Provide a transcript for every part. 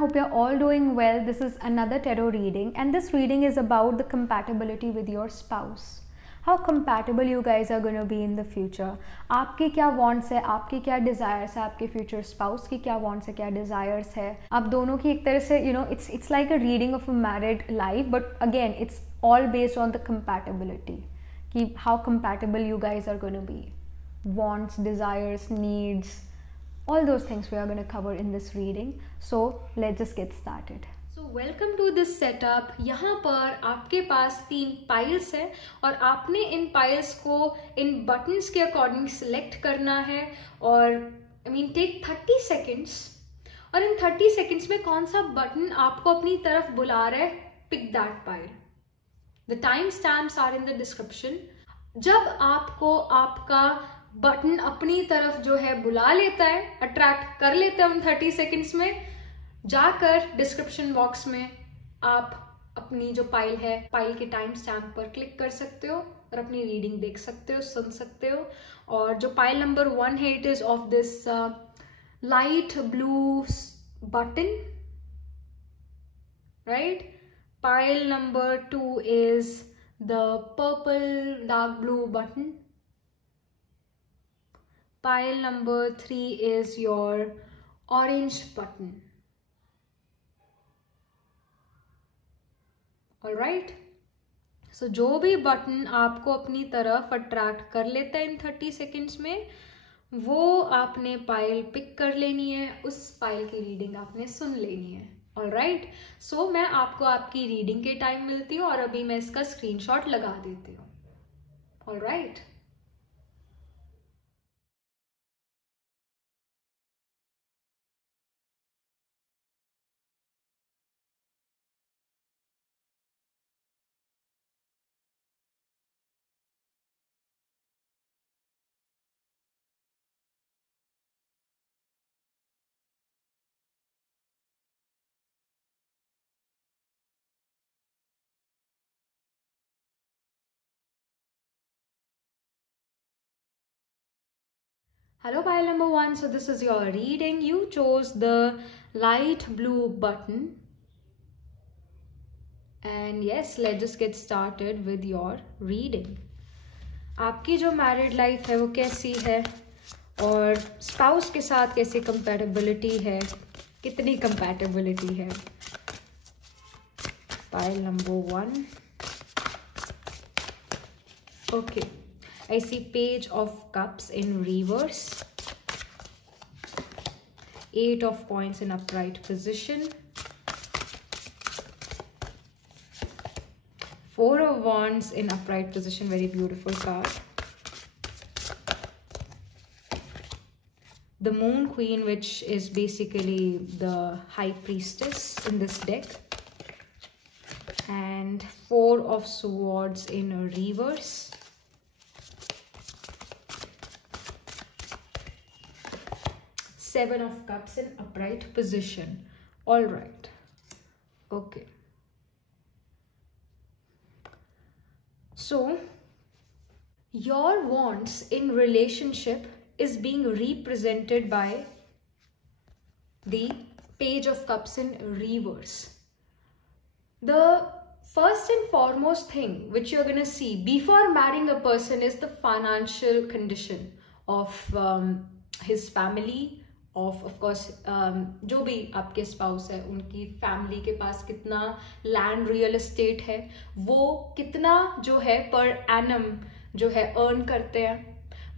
hope you're all doing well. This is another tarot reading, and this reading is about the compatibility with your spouse. How compatible you guys are going to be in the future. आपके क्या wants है, आपके क्या desires है, आपके future spouse की क्या wants है, क्या desires है. आप दोनों की एक तरह से, it's like a reading of a married life, but again, it's all based on the compatibility. कि how compatible you guys are going to be. Wants, desires, needs, all those things we are going to cover in this reading. So let's just get started. So welcome to this setup. यहाँ पर आपके पास 3 piles है और आपने इन piles को इन buttons के according select करना है और टेक 30 सेकेंड्स और इन 30 सेकेंड्स में कौन सा बटन आपको अपनी तरफ बुला रहा है, pick that pile. The time stamps are in the description. जब आपको आपका बटन अपनी तरफ जो है बुला लेता है, अट्रैक्ट कर लेता है उन 30 सेकेंड्स में, जाकर डिस्क्रिप्शन बॉक्स में आप अपनी जो पाइल है, पाइल के टाइम स्टैम्प पर क्लिक कर सकते हो और अपनी रीडिंग देख सकते हो, सुन सकते हो. और जो पाइल नंबर 1 है, it is of this light blue button, right. Pile number 2 is the purple dark blue button. Pile number 3 is your orange button. Alright. So जो भी बटन आपको अपनी तरफ अट्रैक्ट कर लेता है इन 30 सेकेंड्स में, वो आपने पाइल पिक कर लेनी है, उस पाइल की रीडिंग आपने सुन लेनी है. Alright. So मैं आपको आपकी रीडिंग के टाइम मिलती हूँ और अभी मैं इसका स्क्रीनशॉट लगा देती हूँ. Alright. Hello pile number 1, so this is your reading. You chose the light blue button. And yes, let's just get started with your reading. आपकी जो मैरिड लाइफ है वो कैसी है और स्पाउस के साथ कैसी कंपैटिबिलिटी है, कितनी कंपैटिबिलिटी है. Pile number 1. Okay. I see Page of Cups in reverse, 8 of Coins in upright position, 4 of Wands in upright position, very beautiful card. The Moon Queen, which is basically the High Priestess in this deck, and 4 of Swords in reverse. 7 of Cups in upright position. All right. Okay. So, your wants in relationship is being represented by the Page of Cups in reverse. The first and foremost thing which you're going to see before marrying a person is the financial condition of his family, of course जो भी आपके spouse है उनकी family के पास कितना land, real estate है, वो कितना जो है पर एनम जो है अर्न करते हैं.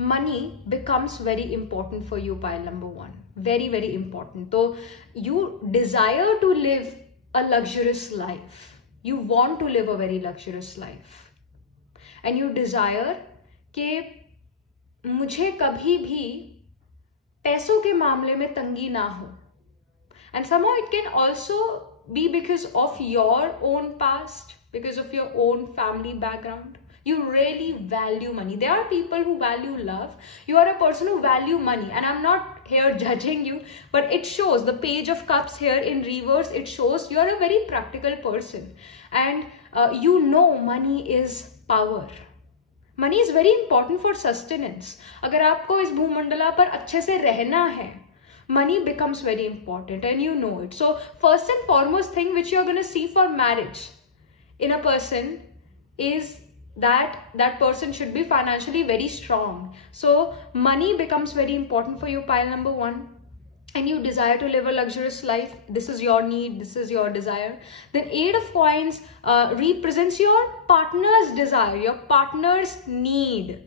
Money becomes very important for you pile number 1, very very important. तो you desire to live a luxurious life, you want to live a very luxurious life and you desire कि मुझे कभी भी पैसों के मामले में तंगी ना हो. And somehow it can also be because of your own past, because of your own family background. You really value money. There are people who value love. You are a person who value money, and I'm not here judging you, but it shows. The Page of Cups here in reverse, it shows you are a very practical person, and you know money is power. Money is very important for sustenance. अगर आपको इस भूमंडला पर अच्छे से रहना है money becomes very important, and you know it. So first and foremost thing which you're going to see for marriage in a person is that that person should be financially very strong. So money becomes very important for you, pile number one. And you desire to live a luxurious life. This is your need, this is your desire. Then 8 of coins represents your partner's desire, your partner's need,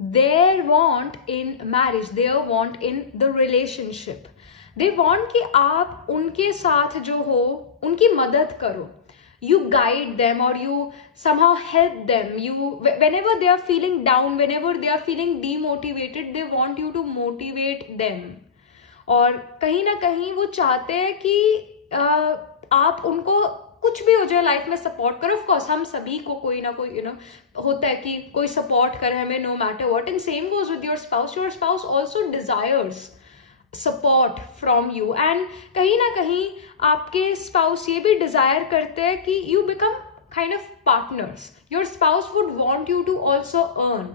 their want in marriage, their want in the relationship. They want कि आप उनके साथ जो हो उनकी मदद करो. You guide them or you somehow help them. You, whenever they are feeling down, whenever they are feeling demotivated, they want you to motivate them. और कहीं ना कहीं वो चाहते हैं कि आप उनको कुछ भी हो जाए लाइफ में सपोर्ट करो. ऑफ कोर्स हम सभी को कोई ना कोई होता है कि कोई सपोर्ट करे हमें, no matter what. And same goes with your spouse. Your spouse also desires support from you. And कहीं ना कहीं आपके स्पाउस ये भी डिजायर करते हैं कि you become kind of partners. Your spouse would want you to also earn.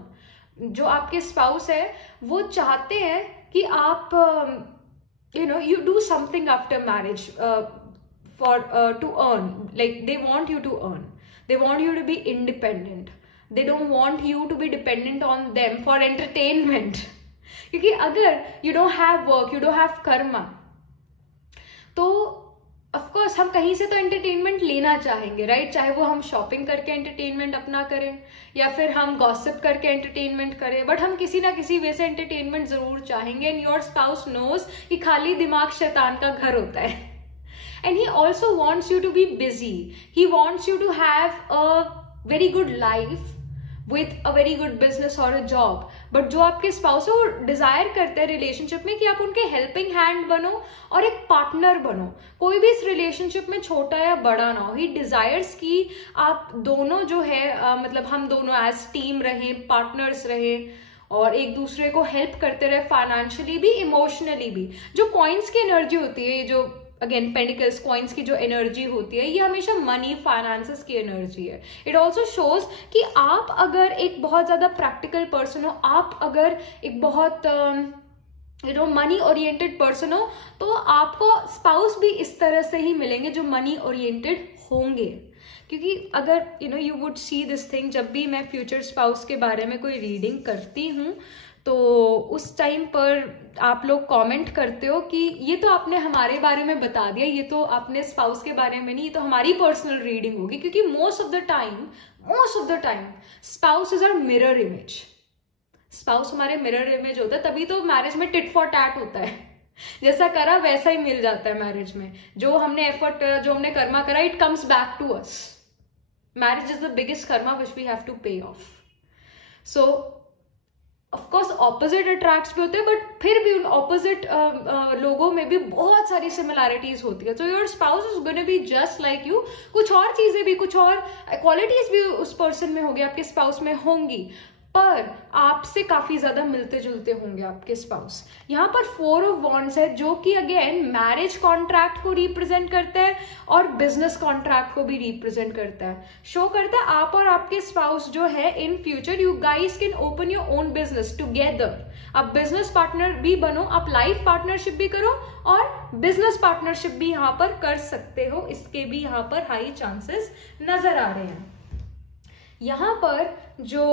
जो आपके स्पाउस है वो चाहते हैं कि आप you do something after marriage for to earn. Like they want you to earn, they want you to be independent, they don't want you to be dependent on them for entertainment. क्योंकि अगर you don't have work, you don't have karma, तो of course हम कहीं से तो entertainment लेना चाहेंगे, right? चाहे वो हम शॉपिंग करके एंटरटेनमेंट अपना करें या फिर हम गॉसिप करके एंटरटेनमेंट करें, बट हम किसी ना किसी वे से एंटरटेनमेंट जरूर चाहेंगे. एंड योर स्पाउस नोज कि खाली दिमाग शैतान का घर होता है. And he also wants you to be busy. He wants you to have a very good life with a very good business or a job. But जो आपके स्पाउस है वो डिजायर करते हैं रिलेशनशिप में कि आप उनके हेल्पिंग हैंड बनो और एक पार्टनर बनो. कोई भी इस रिलेशनशिप में छोटा या बड़ा ना हो. ही डिजायर्स कि आप दोनों जो है मतलब हम दोनों एज टीम रहें, पार्टनर्स रहें और एक दूसरे को हेल्प करते रहे, फाइनेंशियली भी, इमोशनली भी. जो कॉइन्स की एनर्जी होती है, ये जो अगेन पेंडिकल्स कॉइन्स की जो एनर्जी होती है, ये हमेशा मनी फाइनेंसेस की एनर्जी है. इट ऑल्सो शोज कि आप अगर एक बहुत ज्यादा प्रैक्टिकल पर्सन हो, आप अगर एक बहुत मनी ओरिएंटेड पर्सन हो, तो आपको स्पाउस भी इस तरह से ही मिलेंगे जो मनी ओरिएंटेड होंगे. क्योंकि अगर you would see this thing, जब भी मैं फ्यूचर स्पाउस के बारे में कोई रीडिंग करती हूँ तो उस टाइम पर आप लोग कमेंट करते हो कि ये तो आपने हमारे बारे में बता दिया, ये तो आपने स्पाउस के बारे में नहीं, ये तो हमारी पर्सनल रीडिंग होगी. क्योंकि most of the time spouse is our mirror image. Spouse हमारे मिरर इमेज होता है, तभी तो मैरिज में टिट फॉर टैट होता है. जैसा करा वैसा ही मिल जाता है मैरिज में. जो हमने एफर्ट करा, जो हमने कर्मा करा, it comes back to us. Marriage is the biggest karma which we have to pay off. So of course opposite attracts भी होते हैं, बट फिर भी उन ऑपोजिट लोगों में भी बहुत सारी सिमिलैरिटीज होती है. तो your spouse is gonna be just like you. कुछ और चीजें भी, कुछ और क्वालिटीज भी उस पर्सन में होगी, आपके स्पाउस में होंगी, पर आपसे काफी ज्यादा मिलते जुलते होंगे आपके स्पाउस. यहाँ पर 4 ऑफ वॉन्ड्स है जो कि अगेन मैरिज कॉन्ट्रैक्ट को रिप्रेजेंट करता है और बिजनेस कॉन्ट्रैक्ट को भी रिप्रेजेंट करता है. शो करता है आप और आपके स्पाउस जो है in future you guys can open your own business together. आप बिजनेस पार्टनर भी बनो, आप लाइफ पार्टनरशिप भी करो और बिजनेस पार्टनरशिप भी यहाँ पर कर सकते हो. इसके भी यहाँ पर हाई चांसेस नजर आ रहे हैं. यहाँ पर जो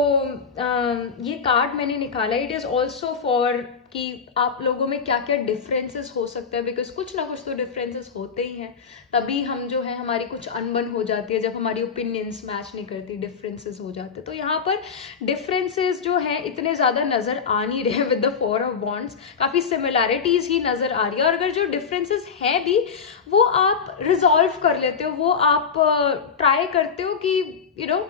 ये कार्ड मैंने निकाला, इट इज ऑल्सो फॉर कि आप लोगों में क्या क्या डिफरेंसेस हो सकता है. बिकॉज कुछ ना कुछ तो डिफरेंसेस होते ही हैं, तभी हम जो है हमारी कुछ अनबन हो जाती है. जब हमारी ओपिनियंस मैच नहीं करती, डिफरेंसेस हो जाते हैं. तो यहाँ पर डिफरेंसेस जो है इतने ज्यादा नजर आ नहीं रहे विद द 4 ऑफ वॉन्ड्स. काफी सिमिलैरिटीज ही नजर आ रही है. और अगर जो डिफरेंसेस है भी वो आप रिजॉल्व कर लेते हो, वो आप ट्राई करते हो कि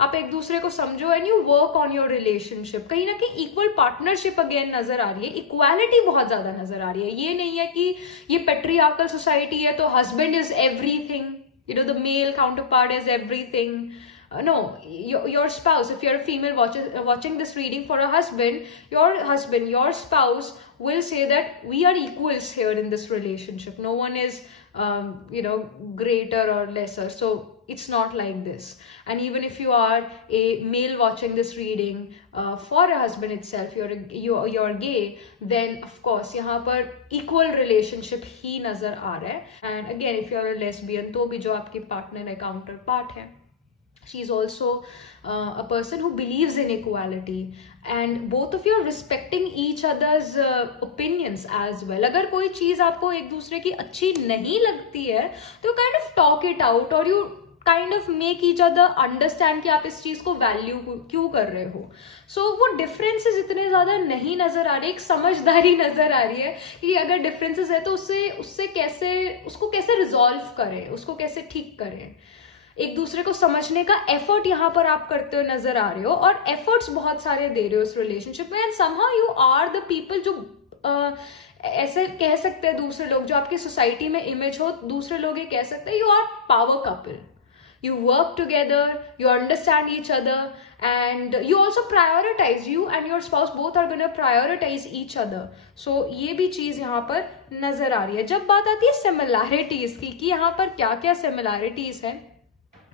आप एक दूसरे को समझो and you work on your relationship. कहीं ना कहीं इक्वल पार्टनरशिप अगेन नजर आ रही है, इक्वालिटी बहुत ज्यादा नजर आ रही है. ये नहीं है कि ये पेट्रियार्कल सोसाइटी है तो husband is everything, the male counterpart is everything. No, your spouse, if you're a female watching this reading for a husband, your spouse will say that we are equals here in this relationship. No one is greater or lesser. So it's not like this. And even if you are a male watching this reading for a husband itself, you're gay, then of course यहाँ पर equal relationship ही नजर आ रहा है. And again, if you're a lesbian, तो भी जो आपकी partner है, counterpart है, she is also a person who believes in equality, and both of you are respecting each other's opinions as well. अगर कोई चीज आपको एक दूसरे की अच्छी नहीं लगती है तो kind of talk it out, और you kind of make each other understand कि आप इस चीज को वैल्यू क्यों कर रहे हो. So वो डिफरेंसेस इतने ज्यादा नहीं नजर आ रहे, एक समझदारी नजर आ रही है कि अगर डिफरेंसेस है तो उससे कैसे उसको कैसे रिजॉल्व करें, उसको कैसे ठीक करें. एक दूसरे को समझने का एफर्ट यहाँ पर आप करते हुए नजर आ रहे हो, और एफर्ट्स बहुत सारे दे रहे हो इस रिलेशनशिप में. And somehow you are the people जो ऐसे कह सकते हैं दूसरे लोग, जो आपकी सोसाइटी में इमेज हो, दूसरे लोग ये कह सकते हैं you are power couple. You work together, you understand each other, and you also prioritize, you and your spouse both are going to prioritize each other. So ये भी चीज यहाँ पर नजर आ रही है. जब बात आती है सिमिलैरिटीज की कि यहाँ पर क्या क्या सिमिलैरिटीज है,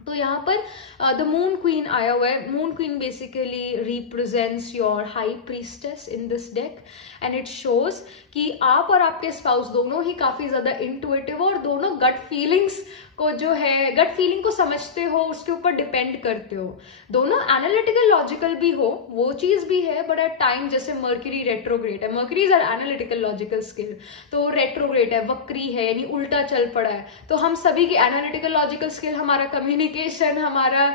तो यहाँ पर द मून क्वीन आया हुआ है. Moon queen basically represents your high priestess in this deck, and it shows कि आप और आपके स्पाउस दोनों ही काफी ज्यादा इंटुइटिव, और दोनों गट फीलिंग्स को जो है, गट फीलिंग को समझते हो, उसके ऊपर डिपेंड करते हो. दोनों एनालिटिकल लॉजिकल भी हो, वो चीज भी है, बट एट टाइम जैसे मर्क्यूरी रेट्रोग्रेड है, मर्क्यूरीज आर एनालिटिकल लॉजिकल स्किल, तो रेट्रोग्रेड है, वक्री है, यानी उल्टा चल पड़ा है. तो हम सभी की एनालिटिकल लॉजिकल स्किल, हमारा कम्युनिकेशन, हमारा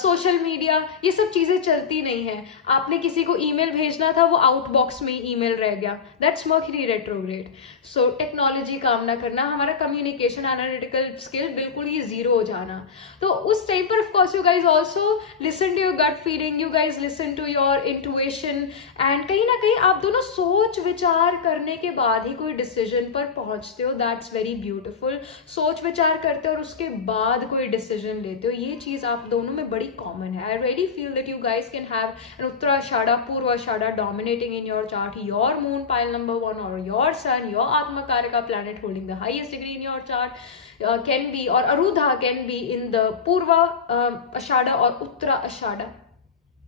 सोशल मीडिया, ये सब चीजें चलती नहीं है. आपने किसी को ईमेल भेजना था, वो आउटबॉक्स में ही ईमेल रह गया, that's mercury retrograde. So technology काम ना करना, हमारा कम्युनिकेशन एनालिटिकल स्किल बिल्कुल ही जीरो हो जाना. तो उस टाइम पर of course you guys also listen to your gut feeling, you guys listen to your intuition, and कहीं ना कहीं आप दोनों सोच विचार करने के बाद ही कोई डिसीजन पर पहुंचते हो. That's very beautiful. सोच विचार करते हो और उसके बाद कोई डिसीजन लेते हो, ये चीज आप दोनों में बड़ी कॉमन है. I really feel that you guys can have an Uttarashadha Purvashadha dominating in your chart, your moon pile number 1 और your sun, your Atmakaraka planet holding the highest degree in your chart can be, or Arudha can be in the Purva Ashada or Uttara Ashada.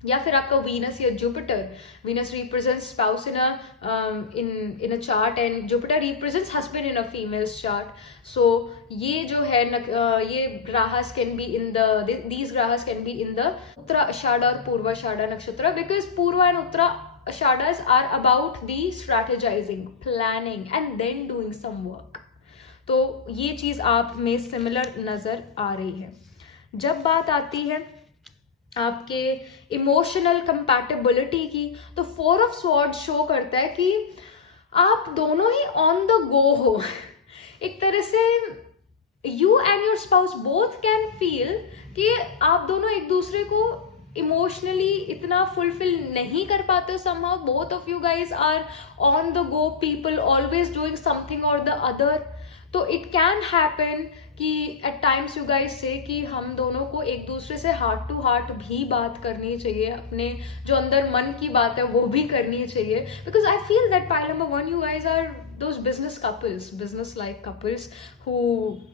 या फिर आपका Venus या Jupiter, Venus represents spouse in a chart, and Jupiter represents husband in a females chart. So ये जो है ये ग्राहस can be in the, these ग्राहस can be in the Uttara Ashadha और Purvashadha nakshatra, because Purva and Uttara Ashadas are about the strategizing, planning and then doing some work. तो ये चीज आप में सिमिलर नजर आ रही है. जब बात आती है आपके इमोशनल कंपैटिबिलिटी की, तो 4 of Swords शो करता है कि आप दोनों ही ऑन द गो हो. एक तरह से you and your spouse both can feel कि आप दोनों एक दूसरे को इमोशनली इतना फुलफिल नहीं कर पाते. somehow both of you guys are on the go people, always doing something or the other. तो it can happen कि at times you guys say कि हम दोनों को एक दूसरे से हार्ट टू हार्ट भी बात करनी चाहिए, अपने जो अंदर मन की बात है वो भी करनी चाहिए. because I feel that pile number 1 you guys are those business couples, business like couples who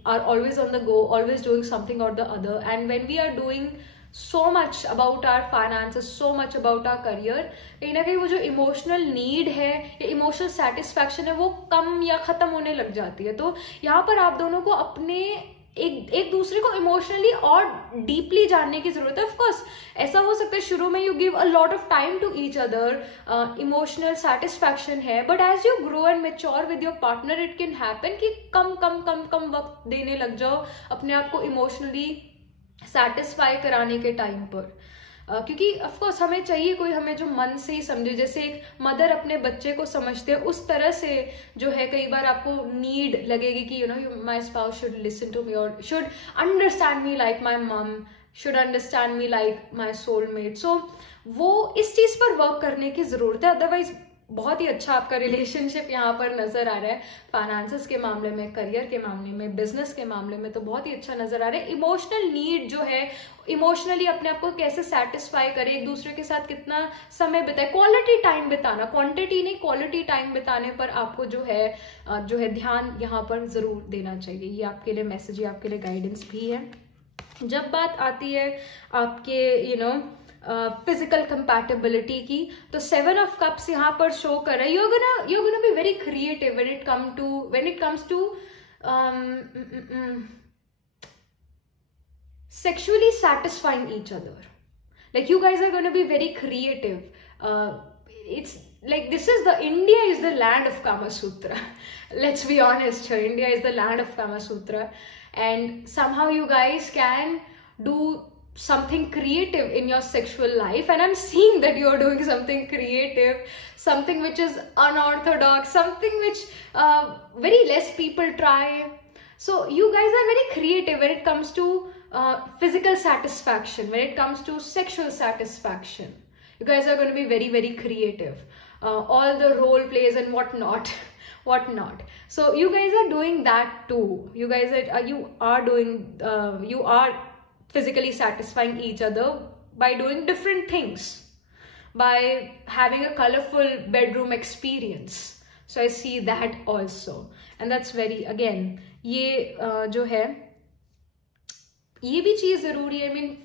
are always on the go, always doing something or the other. And when we are doing so much about our finances, so much about our career, कहीं ना कहीं वो जो emotional need है या emotional satisfaction है वो कम या खत्म होने लग जाती है. तो यहाँ पर आप दोनों को अपने एक दूसरे को इमोशनली और डीपली जानने की जरूरत है. ऑफ कोर्स ऐसा हो सकता है शुरू में you give a lot of time to each other, emotional satisfaction है, but as you grow and mature with your partner it can happen कि कम वक्त देने लग जाओ अपने आप को इमोशनली सेटिस्फाई कराने के टाइम पर. क्योंकि ऑफकोर्स हमें चाहिए कोई हमें जो मन से ही समझे, जैसे एक मदर अपने बच्चे को समझते हैं उस तरह से जो है कई बार आपको नीड लगेगी कि you know my spouse should listen to me और should understand me like my mom, should understand me like my soulmate. So वो इस चीज पर वर्क करने की जरूरत है. अदरवाइज बहुत ही अच्छा आपका रिलेशनशिप यहाँ पर नजर आ रहा है. फाइनेंसेस के मामले में, करियर के मामले में, बिजनेस के मामले में तो बहुत ही अच्छा नजर आ रहा है. इमोशनल नीड जो है, इमोशनली अपने आप को कैसे सेटिस्फाई करे, एक दूसरे के साथ कितना समय बिताए, क्वालिटी टाइम बिताना, क्वांटिटी नहीं क्वालिटी टाइम बिताने पर आपको जो है ध्यान यहाँ पर जरूर देना चाहिए. ये आपके लिए मैसेज, ये आपके लिए गाइडेंस भी है. जब बात आती है आपके फिजिकल कंपैटिबिलिटी की, तो 7 of Cups यहाँ पर शो कर रहा है you're gonna be very creative when it comes to sexually satisfying each other. Like you guys are going to be very creative. It's like India is the land of Kama Sutra. Let's be honest here, India is the land of Kama Sutra, and somehow you guys can do something creative in your sexual life, and I'm seeing that you're doing something creative, something which is unorthodox, something which very less people try. So you guys are very creative when it comes to physical satisfaction, when it comes to sexual satisfaction. You guys are going to be very, very creative. All the role plays and whatnot. So you guys are doing that too. You guys you are physically satisfying each other by doing different things, by having a colorful bedroom experience. So I see that also, and that's very, again, ये जो है ये भी चीज जरूरी है. I mean,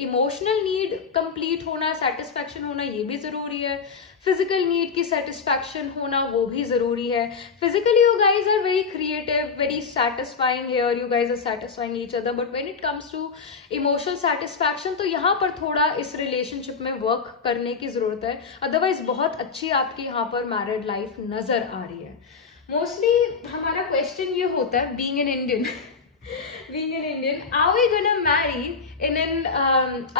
emotional need complete होना, satisfaction होना, ये भी जरूरी है. फिजिकल नीड की सेटिस्फैक्शन होना, वो भी जरूरी है. Physically you guys are very creative, very satisfying here, you guys are satisfying each other, but when it comes to emotional satisfaction, तो यहाँ पर थोड़ा इस रिलेशनशिप में वर्क करने की जरूरत है. अदरवाइज बहुत अच्छी आपकी यहाँ पर मैरिड लाइफ नजर आ रही है. मोस्टली हमारा क्वेश्चन ये होता है, being an Indian, are we gonna marry in an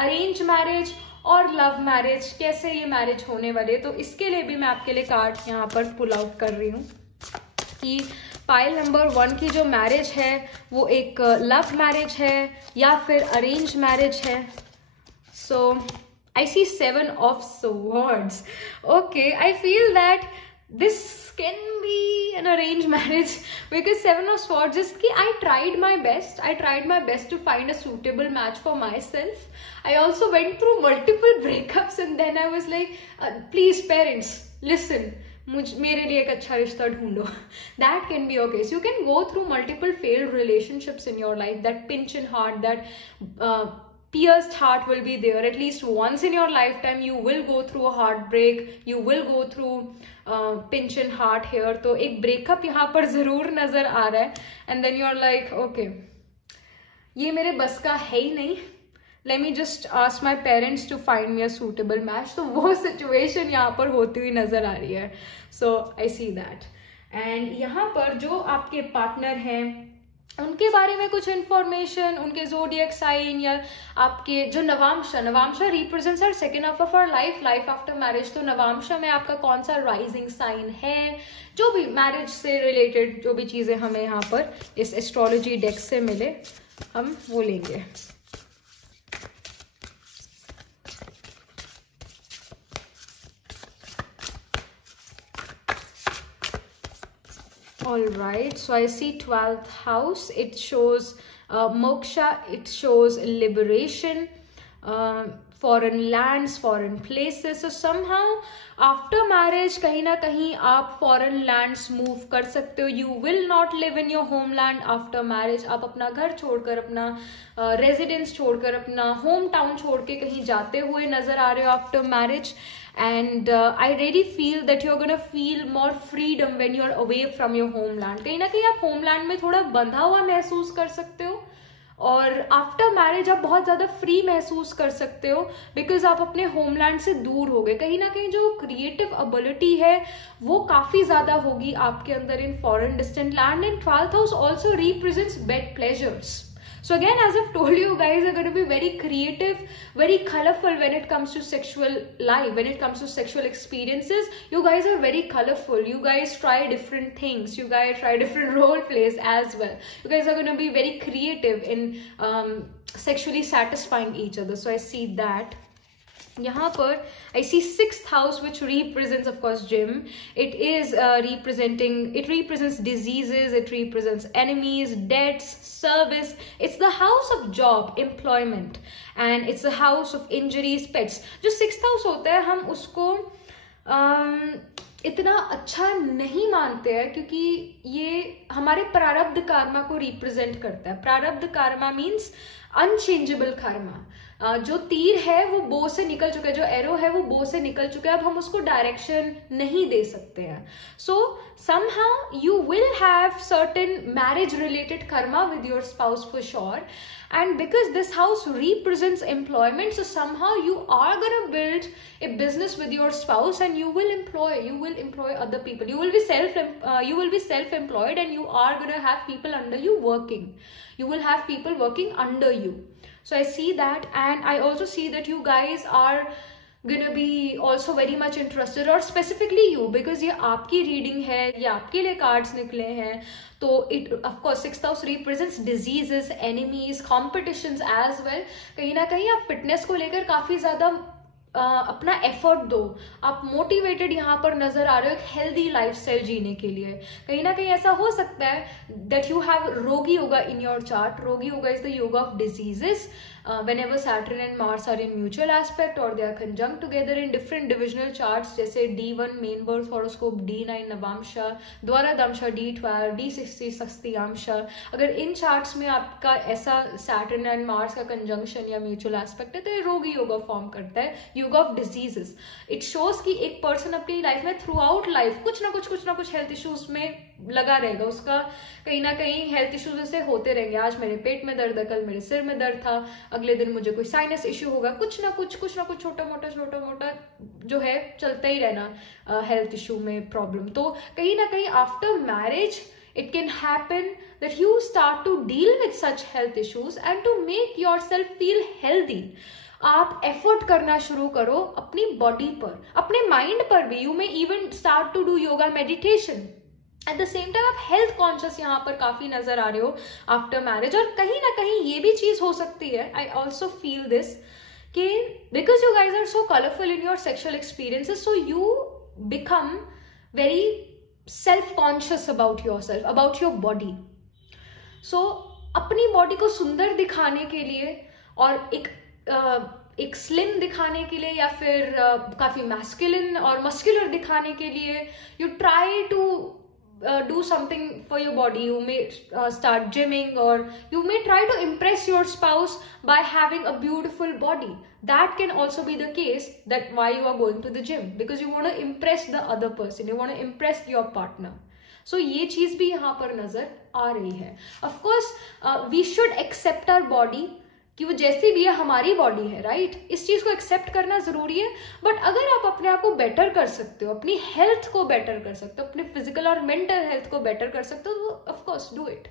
arranged marriage और लव मैरिज? कैसे ये मैरिज होने वाले? तो इसके लिए भी मैं आपके लिए कार्ड यहाँ पर पुल आउट कर रही हूँ कि पाइल नंबर 1 की जो मैरिज है वो एक लव मैरिज है या फिर अरेंज मैरिज है. सो I C 7 of Swords. Okay, I feel that this can be an arranged marriage because 7 of Swords is कि I tried my best to find a suitable match for myself. I also went through multiple breakups and then I was like, please parents, listen, मेरे लिए एक अच्छा रिश्ता ढूंढो. That can be okay. So you can go through multiple failed relationships in your life. That pinch in heart, that pierced heart will be there. At least once in your lifetime you will go through a heartbreak, you will go through pinch in heart here. तो एक breakup यहाँ पर जरूर नजर आ रहा है, and then you're like, okay, ये मेरे बस का है ही नहीं, let me just ask my parents to find me a suitable match. तो वो situation यहाँ पर होती हुई नजर आ रही है. So I see that. And यहाँ पर जो आपके पार्टनर हैं उनके बारे में कुछ इंफॉर्मेशन, उनके जोडियक साइन या आपके जो Navamsha represents our second half of our life after marriage. तो नवांशा में आपका कौन सा राइजिंग साइन है, जो भी मैरिज से रिलेटेड जो भी चीजें हमें यहाँ पर इस एस्ट्रोलॉजी डेक से मिले हम वो लेंगे. All right, so I see 12th house. It shows moksha, it shows liberation, foreign lands, foreign places. So somehow after marriage कहीं ना कहीं आप foreign lands move कर सकते हो. You will not live in your homeland after marriage. आप अपना घर छोड़कर, अपना residence छोड़कर, अपना home town छोड़ के कहीं जाते हुए नजर आ रहे हो after marriage. And I really feel that you're gonna feel more freedom when you're away from your homeland. कहीं ना कहीं आप homeland में थोड़ा बंधा हुआ महसूस कर सकते हो, और आफ्टर मैरिज आप बहुत ज्यादा फ्री महसूस कर सकते हो बिकॉज आप अपने होमलैंड से दूर हो गए. कहीं ना कहीं जो क्रिएटिव एबिलिटी है वो काफी ज्यादा होगी आपके अंदर in foreign distant land. And 12th house also represents bed pleasures. So again, as I've told you, guys are going to be very creative, very colorful when it comes to sexual life, when it comes to sexual experiences. You guys are very colorful. You guys try different things. You guys try different role plays as well. You guys are going to be very creative in sexually satisfying each other. So I see that. यहाँ पर I see 6th house which represents of course gym. It is it represents diseases, it represents enemies, debts, service. It's the house of job, employment, and it's the house of injuries, pets. जो 6th house होता है हम उसको इतना अच्छा नहीं मानते हैं, क्योंकि ये हमारे प्रारब्ध कर्मा को रिप्रेजेंट करता है। प्रारब्ध कर्मा मीन्स अनचेंजेबल कर्मा। जो तीर है वो बो से निकल चुका है, जो एरो है वो बो से निकल चुका है, अब हम उसको डायरेक्शन नहीं दे सकते हैं। सो somehow you will have certain marriage related karma with your spouse for sure, and because this house represents employment, so somehow you are gonna build a business with your spouse, and you will employ other people. You will be self-employed, and you are gonna have people under you working. You will have people working under you. So I see that, and I also see that you guys are gonna be also very much interested, और specifically you, because ये आपकी reading है, ये आपके लिए cards निकले हैं, तो it of course 6th house represents diseases, enemies, competitions as well. कहीं ना कहीं आप fitness को लेकर काफी ज्यादा अपना एफर्ट दो, आप मोटिवेटेड यहाँ पर नजर आ रहे हो एक हेल्दी लाइफस्टाइल जीने के लिए। कहीं ना कहीं ऐसा हो सकता है दैट यू हैव रोगी योगा इन your chart. Rogi yoga is the yoga of diseases whenever Saturn and Mars are in mutual aspect or they are conjunct together in different divisional charts, जैसे D1 main birth horoscope, D9 नवांशा, द्वारादंशा, D12, D60 षष्ठीयांशा। अगर इन charts में आपका ऐसा Saturn and Mars का conjunction या mutual aspect है, तो ये रोगी योगा फॉर्म करता है, yoga of diseases. It shows कि एक पर्सन अपनी लाइफ में थ्रू आउट लाइफ कुछ ना कुछ हेल्थ इश्यूज में लगा रहेगा। उसका कहीं ना कहीं हेल्थ इश्यूज ऐसे होते रहेंगे। आज मेरे पेट में दर्द है, कल मेरे सिर में दर्द था, अगले दिन मुझे कोई साइनस इश्यू होगा, कुछ ना कुछ छोटा मोटा जो है चलता ही रहना हेल्थ इश्यू में प्रॉब्लम। तो कहीं ना कहीं after marriage it can happen that you start to deal with such health issues, and to make yourself feel healthy आप एफर्ट करना शुरू करो अपनी बॉडी पर, अपने माइंड पर भी। You may even start to do yoga meditation. At the same time आप हेल्थ कॉन्शियस यहाँ पर काफी नजर आ रहे हो आफ्टर मैरिज। और कहीं ना कहीं ये भी चीज हो सकती है, आई ऑल्सो फील दिस, कि because you guys are so colourful in your sexual experiences, so you become very self conscious about yourself, about your body. So अपनी बॉडी को सुंदर दिखाने के लिए और एक स्लिम दिखाने के लिए, या फिर काफी मैस्कुलिन और मस्कुलर दिखाने के लिए, you try to do something for your body. You may start gymming, or you may try to impress your spouse by having a beautiful body. That can also be the case, that why you are going to the gym, because you want to impress the other person, you want to impress your partner. So ये चीज भी यहाँ पर नजर आ रही है। Of course we should accept our body, कि वो जैसी भी है हमारी बॉडी है, राइट? इस चीज को एक्सेप्ट करना जरूरी है। बट अगर आप अपने आप को बेटर कर सकते हो, अपनी हेल्थ को बेटर कर सकते हो, अपने फिजिकल और मेंटल हेल्थ को बेटर कर सकते हो, तो of course do it.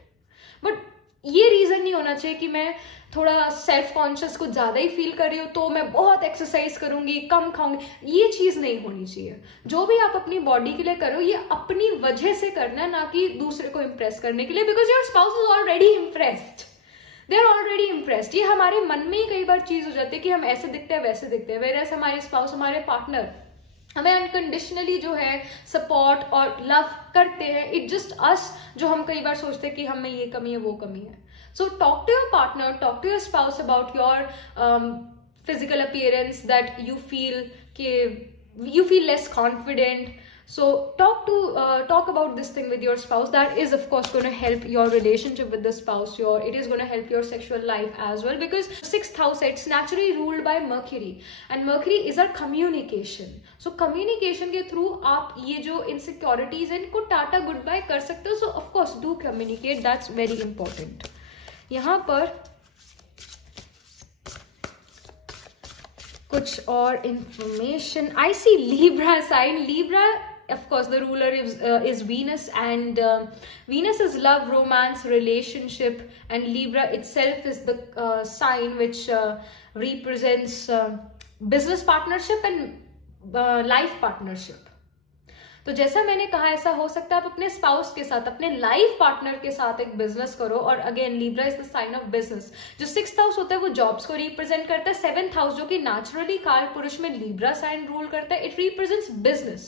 But ये रीजन नहीं होना चाहिए कि मैं थोड़ा सेल्फ कॉन्शियस कुछ ज्यादा ही फील कर रही हूँ तो मैं बहुत एक्सरसाइज करूंगी, कम खाऊंगी। ये चीज नहीं होनी चाहिए। जो भी आप अपनी बॉडी के लिए करो, ये अपनी वजह से करना है, ना कि दूसरे को इम्प्रेस करने के लिए, because your spouse is already impressed, they are already impressed. ये हमारे मन में ही कई बार चीज हो जाती है कि हम ऐसे दिखते हैं वैसे दिखते हैं, वेरएज़ हमारे स्पाउस, हमारे पार्टनर हमें अनकंडीशनली जो है सपोर्ट और लव करते हैं। इट जस्ट अस जो हम कई बार सोचते हैं कि हमें ये कमी है वो कमी है। So talk to your partner, talk to your spouse about your physical appearance, that you feel less confident. So talk about this thing with your spouse. That is of course going to help your relationship with the spouse. It is going to help your sexual life as well, because 6th house, it's naturally ruled by Mercury, and Mercury is our communication. So communication के through आप ये जो insecurities हैं इनको tata good bye कर सकते हो। So of course do communicate, that's very important. यहाँ पर कुछ और information, I see Libra sign. Libra, of course the ruler is Venus, and Venus is love, romance, relationship, and Libra itself is the sign which represents business partnership and life partnership. तो जैसा मैंने कहा, ऐसा हो सकता है आप अपने स्पाउस के साथ, अपने लाइफ पार्टनर के साथ एक बिजनेस करो। और again Libra is the sign of business. जो 6th हाउस होता है वो जॉब्स को रिप्रेजेंट करता है। 7th हाउस जो कि नेचुरली काल पुरुष में लीब्रा साइन रूल करता है, इट रिप्रेजेंट्स बिजनेस।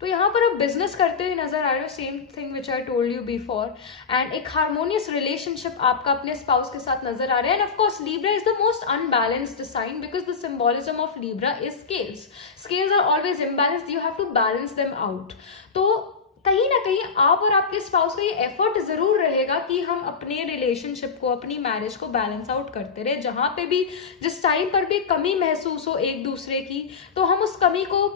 तो यहाँ पर आप बिजनेस करते हुए नजर आ रहे हो, same thing which I told you before, and एक हार्मोनियस रिलेशनशिप आपका अपने स्पाउस के साथ नजर आ रहा है. And of course Libra is the most unbalanced sign because the symbolism of Libra is scales. Scales are always imbalanced, you have to balance them out. तो कहीं ना कहीं आप और आपके स्पाउस का ये एफर्ट जरूर रहेगा कि हम अपने रिलेशनशिप को, अपनी मैरिज को बैलेंस आउट करते रहे. जहां पे भी, जिस टाइम पर भी कमी महसूस हो एक दूसरे की, तो हम उस कमी को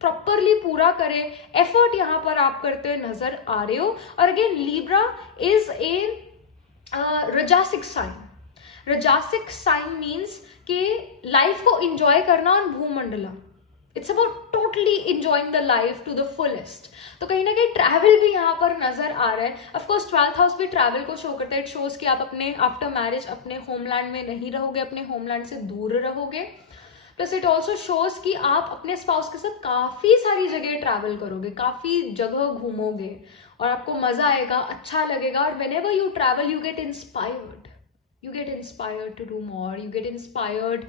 प्रॉपरली पूरा करें. एफर्ट यहाँ पर आप करते हुए नजर आ रहे हो. और again Libra is a rajasic sign. Rajasic sign means कि लाइफ को एंजॉय करना और भूमंडला. It's about totally enjoying the life to the fullest. तो कहीं ना कहीं ट्रैवल भी यहाँ पर नजर आ रहा है. ऑफकोर्स 12th हाउस भी ट्रैवल को शो करता है. इट शोज कि आप अपने आफ्टर मैरिज अपने होमलैंड में नहीं रहोगे, अपने होमलैंड से दूर रहोगे. प्लस इट ऑल्सो शोज कि आप अपने स्पाउस के साथ काफी सारी जगह ट्रैवल करोगे, काफी जगह घूमोगे और आपको मजा आएगा, अच्छा लगेगा. और whenever you travel you get inspired. You get inspired to do more. You get inspired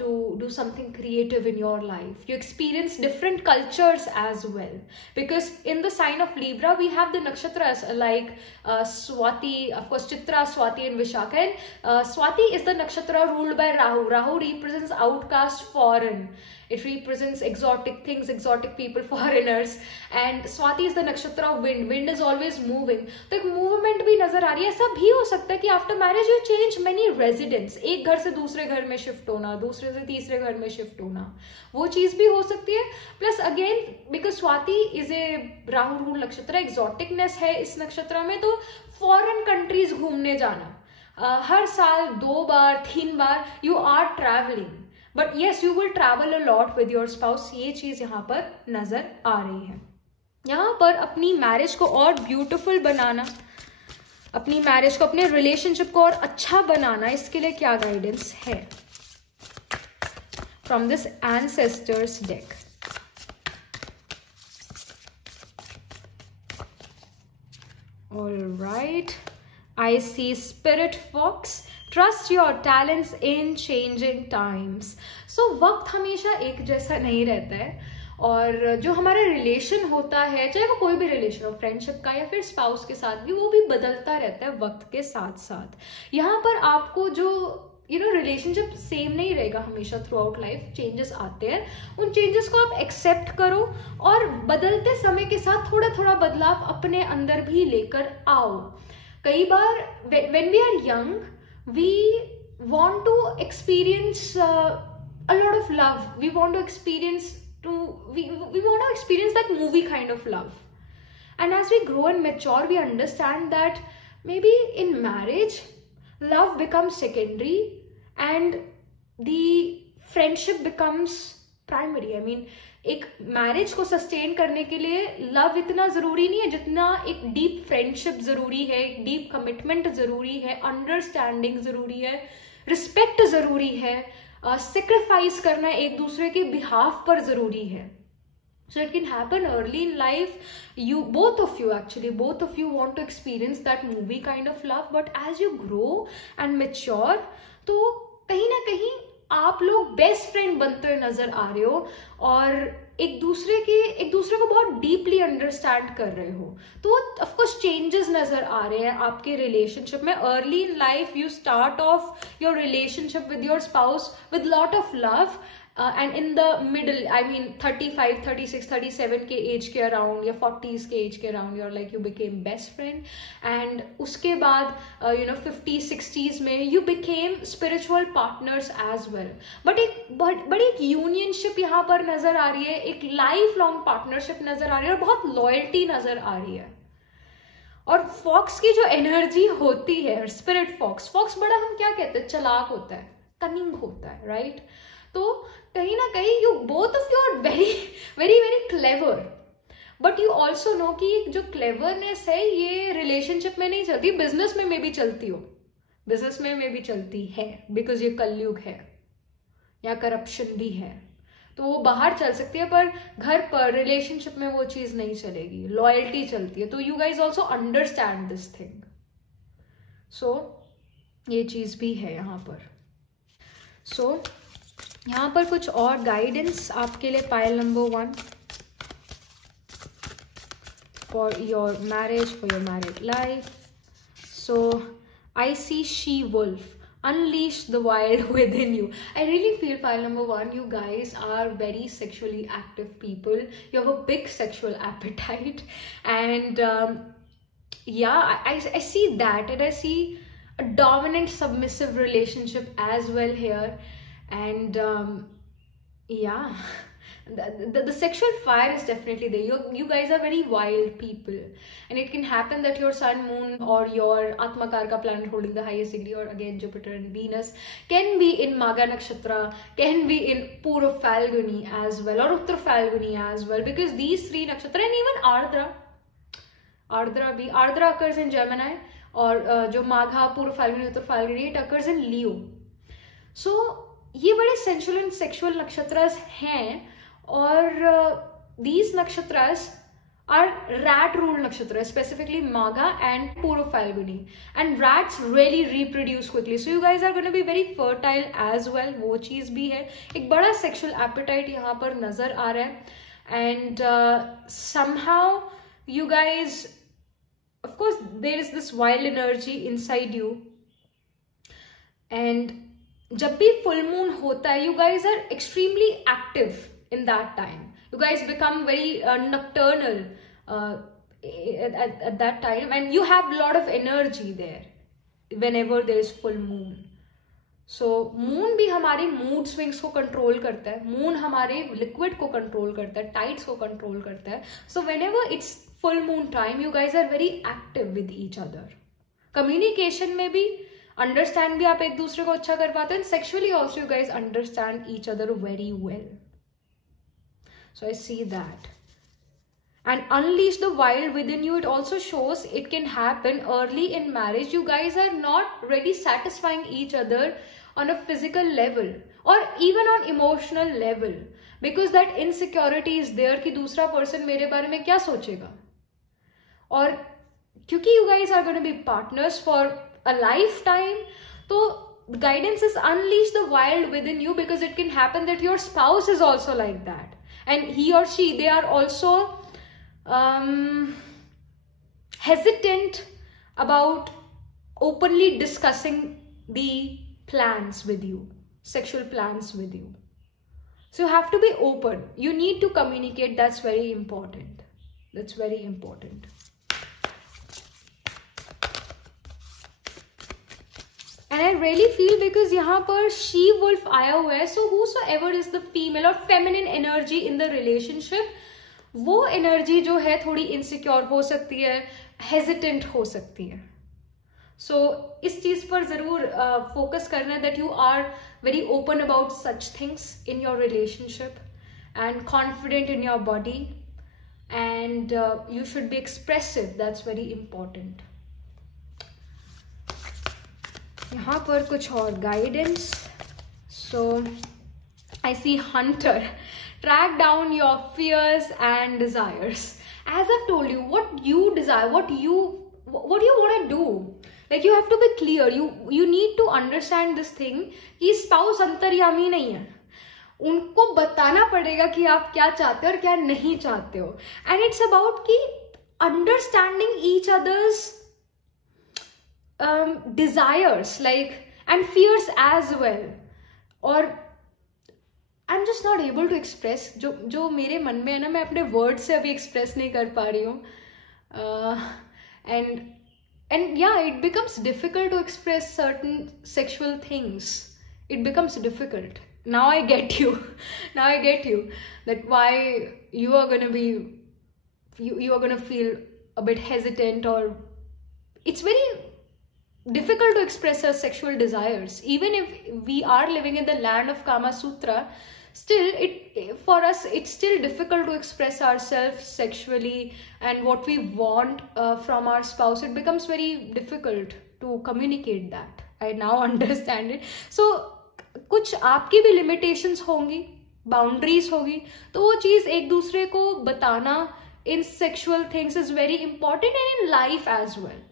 to do something creative in your life. You experience different cultures as well. Because in the sign of Libra, we have the nakshatras like Swati, of course, Chitra, Swati and Vishakha. And Swati is the nakshatra ruled by Rahu. Rahu represents outcast, foreign. It represents exotic things, exotic people, foreigners. And Swati is the nakshatra of wind. Wind is always moving. तो एक movement भी नजर आ रही है. ऐसा भी हो सकता है कि after marriage you change many residents. एक घर से दूसरे घर में शिफ्ट होना, दूसरे से तीसरे घर में शिफ्ट होना, वो चीज भी हो सकती है. Plus again because Swati is a Rahu rule नक्षत्र, एक्सोटिकनेस है इस नक्षत्र में, तो फॉरेन कंट्रीज घूमने जाना, हर साल 2 बार 3 बार you are travelling. But yes you will travel a lot with your spouse. ये चीज यहाँ पर नजर आ रही है. यहाँ पर अपनी मैरिज को और ब्यूटिफुल बनाना, अपनी मैरिज को, अपने रिलेशनशिप को और अच्छा बनाना, इसके लिए क्या गाइडेंस है from this ancestors deck. Alright, I see spirit fox. Trust your talents in changing times. So वक्त हमेशा एक जैसा नहीं रहता है, और जो हमारा रिलेशन होता है, चाहे वो कोई भी रिलेशन हो, फ्रेंडशिप का या फिर स्पाउस के साथ भी, वो भी बदलता रहता है वक्त के साथ साथ. यहाँ पर आपको जो रिलेशनशिप सेम नहीं रहेगा हमेशा थ्रू आउट लाइफ. चेंजेस आते हैं, उन चेंजेस को आप एक्सेप्ट करो और बदलते समय के साथ थोड़ा थोड़ा बदलाव अपने अंदर भी लेकर आओ. कई बार when we are young we want to experience a lot of love. We want to experience that movie kind of love. And as we grow and mature, we understand that maybe in marriage, love becomes secondary and the friendship becomes primary. I mean, एक marriage को sustain करने के लिए love इतना जरूरी नहीं है जितना एक डीप फ्रेंडशिप जरूरी है, एक डीप कमिटमेंट जरूरी है, अंडरस्टैंडिंग जरूरी है, रिस्पेक्ट जरूरी है, सेक्रीफाइस करना एक दूसरे के बिहाफ पर जरूरी है. So it can happen early in life. Both of you want to experience that movie kind of love, but as you grow and mature, तो कहीं ना कहीं आप लोग बेस्ट फ्रेंड बनते हुए नजर आ रहे हो और एक दूसरे को बहुत डीपली अंडरस्टैंड कर रहे हो. तो ऑफ कोर्स चेंजेस नजर आ रहे हैं आपके रिलेशनशिप में. Early in life you start of your relationship with your spouse with lot of love, and in the middle, I mean 35, 36, 37 के एज के अराउंड या 40s के एज के around, you're like you became best friend. And उसके बाद 50s, 60s में you became spiritual partners as well. But एक बड़ी एक यूनियनशिप यहाँ पर नजर आ रही है, एक लाइफ लॉन्ग पार्टनरशिप नजर आ रही है और बहुत लॉयल्टी नजर आ रही है. और फॉक्स की जो एनर्जी होती है, स्पिरिट फॉक्स बड़ा, हम क्या कहते हैं, चालाक होता है, कनिंग होता है, राइट? तो कहीं ना कहीं you both of you are very very very clever, but you also know कि जो क्लेवरनेस है ये रिलेशनशिप में नहीं चलती, बिजनेस में भी चलती हो, बिजनेस में भी चलती है, बिकॉज ये कलयुग है, या करप्शन भी है, तो वो बाहर चल सकती है, पर घर पर रिलेशनशिप में वो चीज नहीं चलेगी, लॉयल्टी चलती है. तो you guys also understand this thing. So ये चीज भी है यहाँ पर. सो यहाँ पर कुछ और गाइडेंस आपके लिए pile number 1. for your marriage, for your married life. So I see she-wolf. Unleash the wild within you. I really feel pile number 1, you guys are very sexually active people. You have a big sexual appetite, and yeah, I see that, and I see a dominant submissive relationship as well here. And yeah, the sexual fire is definitely there. You guys are very wild people, and it can happen that your sun, moon, or your Atmakarka planet holding the highest degree, or again Jupiter and Venus, can be in Magha Nakshatra, can be in Purva Falguni as well, or Uttar Falguni as well, because these 3 nakshatra, and even Ardra occurs in Gemini, or jo Magha, Purva Falguni, Uttar Falguni, it occurs in Leo. So ये बड़े sensual and sexual nakshatras हैं, और these nakshatras are rat ruled nakshatras, specifically Magha and Purva Falguni, and rats really reproduce quickly, so you guys are going to be very fertile as well. वो चीज भी है, एक बड़ा sexual appetite यहाँ पर नजर आ रहा है, and somehow you guys, of course there is this wild energy inside you, and जब भी full moon होता है, you guys are extremely active in that time. You guys become very nocturnal at that time, and you have a lot of energy there whenever there is full moon. So moon भी हमारे mood swings को control करता है, moon हमारे liquid को control करता है, tides को control करता है. So whenever it's full moon time, you guys are very active with each other. Communication में भी understand भी आप एक दूसरे को अच्छा कर पाते हैं, and sexually also you guys understand each other very well. So I see that. And unleash the wild within you, it also shows it can happen early in marriage. You guys are not really satisfying each other on a physical level or even on emotional level, because that insecurity is there कि दूसरा person मेरे बारे में क्या सोचेगा. और क्योंकि you guys are going to be partners for a lifetime, so guidance is unleash the wild within you, because it can happen that your spouse is also like that, and he or she, they are also hesitant about openly discussing the plans with you, sexual plans with you. So you have to be open, you need to communicate. That's very important. That's very important. And I really feel, because यहाँ पर she wolf आया हुआ है, so whosoever is the female or feminine energy in the relationship, वो energy जो है थोड़ी insecure हो सकती है, hesitant हो सकती है. So इस चीज पर जरूर focus करना है, that you are very open about such things in your relationship and confident in your body, and you should be expressive. That's very important. यहाँ पर कुछ और guidance. So I see hunter. Track down your fears and desires. As I've told you, what you desire, what do you want to do? Like, you have to be clear. You need to understand this thing कि spouse अंतर्यामी नहीं है. उनको बताना पड़ेगा कि आप क्या चाहते हो और क्या नहीं चाहते हो. And it's about कि understanding each other's desires, like, and fears as well. और I'm just not able to express जो मेरे मन में है ना, मैं अपने वर्ड से अभी express नहीं कर पा रही हूँ. And yeah, it becomes difficult to express certain sexual things. It becomes difficult. Now I get you. Now I get you. That why you are gonna be, you are gonna feel a bit hesitant, or it's very difficult to express our sexual desires. Even if we are living in the land of Kama Sutra, still for us it's still difficult to express ourselves sexually and what we want from our spouse. It becomes very difficult to communicate that. I now understand it. So कुछ आपकी भी limitations होंगी, boundaries होगी, तो वो चीज एक दूसरे को बताना in sexual things is very important, and in life as well.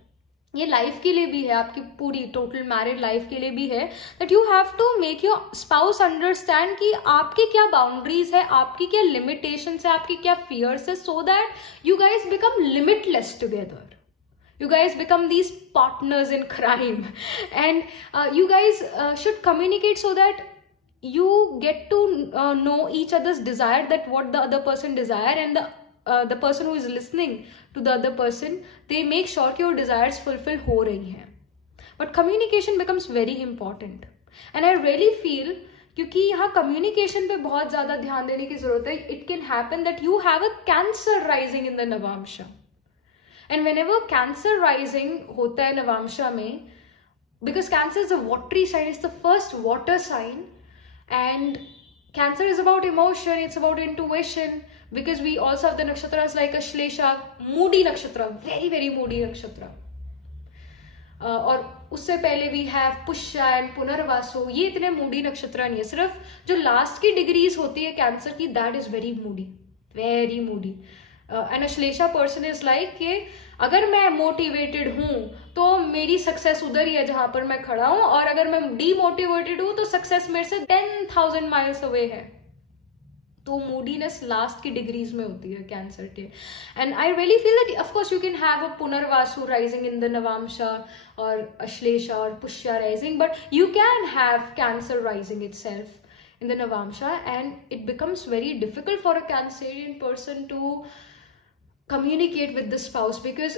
ये लाइफ के लिए भी है, आपकी पूरी टोटल मैरिड लाइफ के लिए भी है, that you have to make your spouse understand कि आपकी क्या बाउंड्रीज है, आपकी क्या लिमिटेशंस है, आपकी क्या फियर्स है, so that you guys become limitless together. You guys become these partners in crime, and you guys should communicate so that you get to know each other's desire, that what the other person desire, and the person who is listening to the other person, they make sure कि your desires fulfill हो रही हैं. But communication becomes very important, and I really feel क्योंकि यहाँ communication पे बहुत ज़्यादा ध्यान देने की जरूरत है. It can happen that you have a Cancer rising in the Navamsha. And whenever Cancer rising होता है नवांशा में, because Cancer is a watery sign, it's the first water sign, and Cancer is about emotion, it's about intuition, because we also have the nakshatras like Ashlesha, moody nakshatra, very very moody nakshatra. और उससे पहले we have Pushya and Punarvasu. ये इतने moody नक्षत्र नहीं है, सिर्फ जो लास्ट की डिग्रीज होती है कैंसर की, that is very moody, very moody. And Ashlesha person is like कि अगर मैं मोटिवेटेड हूं तो मेरी सक्सेस उधर ही है जहां पर मैं खड़ा हूं, और अगर मैं डीमोटिवेटेड हूं तो सक्सेस मेरे से 10,000 माइल्स अवे है. तो मूडीनेस लास्ट की डिग्रीज में होती है कैंसर के. And I really feel that of course you can have a Punarvasu rising in the Navamsha और अश्लेषा और Pushya rising, but you can have Cancer rising itself in the Navamsha, and it becomes very difficult for a Cancerian person to communicate with the spouse, because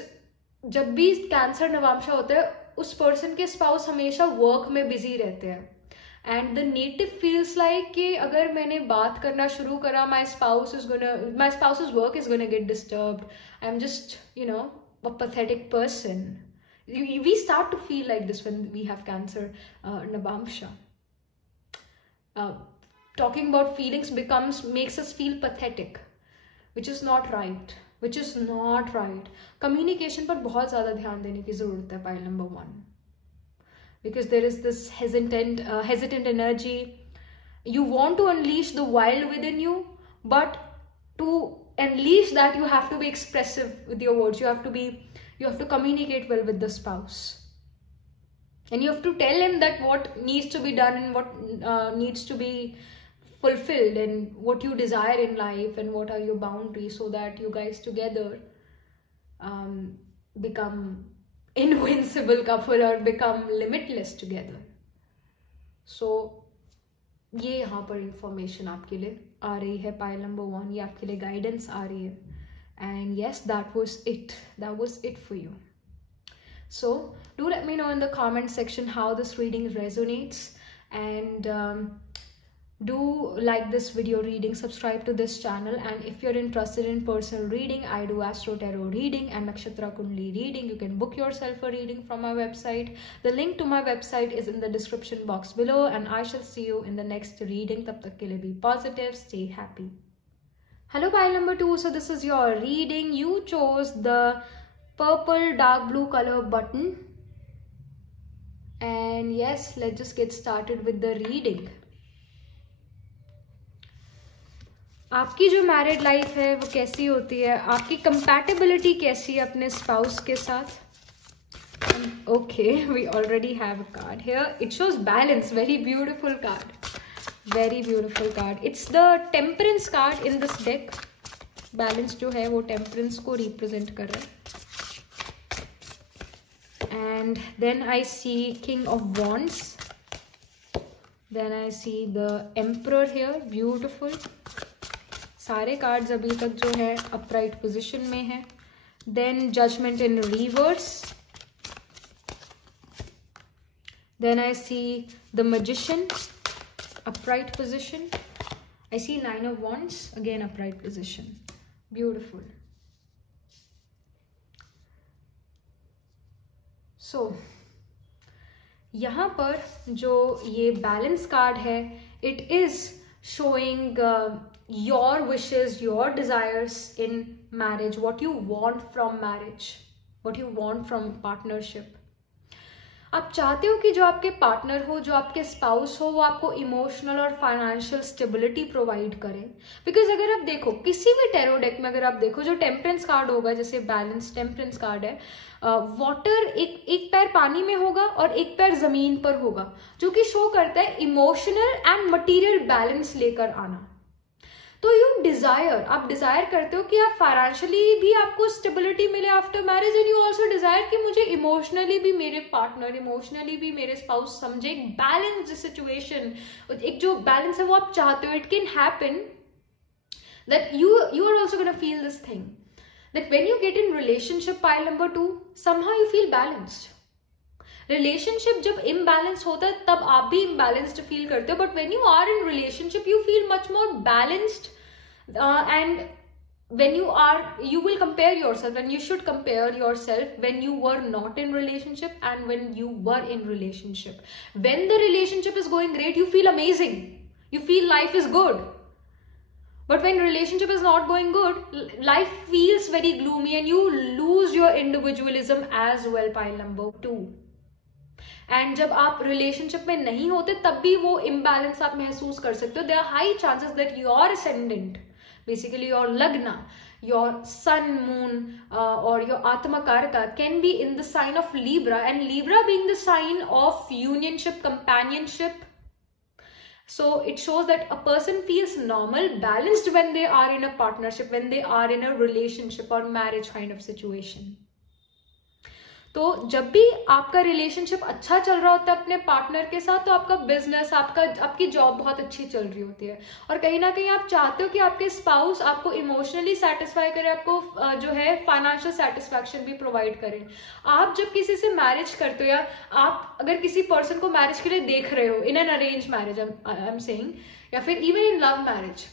जब भी cancer नवांशा होता है उस person के spouse हमेशा work में बिजी रहते हैं, and the native feels like कि अगर मैंने बात करना शुरू करा, my spouse's work is gonna get disturbed, I'm just a pathetic person. We start to feel like this when we have cancer navamsha. Talking about feelings makes us feel pathetic, which is not right. Communication पर बहुत ज़्यादा ध्यान देने की ज़रूरत है, pile number 1. Because there is this hesitant energy. You want to unleash the wild within you, but to unleash that you have to be expressive with your words. You have to communicate well with the spouse. And you have to tell him that what needs to be done and what needs to be fulfilled, and what you desire in life, and what are your boundaries, so that you guys together become invincible couple or become limitless together. So ये यहाँ पर information आपके लिए आ रही है, pile number 1, ये आपके लिए guidance आ रही है. And yes, that was it for you. So do let me know in the comment section how this reading resonates, and do like this video reading, subscribe to this channel, and if you're interested in personal reading, I do Astro Tarot reading and Nakshatra Kundli reading. You can book yourself a reading from my website. The link to my website is in the description box below, and I shall see you in the next reading. Tab tak ke liye be positive, stay happy. Hello pile number 2, so this is your reading. You chose the purple dark blue color button, and yes, let's just get started with the reading. आपकी जो married life है वो कैसी होती है, आपकी compatibility कैसी है अपने स्पाउस के साथ. Okay, we already have a card here. It shows balance. Very beautiful card, very beautiful card. It's the temperance card in this deck. Balance जो है वो टेम्परेंस को रिप्रेजेंट कर रहा है. And then I see king of wands. Then I see the emperor here. Beautiful. सारे cards अभी तक जो है अपराइट पोजीशन में है. Then judgement in reverse. Then I see the magician, upright position. I see 9 of Wands, again upright position. Beautiful. So यहाँ पर जो ये बैलेंस कार्ड है, it is showing your wishes, your desires in marriage, what you want from marriage, what you want from partnership. आप चाहते हो कि जो आपके पार्टनर हो, जो आपके स्पाउस हो, वो आपको इमोशनल और फाइनेंशियल स्टेबिलिटी प्रोवाइड करें। बिकॉज अगर आप देखो किसी भी टैरो डेक में, अगर आप देखो जो टेम्परेंस कार्ड होगा, जैसे बैलेंस टेम्परेंस कार्ड है, वाटर एक पैर पानी में होगा और एक पैर जमीन पर होगा, जो कि शो करता है इमोशनल एंड मटीरियल बैलेंस लेकर आना। तो यू डिजायर, आप डिजायर करते हो कि आप फाइनेंशियली भी आपको स्टेबिलिटी मिले after marriage, and you also desire कि मुझे इमोशनली भी मेरे पार्टनर, इमोशनली भी मेरे स्पाउस समझे, एक बैलेंस सिचुएशन, एक जो बैलेंस है वो आप चाहते हो। It can happen that you are also going to feel this thing, that when you get in relationship, pile number 2, somehow you feel balanced. Relationship जब इम्बैलेंस होता है तब आप भी इम्बैलेंस्ड फील करते हो, but when you are in relationship you feel much more balanced, and when you will compare yourself, and you should compare yourself when you were not in relationship and when you were in relationship. When the relationship is going great, you feel amazing, you feel life is good, but when relationship is not going good, life feels very gloomy and you lose your individualism as well, pile number 2. And जब आप relationship में नहीं होते तब भी वो imbalance आप महसूस कर सकते हो। There are high chances that your ascendant, basically your lagna, your sun, moon और your atma karaka can be in the sign of Libra, and Libra being the sign of unionship, companionship. So it shows that a person feels normal, balanced when they are in a partnership, when they are in a relationship or marriage kind of situation. तो जब भी आपका relationship अच्छा चल रहा होता है अपने पार्टनर के साथ, तो आपका बिजनेस, आपकी जॉब बहुत अच्छी चल रही होती है, और कहीं ना कहीं आप चाहते हो कि आपके स्पाउस आपको इमोशनली सेटिस्फाई करे, आपको जो है फाइनेंशियल सेटिस्फैक्शन भी प्रोवाइड करे। आप जब किसी से मैरिज करते हो, या आप अगर किसी पर्सन को मैरिज के लिए देख रहे हो, in an arrange marriage I am saying, या फिर even in love marriage,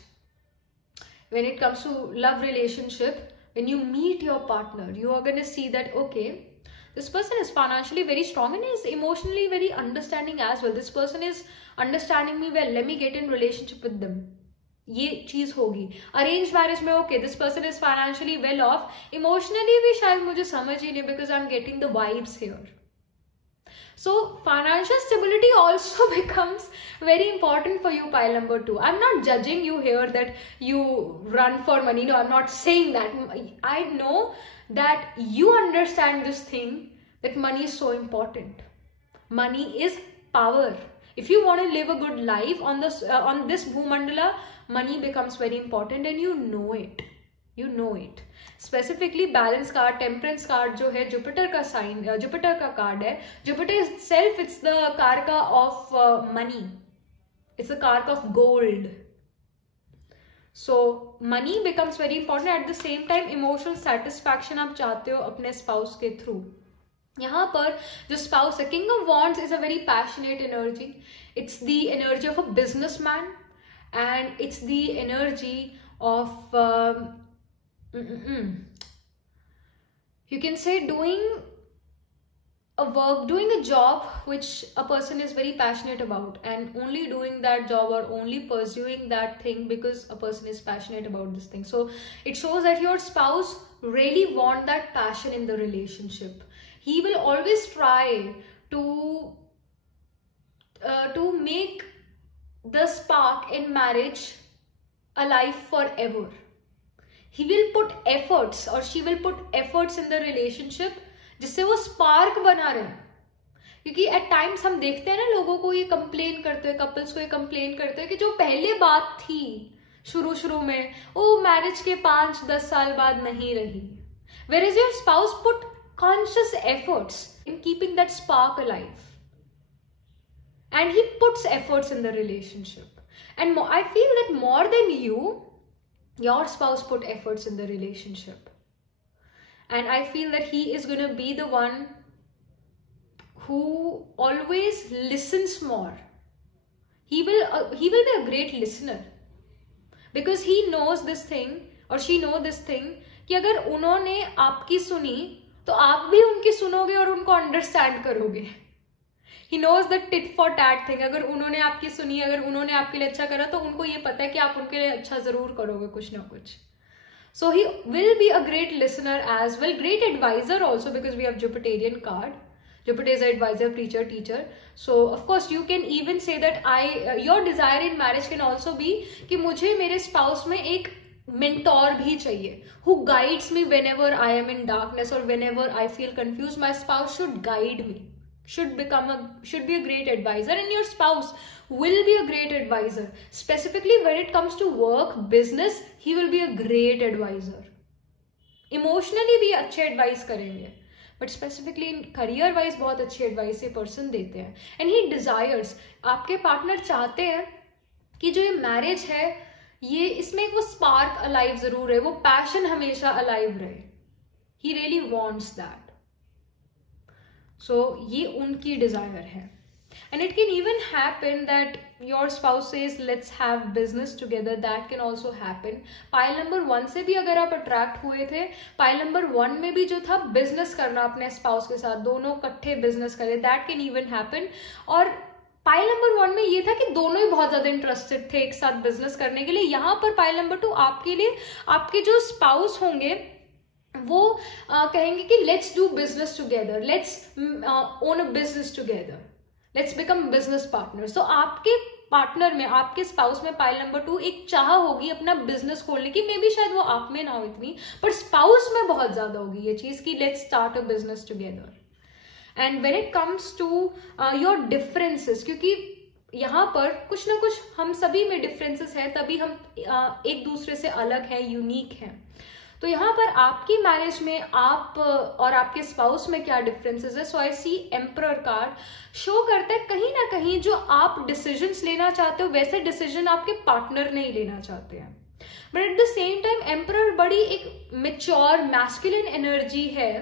when it comes to love relationship, when you meet your partner, you are going to see that okay, this person is financially very strong and is emotionally very understanding as well. This person is understanding me well. Let me get in relationship with them. ये चीज होगी। Arrange marriage में okay, this person is financially well of, emotionally भी शायद मुझे समझ ही नहीं, because I am getting the vibes here. So financial stability also becomes very important for you, pile number 2. I'm not judging you here that you run for money. No, I'm not saying that. I know that you understand this thing, that money is so important. Money is power. If you want to live a good life on this Bhumandala, money becomes very important, and you know it. You know it. Specifically balance card, temperance card जो है Jupiter का sign, Jupiter का card है. Jupiter is self, it's the कारका of money, it's the कारका of gold. So money becomes very important. Eight the same time emotional satisfaction आप चाहते हो अपने स्पाउस के थ्रू. यहाँ पर जो स्पाउस है, king of wands is a very passionate energy. It's the energy of a businessman, and it's the energy of you can say doing a job which a person is very passionate about, and only doing that job or only pursuing that thing because a person is passionate about this thing. So it shows that your spouse really want that passion in the relationship. He will always try to make the spark in marriage alive forever. He will put efforts, or she will put efforts in the relationship, जिससे वो spark बना रहे. क्योंकि eight times हम देखते हैं ना, लोगों को ये कंप्लेन करते हैं, कपल्स को ये कंप्लेन करते हैं कि जो पहले बात थी शुरू में, वो मैरिज के 5-10 साल बाद नहीं रही. Whereas your spouse put conscious efforts in keeping that spark alive, and he puts efforts in the relationship. And I feel that more than your spouse put efforts in the relationship, and I feel that he is going to be the one who always listens more. He will be a great listener, because he knows this thing, or she knows this thing, कि अगर उन्होंने आपकी सुनी तो आप भी उनकी सुनोगे और उनको अंडरस्टैंड करोगे. He knows the tit for tat thing. अगर उन्होंने आपकी सुनी, अगर उन्होंने आपके लिए अच्छा करा, तो उनको ये पता है कि आप उनके लिए अच्छा जरूर करोगे कुछ ना कुछ. So he will be a great listener as well, great advisor also, because we have Jupiterian card. Jupiter is an advisor, preacher, teacher. So of course you can even say that your desire in marriage can also be कि मुझे मेरे spouse में एक mentor भी चाहिए, who guides me whenever I am in darkness or whenever I feel confused. My spouse should guide me, should be a great advisor, and your spouse will be a great advisor. Specifically when it comes to work, business, he will be a great advisor. Emotionally भी अच्छे advice करेंगे, but specifically in career wise बहुत अच्छी advice ये person देते हैं. And he desires, आपके partner चाहते हैं कि जो ये marriage है ये इसमें एक वो spark alive जरूर है, वो passion हमेशा alive रहे. He really wants that. So ये उनकी desire है. And it can even happen that your spouse says let's have business together. That can also happen. Pile number 1 से भी अगर आप attract हुए थे, pile number 1 में भी जो था business करना अपने spouse के साथ, दोनों इकट्ठे business करें, that can even happen. और पाइल नंबर 1 में ये था कि दोनों ही बहुत ज्यादा इंटरेस्टेड थे एक साथ बिजनेस करने के लिए. यहाँ पर पाइल नंबर 2 आपके लिए, आपके जो स्पाउस होंगे वो कहेंगे कि let's do business together, let's own a business together, let's become business partner. तो आपके पार्टनर में, आपके स्पाउस में पाइल नंबर 2 एक चाह होगी अपना बिजनेस खोलने की. मे बी शायद वो आप में ना हो इतनी, पर स्पाउस में बहुत ज्यादा होगी ये चीज कि let's start a business together. And when it comes to your differences, क्योंकि यहाँ पर कुछ ना कुछ हम सभी में डिफरेंसेस है, तभी हम एक दूसरे से अलग हैं, यूनिक हैं. तो यहाँ पर आपकी मैरिज में आप और आपके स्पाउस में क्या डिफरेंसेस है. सो I C emperor card show करता है कहीं ना कहीं जो आप डिसीजंस लेना चाहते हो वैसे डिसीजन आपके पार्टनर नहीं लेना चाहते हैं. But at the same time emperor बड़ी एक मेच्योर मैस्कुलिन एनर्जी है.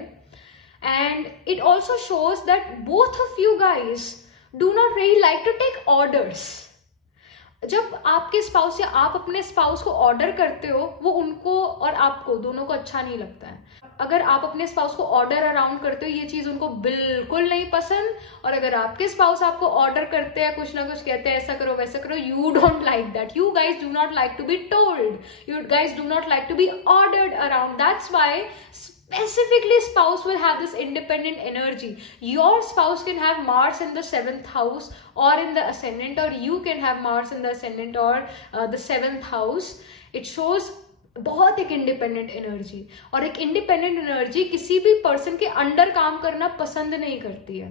And it also shows that both of you guys do not really like to take orders. जब आपके स्पाउस या आप अपने स्पाउस को ऑर्डर करते हो, वो उनको और आपको दोनों को अच्छा नहीं लगता है. अगर आप अपने स्पाउस को ऑर्डर अराउंड करते हो, ये चीज उनको बिल्कुल नहीं पसंद. और अगर आपके स्पाउस आपको ऑर्डर करते हैं, कुछ ना कुछ कहते हैं, ऐसा करो वैसा करो, you don't like that. You guys do not like to be told, you guys do not like to be ordered around. That's why specifically spouse will have this independent energy. Your spouse can have Mars in the 7th house or in the ascendant, or you can have Mars in the ascendant or the 7th house. It shows बहुत एक independent energy. और एक independent energy किसी भी person के under काम करना पसंद नहीं करती है.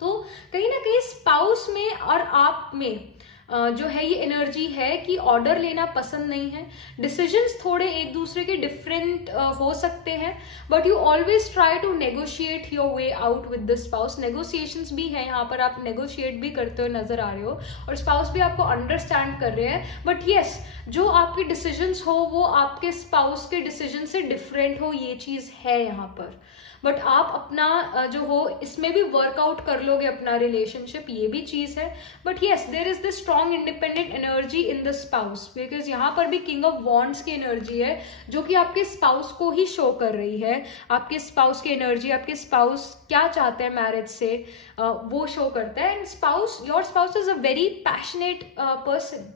तो कहीं ना कहीं स्पाउस में और आप में जो है ये एनर्जी है कि ऑर्डर लेना पसंद नहीं है. डिसीजंस थोड़े एक दूसरे के डिफरेंट हो सकते हैं, but you always try to negotiate your way out with the spouse. Negotiations भी है यहाँ पर, आप नेगोशिएट भी करते हुए नजर आ रहे हो और स्पाउस भी आपको अंडरस्टैंड कर रहे हैं. बट यस, जो आपके डिसीजंस हो वो आपके स्पाउस के डिसीजन से डिफरेंट हो, ये चीज है यहाँ पर. बट आप अपना जो हो इसमें भी वर्कआउट कर लोगे अपना रिलेशनशिप, ये भी चीज है. But yes, there is this strong independent energy in the spouse, because यहाँ पर भी किंग ऑफ वॉन्ड्स की एनर्जी है जो कि आपके स्पाउस को ही शो कर रही है. आपके स्पाउस की एनर्जी, आपके स्पाउस क्या चाहते हैं मैरिज से, वो शो करता है. And spouse, your spouse is a very passionate person.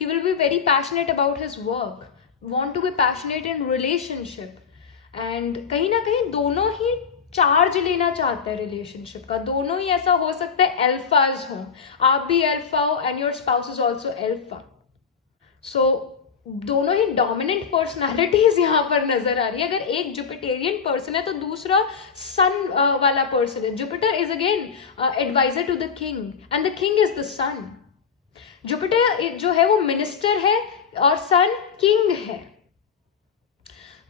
He will be very passionate about his work, want to be passionate in relationship. And कहीं ना कहीं दोनों ही चार्ज लेना चाहते हैं रिलेशनशिप का. दोनों ही ऐसा हो सकता है एल्फाज हो, आप भी एल्फा हो and your spouse is also alpha. So दोनों ही डोमिनेंट पर्सनालिटीज यहाँ पर नजर आ रही है. अगर एक जुपिटेरियन पर्सन है तो दूसरा सन वाला पर्सन है. Jupiter is again adviser to the king and the king is the sun. Jupiter जो है वो मिनिस्टर है और सन किंग है.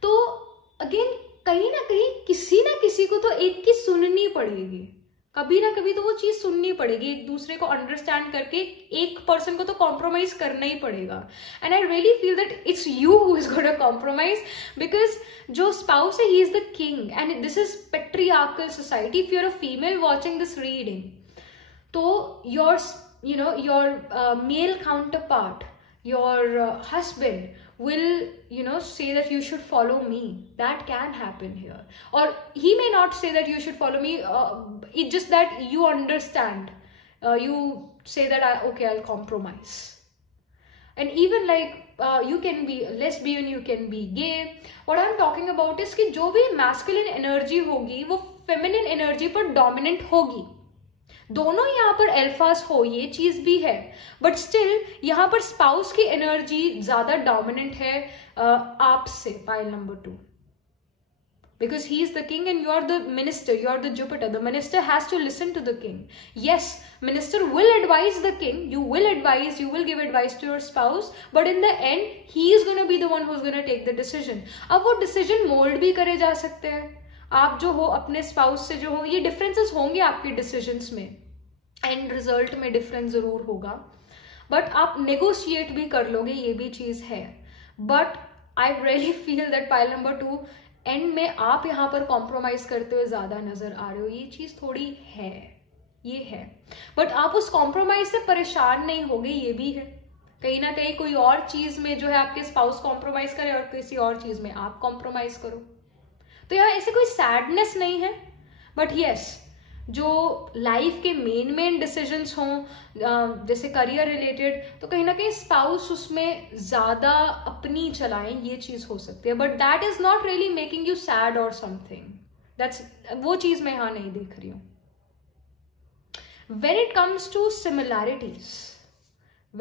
तो अगेन कहीं ना कहीं किसी ना किसी को तो एक की सुननी पड़ेगी, कभी ना कभी तो वो चीज सुननी पड़ेगी. एक दूसरे को अंडरस्टैंड करके एक पर्सन को तो कॉम्प्रोमाइज करना ही पड़ेगा. And I really feel that it's you who is gonna to compromise, because जो स्पाउस है he is the king and this is patriarchal society. If you are a female watching this reading, तो your male counterpart, your husband will say that you should follow me. That can happen here, or he may not say that you should follow me. It's just that you understand, you say that I'll compromise. And even like you can be lesbian, you can be gay, what I am talking about is कि जो भी masculine energy होगी वो feminine energy पर dominant होगी। दोनों यहाँ पर अल्फास हो, ये चीज भी है, बट स्टिल यहाँ पर स्पाउस की एनर्जी ज्यादा डोमिनेंट है आपसे, pile number 2, because he is the king and you are the minister, you are the Jupiter. The minister has to listen to the king. Yes, minister will advise the king, you will advise, you will give advice to your spouse, but in the end he is going to be the one who's going to take the decision. अब वो decision mold भी करे जा सकते हैं, आप जो हो अपने spouse से जो हो, ये differences होंगे आपके decisions में, end result में difference जरूर होगा, but आप negotiate भी कर लोगे, ये भी चीज है। But I really feel that pile number 2 and में आप यहाँ पर कॉम्प्रोमाइज करते हुए ज्यादा नजर आ रहे हो, ये चीज थोड़ी है, ये है, बट आप उस कॉम्प्रोमाइज से परेशान नहीं होगे, ये भी है। कहीं ना कहीं कोई और चीज में जो है आपके स्पाउस कॉम्प्रोमाइज करे और किसी और चीज में आप कॉम्प्रोमाइज करो, तो यहाँ ऐसे कोई सैडनेस नहीं है। बट यस, जो लाइफ के मेन डिसीजंस हों जैसे करियर रिलेटेड, तो कहीं ना कहीं स्पाउस उसमें ज्यादा अपनी चलाएं, ये चीज हो सकती है, but that is not really making you sad और समथिंग, दैट्स वो चीज मैं यहां नहीं देख रही हूं। when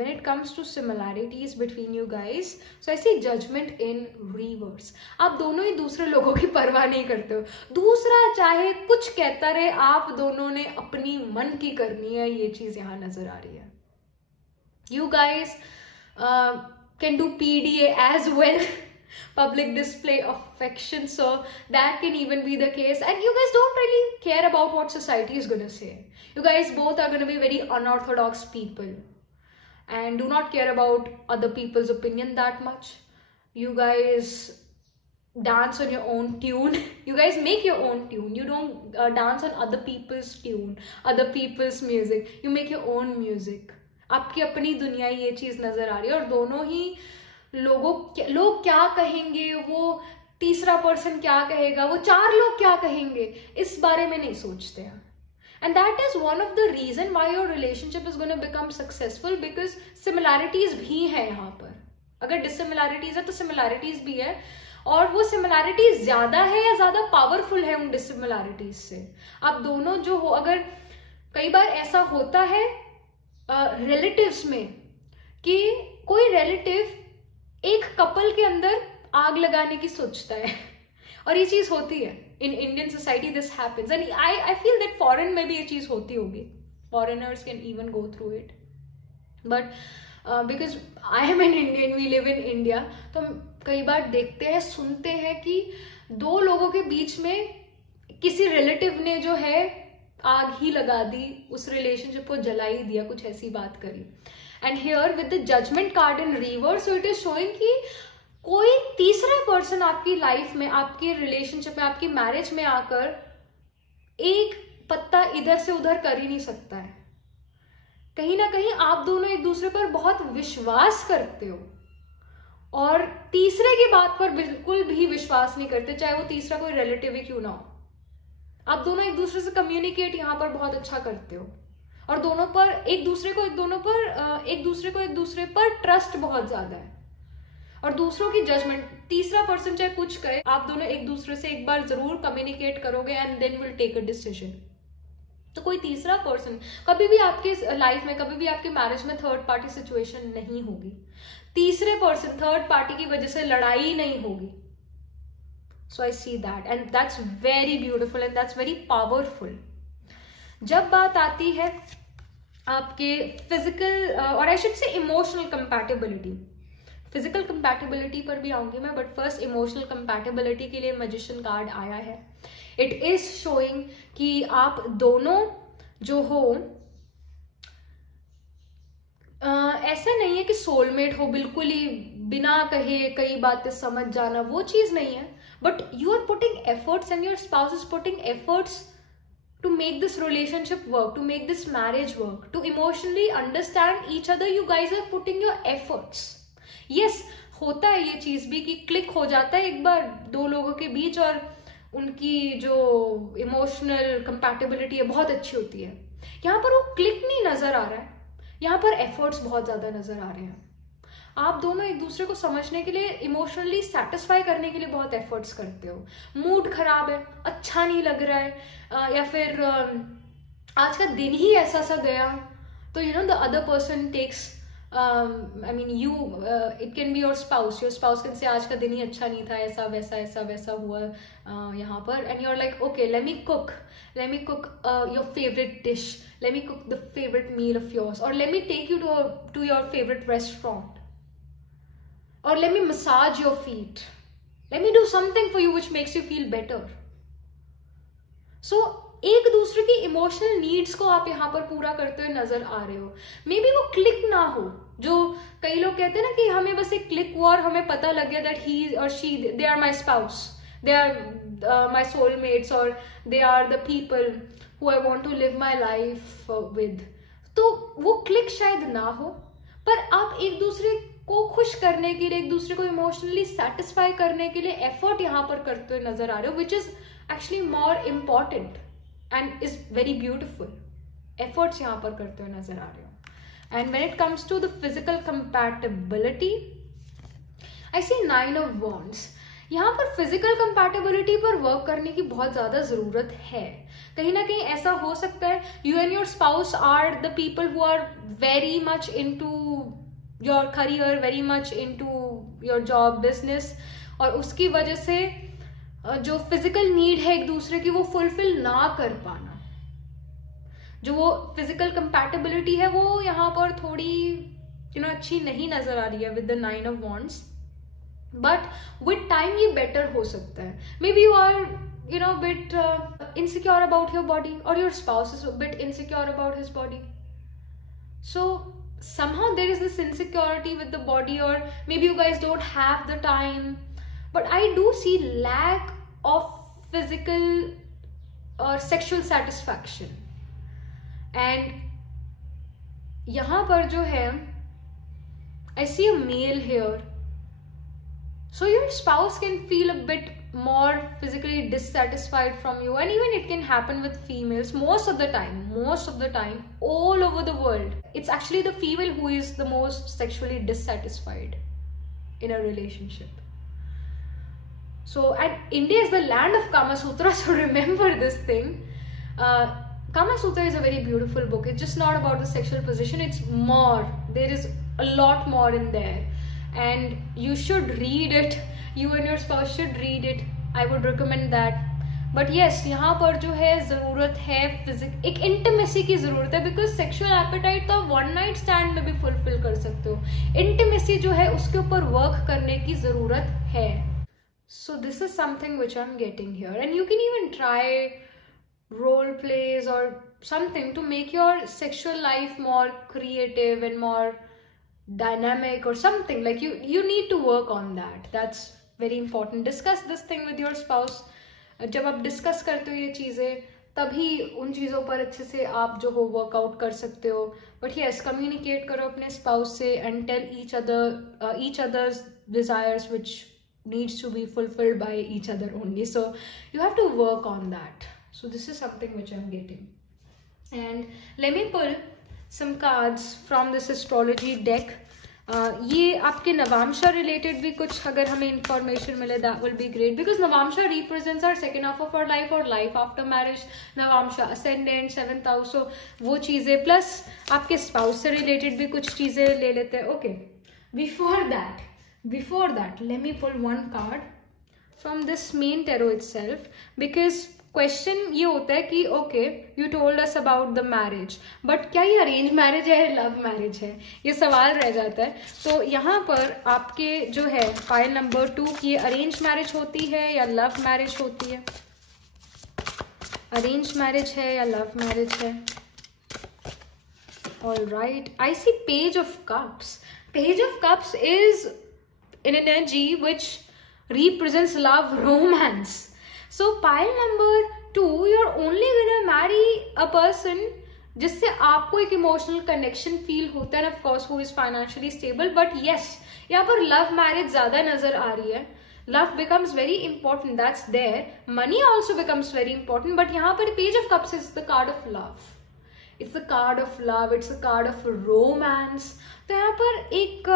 it comes to similarities between you guys, so I see judgment in reverse. आप दोनों ही दूसरे लोगों की परवाह नहीं करते हो, दूसरा चाहे कुछ कहता रहे, आप दोनों ने अपनी मन की करनी है, ये चीज यहां नजर आ रही है। You guys can do PDA as well, public display of affection, so that can even be the case, and you guys don't really care about what society is going to say. You guys both are going to be very unorthodox people and do not care about other people's opinion that much. You guys dance on your own tune. You guys make your own tune. You don't dance on other people's tune, other people's music. You make your own music. आपकी अपनी दुनिया, ये चीज नजर आ रही है, और दोनों ही लोग क्या कहेंगे, वो तीसरा पर्सन क्या कहेगा, वो चार लोग क्या कहेंगे, इस बारे में नहीं सोचते हैं। And that is one of the reason why your relationship is going to become successful, because similarities भी है यहाँ पर। अगर dissimilarities है तो similarities भी है, और वो similarities ज्यादा है या ज्यादा powerful है उन dissimilarities से। आप दोनों जो हो, अगर कई बार ऐसा होता है relatives में कि कोई relative एक couple के अंदर आग लगाने की सोचता है, और ये चीज होती है in Indian society, this happens, and I feel that foreign में भी ये चीज होती होगी, foreigners can even go through it, but because I am an Indian, we live in India, तो कई बार देखते हैं, सुनते हैं कि दो लोगों के बीच में किसी रिलेटिव ने जो है आग ही लगा दी, उस रिलेशनशिप को जला ही दिया, कुछ ऐसी बात करी। And here with the judgement card in reverse, so it is showing कि कोई तीसरा पर्सन आपकी लाइफ में, आपकी रिलेशनशिप में, आपकी मैरिज में आकर एक पत्ता इधर से उधर कर ही नहीं सकता है। कहीं ना कहीं आप दोनों एक दूसरे पर बहुत विश्वास करते हो, और तीसरे की बात पर बिल्कुल भी विश्वास नहीं करते, चाहे वो तीसरा कोई रिलेटिव ही क्यों ना हो। आप दोनों एक दूसरे से कम्युनिकेट यहाँ पर बहुत अच्छा करते हो, और दोनों पर एक दूसरे पर ट्रस्ट बहुत ज्यादा है, और दूसरों की जजमेंट, तीसरा पर्सन चाहे कुछ कहे, आप दोनों एक दूसरे से एक बार जरूर कम्युनिकेट करोगे and then will take a decision. तो कोई तीसरा पर्सन कभी भी आपके लाइफ में, कभी भी आपके मैरिज में थर्ड पार्टी सिचुएशन नहीं होगी, तीसरे पर्सन, थर्ड पार्टी की वजह से लड़ाई नहीं होगी। So I see that, and that's very beautiful and that's very powerful. जब बात आती है आपके फिजिकल और I should say emotional compatibility, physical compatibility पर भी आऊंगी मैं, बट फर्स्ट इमोशनल कंपैटिबिलिटी के लिए मैजिशियन कार्ड आया है। इट इज शोइंग कि आप दोनों जो हो, ऐसा नहीं है कि सोलमेट हो, बिल्कुल ही बिना कहे कई बातें समझ जाना, वो चीज नहीं है, but you are putting efforts and your spouse is putting efforts to make this relationship work, to make this marriage work, to emotionally understand each other. You guys are putting your efforts. Yes, होता है ये चीज भी कि click हो जाता है एक बार दो लोगों के बीच, और उनकी जो इमोशनल कंपैटिबिलिटी है बहुत अच्छी होती है। यहाँ पर वो क्लिक नहीं नजर आ रहा है, यहाँ पर एफर्ट्स बहुत ज्यादा नजर आ रहे हैं। आप दोनों एक दूसरे को समझने के लिए, इमोशनली सेटिस्फाई करने के लिए बहुत एफर्ट्स करते हो। मूड खराब है, अच्छा नहीं लग रहा है, या फिर आज का दिन ही ऐसा सा गया, तो you know the other person takes, I mean you, it can be your spouse can say आज का दिन ही अच्छा नहीं था, ऐसा वैसा हुआ यहाँ पर, and you're like, okay, let me cook your favorite dish, let me cook the favorite meal of yours, or let me take you to your favorite restaurant, or let me massage your feet, let me do something for you which makes you feel better. So एक दूसरे की emotional needs को आप यहाँ पर पूरा करते हुए नजर आ रहे हो। मे बी वो क्लिक ना हो, जो कई लोग कहते हैं ना कि हमें बस एक क्लिक हुआ और हमें पता लग गया दैट ही और she, they are my spouse, they are my soulmates, और they are the people who I want to live my life with. तो वो क्लिक शायद ना हो, पर आप एक दूसरे को खुश करने के लिए, एक दूसरे को इमोशनली सेटिस्फाई करने के लिए एफर्ट यहाँ पर करते हुए नजर आ रहे हो, which is actually more important and is very beautiful. Efforts यहाँ पर करते हुए नजर आ रहे हो। And when it comes to the physical compatibility, I see 9 of Wands. यहाँ पर physical compatibility पर work करने की बहुत ज्यादा जरूरत है। कहीं ना कहीं ऐसा हो सकता है you and your spouse are the people who are very much into your career, very much into your job, business, और उसकी वजह से जो फिजिकल नीड है एक दूसरे की वो फुलफिल ना कर पाना, जो वो फिजिकल कंपैटिबिलिटी है वो यहाँ पर थोड़ी अच्छी नहीं नजर आ रही है with the 9 of Wands। But with time ये बेटर हो सकता है। Maybe you are bit insecure about your body, or your spouse is a bit insecure about his body, so somehow there is this insecurity with the body, or maybe you guys don't have the time. But I do see lack of physical or sexual satisfaction. And यहाँ पर जो है, I see a male here. So your spouse can feel a bit more physically dissatisfied from you, and even it can happen with females most of the time, all over the world. It's actually the female who is the most sexually dissatisfied in a relationship. So, and India is the land of Kama Sutra, so remember this thing. Kama Sutra is a very beautiful book. It's just not about the sexual position, it's more. There is a lot more in there. And you should read it. You and your spouse should read it. I would recommend that. But yes, यहाँ पर जो है जरूरत है एक intimacy की जरूरत है, बिकॉज सेक्सुअल एपेटाइट तो वन नाइट स्टैंड में भी फुलफिल कर सकते हो। इंटीमेसी जो है उसके ऊपर वर्क करने की जरूरत है। So this is something which I'm getting here, and you can even try role plays or something to make your sexual life more creative and more dynamic, or something like you need to work on that. That's very important. Discuss this thing with your spouse. जब आप discuss करते हो ये चीजें, तभी उन चीजों पर अच्छे से आप जो हो वर्कआउट कर सकते हो। बट यस, कम्युनिकेट करो अपने स्पाउस से and tell each other's desires which needs to be fulfilled by each other only. So you have to work on that. So this is something which I'm getting. And let me pull some cards from this astrology deck. ये आपके नवांशा related भी कुछ अगर हमें information मिले, that will be great, because नवांशा represents our second half of our life or life after marriage. नवांशा ascendant, 7th house, so वो चीजें plus आपके स्पाउस से रिलेटेड भी कुछ चीजें ले लेते हैं। Okay, before that let me pull one card from this main tarot itself, because question ये होता है कि okay you told us about the marriage, but क्या ये अरेंज मैरिज है, लव मैरिज है, ये सवाल रह जाता है। तो यहाँ पर आपके जो है पाइल नंबर 2 की अरेंज मैरिज होती है या लव मैरिज होती है, अरेंज मैरिज है या लव मैरिज है। Alright, I see page of cups. Page of cups is an energy which represents love, romance. So pile number 2, you're only gonna marry a person जिससे आपको एक emotional connection feel होता है, of course who is financially stable. But yes, यहाँ पर love marriage ज्यादा नजर आ रही है। Love becomes very important, that's there. Money also becomes very important, but यहाँ पर page of cups is the card of love. It's the card of love, it's the card of romance. तो यहाँ पर एक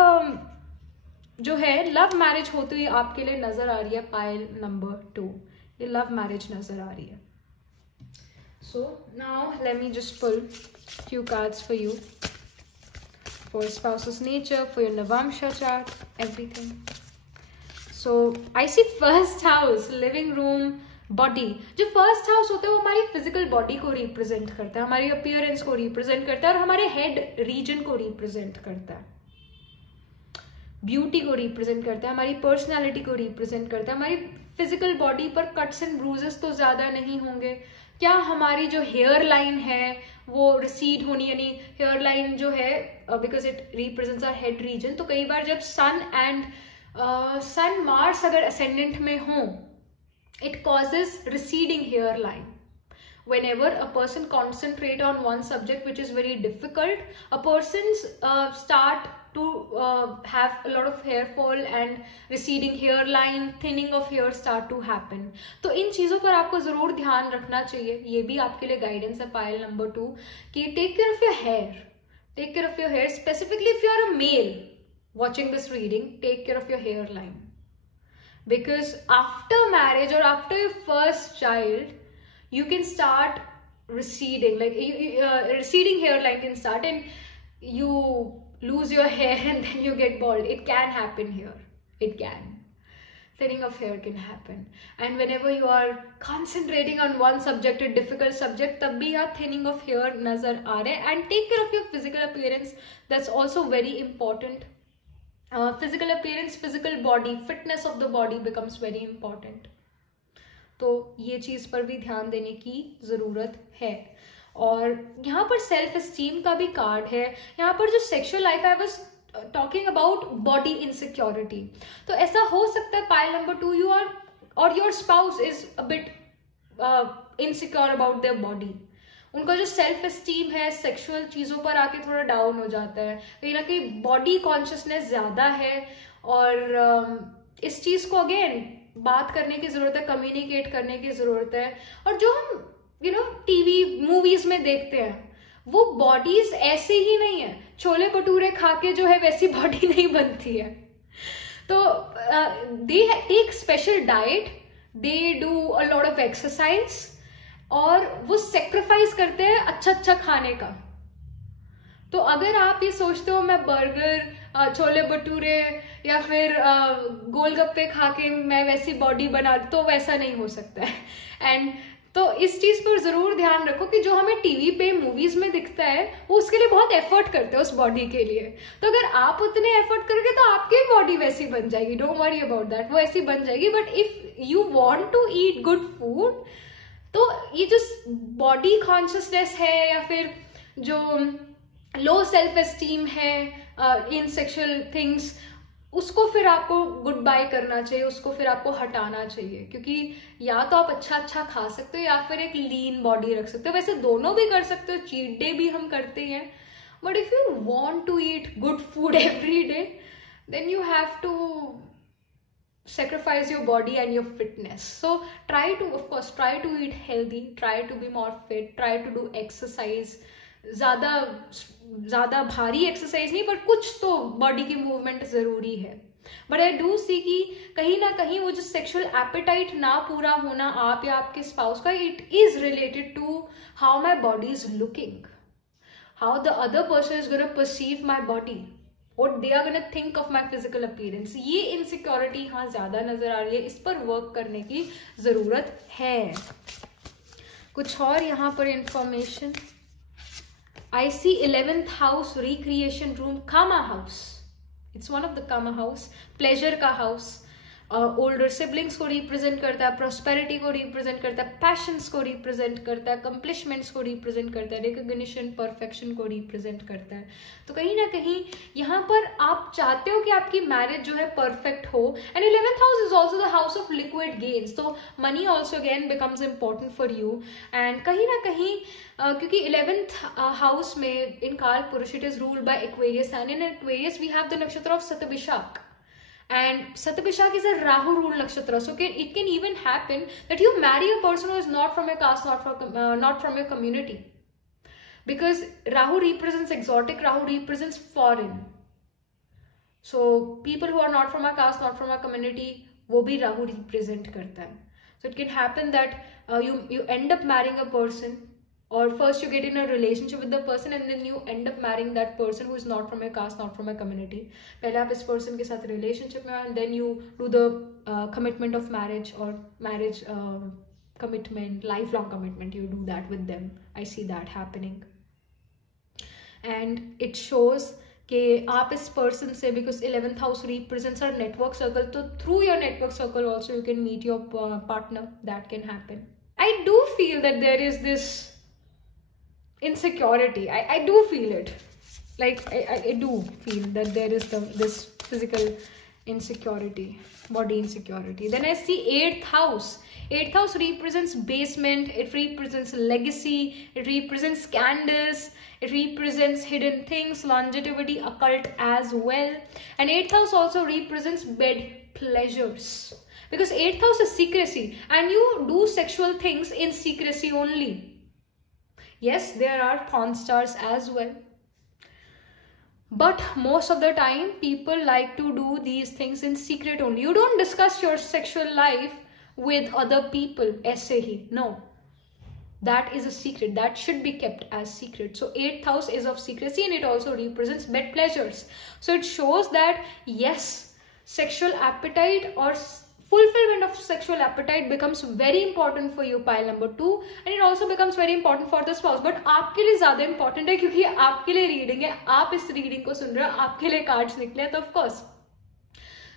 जो है लव मैरिज होती हुई आपके लिए नजर आ रही है पाइल नंबर 2, ये लव मैरिज नजर आ रही है. So now let me just pull few cards for you, for spouse's nature, for your Navamsha chart, everything. So I see first house, living room, body. जो फर्स्ट हाउस होता है वो हमारी फिजिकल बॉडी को रिप्रेजेंट करता है, हमारी appearance को रिप्रेजेंट करता है और हमारे हेड रीजन को रिप्रेजेंट करता है, ब्यूटी को रिप्रेजेंट करता है, हमारी पर्सनैलिटी को रिप्रेजेंट करता है. हमारी फिजिकल बॉडी पर कट्स एंड ब्रूजेस तो ज्यादा नहीं होंगे. क्या हमारी जो हेयर लाइन है वो रिसीड होनी, यानी हेयर लाइन जो है because it represents our head region. तो कई बार जब सन मार्स अगर असेंडेंट में हो, it causes receding hair line. Whenever a person concentrate on one subject which is very difficult, a person's start to have a lot of hair fall and receding hairline, thinning of hair start to happen. तो इन चीजों पर आपको जरूर ध्यान रखना चाहिए. ये भी आपके लिए गाइडेंस है पाइल नंबर 2 कि take care of your hair, take care of your hair. Specifically if you are a male watching this reading, take care of your hairline, because after marriage or after your first child you can start receding, like receding hairline can start and you lose your hair and then you get bald. It can happen here, it can. Thinning of hair can happen, and whenever you are concentrating on one subject, a difficult subject, tab bhi yaar thinning of hair nazar aa rahe. And take care of your physical appearance, that's also very important. Physical appearance, physical body, fitness of the body becomes very important. तो ये चीज पर भी ध्यान देने की जरूरत है. और यहाँ पर सेल्फ एस्टीम का भी कार्ड है. यहाँ पर जो सेक्सुअल लाइफ है, I was talking about body insecurity. तो ऐसा हो सकता है पाइल नंबर 2 यू आर और your spouse is a bit insecure about their body. उनका जो सेल्फ एस्टीम है सेक्सुअल चीजों पर आके थोड़ा डाउन हो जाता है. कहीं ना कहीं बॉडी कॉन्शियसनेस ज्यादा है और इस चीज को अगेन बात करने की जरूरत है, कम्युनिकेट करने की जरूरत है. और जो हम टीवी मूवीज में देखते हैं वो बॉडीज ऐसे ही नहीं है. छोले भटूरे खा के जो है वैसी बॉडी नहीं बनती है. तो they take special diet, they do a lot of exercise और वो सेक्रीफाइस करते हैं अच्छा खाने का. तो अगर आप ये सोचते हो मैं बर्गर, छोले भटूरे या फिर गोलगप्पे खा के मैं वैसी बॉडी बना, तो वैसा नहीं हो सकता है. एंड तो इस चीज पर जरूर ध्यान रखो कि जो हमें टीवी पे मूवीज में दिखता है वो उसके लिए बहुत एफर्ट करते हैं उस बॉडी के लिए. तो अगर आप उतने एफर्ट करोगे तो आपकी बॉडी वैसी बन जाएगी. डोंट वरी अबाउट दैट, वो ऐसी बन जाएगी. But if you want to eat good food, तो ये जो बॉडी कॉन्शियसनेस है या फिर जो लो सेल्फ एस्टीम है इन सेक्सुअल थिंग्स, उसको फिर आपको गुड बाय करना चाहिए, उसको फिर आपको हटाना चाहिए. क्योंकि या तो आप अच्छा खा सकते हो या फिर एक लीन बॉडी रख सकते हो. वैसे दोनों भी कर सकते हो, चीट डे भी हम करते हैं. But if you want to eat good food every day, then you have to sacrifice your body and your fitness. So try to eat healthy, try to be more fit, try to do exercise. ज्यादा भारी exercise नहीं, पर कुछ तो body की movement जरूरी है. But I do see कि कहीं ना कहीं वो जो सेक्सुअल एपेटाइट ना पूरा होना आप या आपके स्पाउस का, it is related to how my body is looking, how the other person is gonna perceive my body, what they are gonna think of my physical appearance. ये इनसिक्योरिटी यहाँ ज्यादा नजर आ रही है, इस पर वर्क करने की जरूरत है. कुछ और यहाँ पर information. I see 11th house, recreation room, Kama house. It's one of the Kama house, pleasure का house. ओल्डर सिबलिंग्स को रिप्रेजेंट करता है, प्रोस्पेरिटी को रिप्रेजेंट करता है, पैशंस को रिप्रेजेंट करता है, कंप्लिशमेंट्स को रिप्रेजेंट करता है, रिकॉग्निशन, परफेक्शन को रिप्रेजेंट करता है. तो कहीं ना कहीं यहाँ पर आप चाहते हो कि आपकी मैरिज जो है परफेक्ट हो. And 11th house is also the house of liquid gains. तो money also again becomes important for you. And कहीं ना कहीं क्योंकि 11th हाउस में in kaal purush it is ruled by Aquarius, and in Aquarius we have the nakshatra of Satabishak. And Satabishak is a Rahu ruled nakshatra, so it can even happen that you marry a person who is not from your caste, not from your community, because Rahu represents exotic, Rahu represents foreign. So people who are not from our caste, not from our community, वो भी Rahu represent करता है. So it can happen that you end up marrying a person, or first you get in a relationship with the person and then you end up marrying that person who is not from your caste, not from your community. पहले आप इस person के साथ relationship में, and then you do the commitment of marriage, or marriage commitment, lifelong commitment. You do that with them. I see that happening, and it shows कि आप इस person से, because 11th house represents our network circle, तो through your network circle also you can meet your partner. That can happen. I do feel that there is this insecurity. I do feel it. Like I do feel that there is this physical insecurity, body insecurity. Then I see 8th house. 8th house represents basement. It represents legacy. It represents scandals. It represents hidden things, longevity, occult as well. And 8th house also represents bed pleasures, because 8th house is secrecy, and you do sexual things in secrecy only. Yes, there are pawn stars as well, but most of the time people like to do these things in secret only. You don't discuss your sexual life with other people ऐसे ही. No, that is a secret. That should be kept as secret. So 8th house is of secrecy, and it also represents bed pleasures. So it shows that yes, sexual appetite or fulfillment of sexual appetite becomes very important for you, pile number 2, and it also becomes very important for the spouse. But आपके लिए ज्यादा important है, क्योंकि आपके लिए reading है, आप इस रीडिंग को सुन रहे हो, आपके लिए कार्ड्स निकले हैं, तो ऑफ कोर्स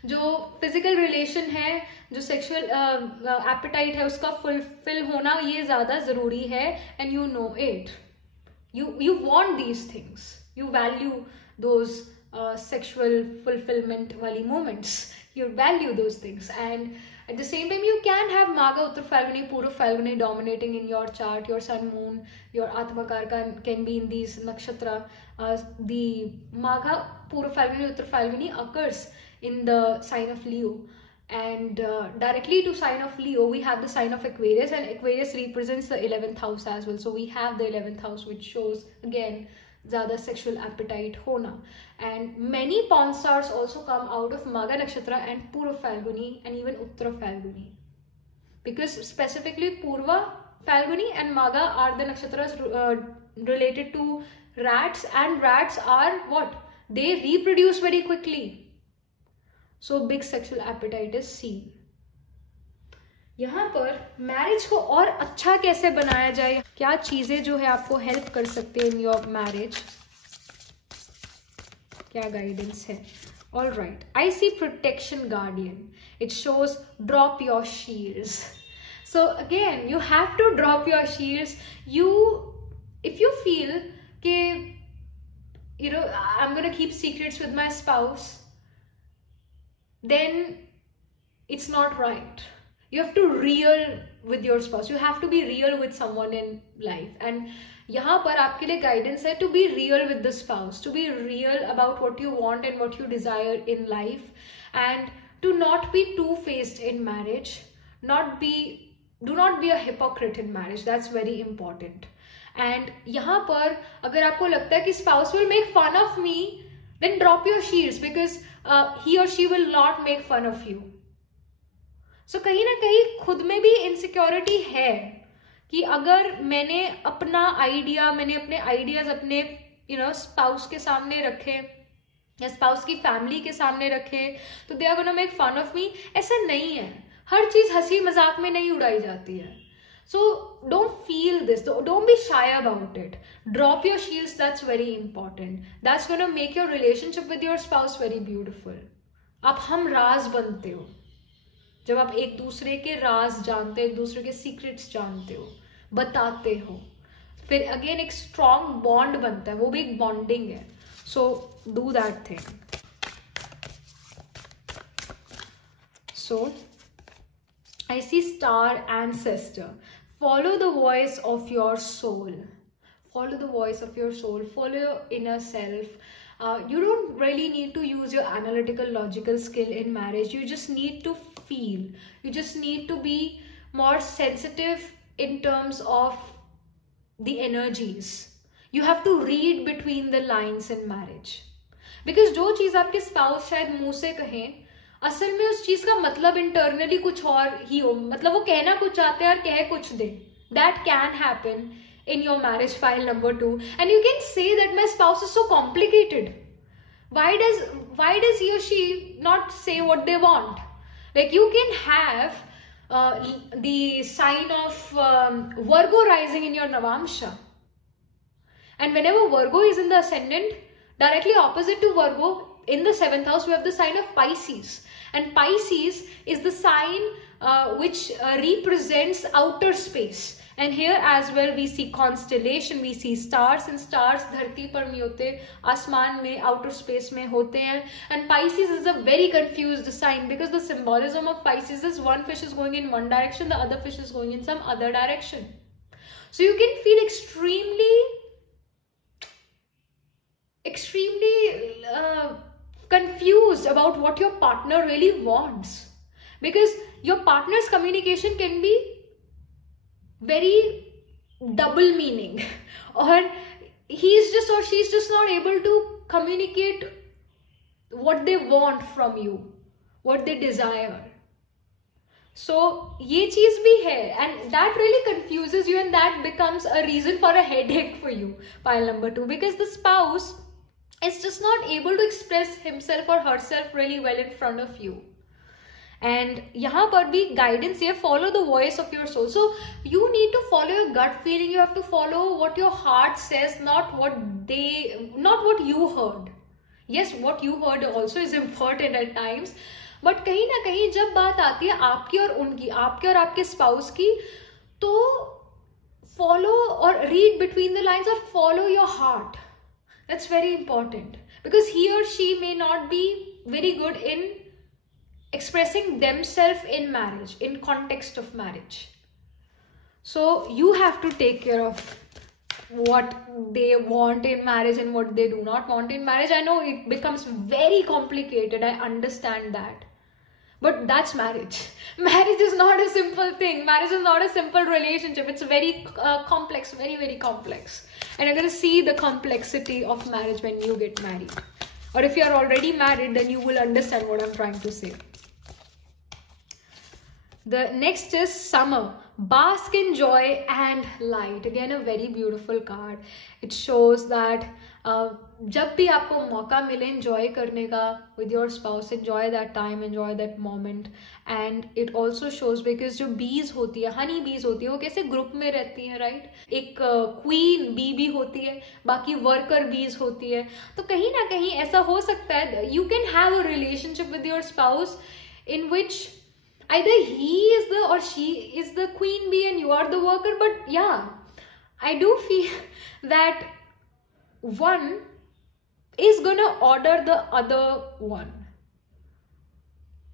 जो फिजिकल रिलेशन है, जो सेक्सुअल एपेटाइट है, उसका फुलफिल होना ये ज्यादा जरूरी है. And you know it, you want these things, you value those sexual fulfillment wali moments, you value those things. And at the same time, you can have Magha, Uttar Falguni, Purva Falguni dominating in your chart. Your sun, moon, your Atmakar can be in these nakshatra. The Magha, Purva Falguni, Uttar Falguni occurs in the sign of Leo, and directly to sign of Leo we have the sign of Aquarius, and Aquarius represents the 11th house as well. So we have the 11th house, which shows again zyada sexual appetite hona. And many pawn stars also come out of Magha nakshatra and Purva Falguni and even Uttara Falguni, because specifically Purva Falguni and Magha are the nakshatras related to rats, and rats are what? They reproduce very quickly. So big sexual appetite is seen. यहाँ पर marriage को और अच्छा कैसे बनाया जाए, क्या चीजें जो है आपको हेल्प कर सकते हैं इन योर मैरिज, क्या गाइडेंस है. All right, I see protection guardian. It shows drop your shields. So again you have to drop your shields. If you feel कि you know, I'm gonna keep secrets with my spouse, then it's not right. You have to real with your spouse. You have to be real with someone in life. And यहाँ पर आपके लिए guidance है to be real with the spouse, to be real about what you want and what you desire in life, and to not be two-faced in marriage. Do not be a hypocrite in marriage. That's very important. And यहाँ पर अगर आपको लगता है कि spouse will make fun of me, then drop your shields, because he or she will not make fun of you. So कहीं ना कहीं खुद में भी insecurity है कि अगर मैंने अपने आइडियाज अपने spouse के सामने रखे या spouse की family के सामने रखे, तो they are gonna make fun of me. ऐसा नहीं है. हर चीज हंसी मजाक में नहीं उड़ाई जाती है. So don't feel this. Don't be shy about it. Drop your shields. That's very important. That's going to make your relationship with your spouse very beautiful. आप हम राज बनते हो जब आप एक दूसरे के राज जानते हो, एक दूसरे के सीक्रेट्स जानते हो, बताते हो, फिर अगेन एक स्ट्रॉन्ग बॉन्ड बनता है. वो भी एक बॉन्डिंग है. So do that thing. So I see star ancestor. Follow the voice of your soul. Follow the voice of your soul. Follow your inner self. You don't really need to use your analytical, logical skill in marriage. You just need to feel. You just need to be more sensitive in terms of the energies. You have to read between the lines in marriage. Because जो चीज आपके spouse शायद मुंह से कहें, असल में उस चीज का मतलब इंटरनली कुछ और ही हो, मतलब वो कहना कुछ चाहते हैं और कह कुछ दे. That can happen in your marriage file number 2, and you can say that my spouse is so complicated. Why does he or she not say what they want? Like, you can have the sign of Virgo rising in your Navamsha, and whenever Virgo is in the ascendant, directly opposite to Virgo in the 7th house, we have the sign of Pisces, and Pisces is the sign which represents outer space. And here as well we see constellation, we see stars, and stars धरती पर नहीं होते, आसमान में outer space में होते हैं. And Pisces is a very confused sign because the symbolism of Pisces is one fish is going in one direction, the other fish is going in some other direction. So you can feel extremely confused about what your partner really wants, because your partner's communication can be very double meaning, or he's just or she's just not able to communicate what they want from you, what they desire. So ये चीज भी है, and that really confuses you, and that becomes a reason for a headache for you, pile number 2, because the spouse is just not able to express himself or herself really well in front of you. And यहाँ पर भी guidance है, follow the voice of your soul. So you need to follow your gut feeling. You have to follow what your heart says, not what you heard. Yes, what you heard also is important at times, but कहीं ना कहीं जब बात आती है आपकी और उनकी, आपके और आपके spouse की, तो follow or read between the lines or follow your heart. That's very important, because he or she may not be very good in expressing themselves in marriage, in context of marriage. So you have to take care of what they want in marriage and what they do not want in marriage. I know it becomes very complicated, I understand that, but that's marriage. Marriage is not a simple thing. Marriage is not a simple relationship. It's very complex, very, very complex, and you're going to see the complexity of marriage when you get married, or if you're already married, then you will understand what I'm trying to say. The next is summer. Bask in joy and light. Again, a very beautiful card. It shows that जब भी आपको मौका मिले enjoy करने का with your spouse, enjoy that time, enjoy that moment. And it also shows, because जो bees होती है, honey bees होती है, वो कैसे ग्रुप में रहती है, right? एक queen bee भी होती है, बाकी worker bees होती है. तो कहीं ना कहीं ऐसा हो सकता है, you can have a relationship with your spouse in which either he is the or she is the queen bee and you are the worker. But yeah, I do feel that one is gonna order the other one,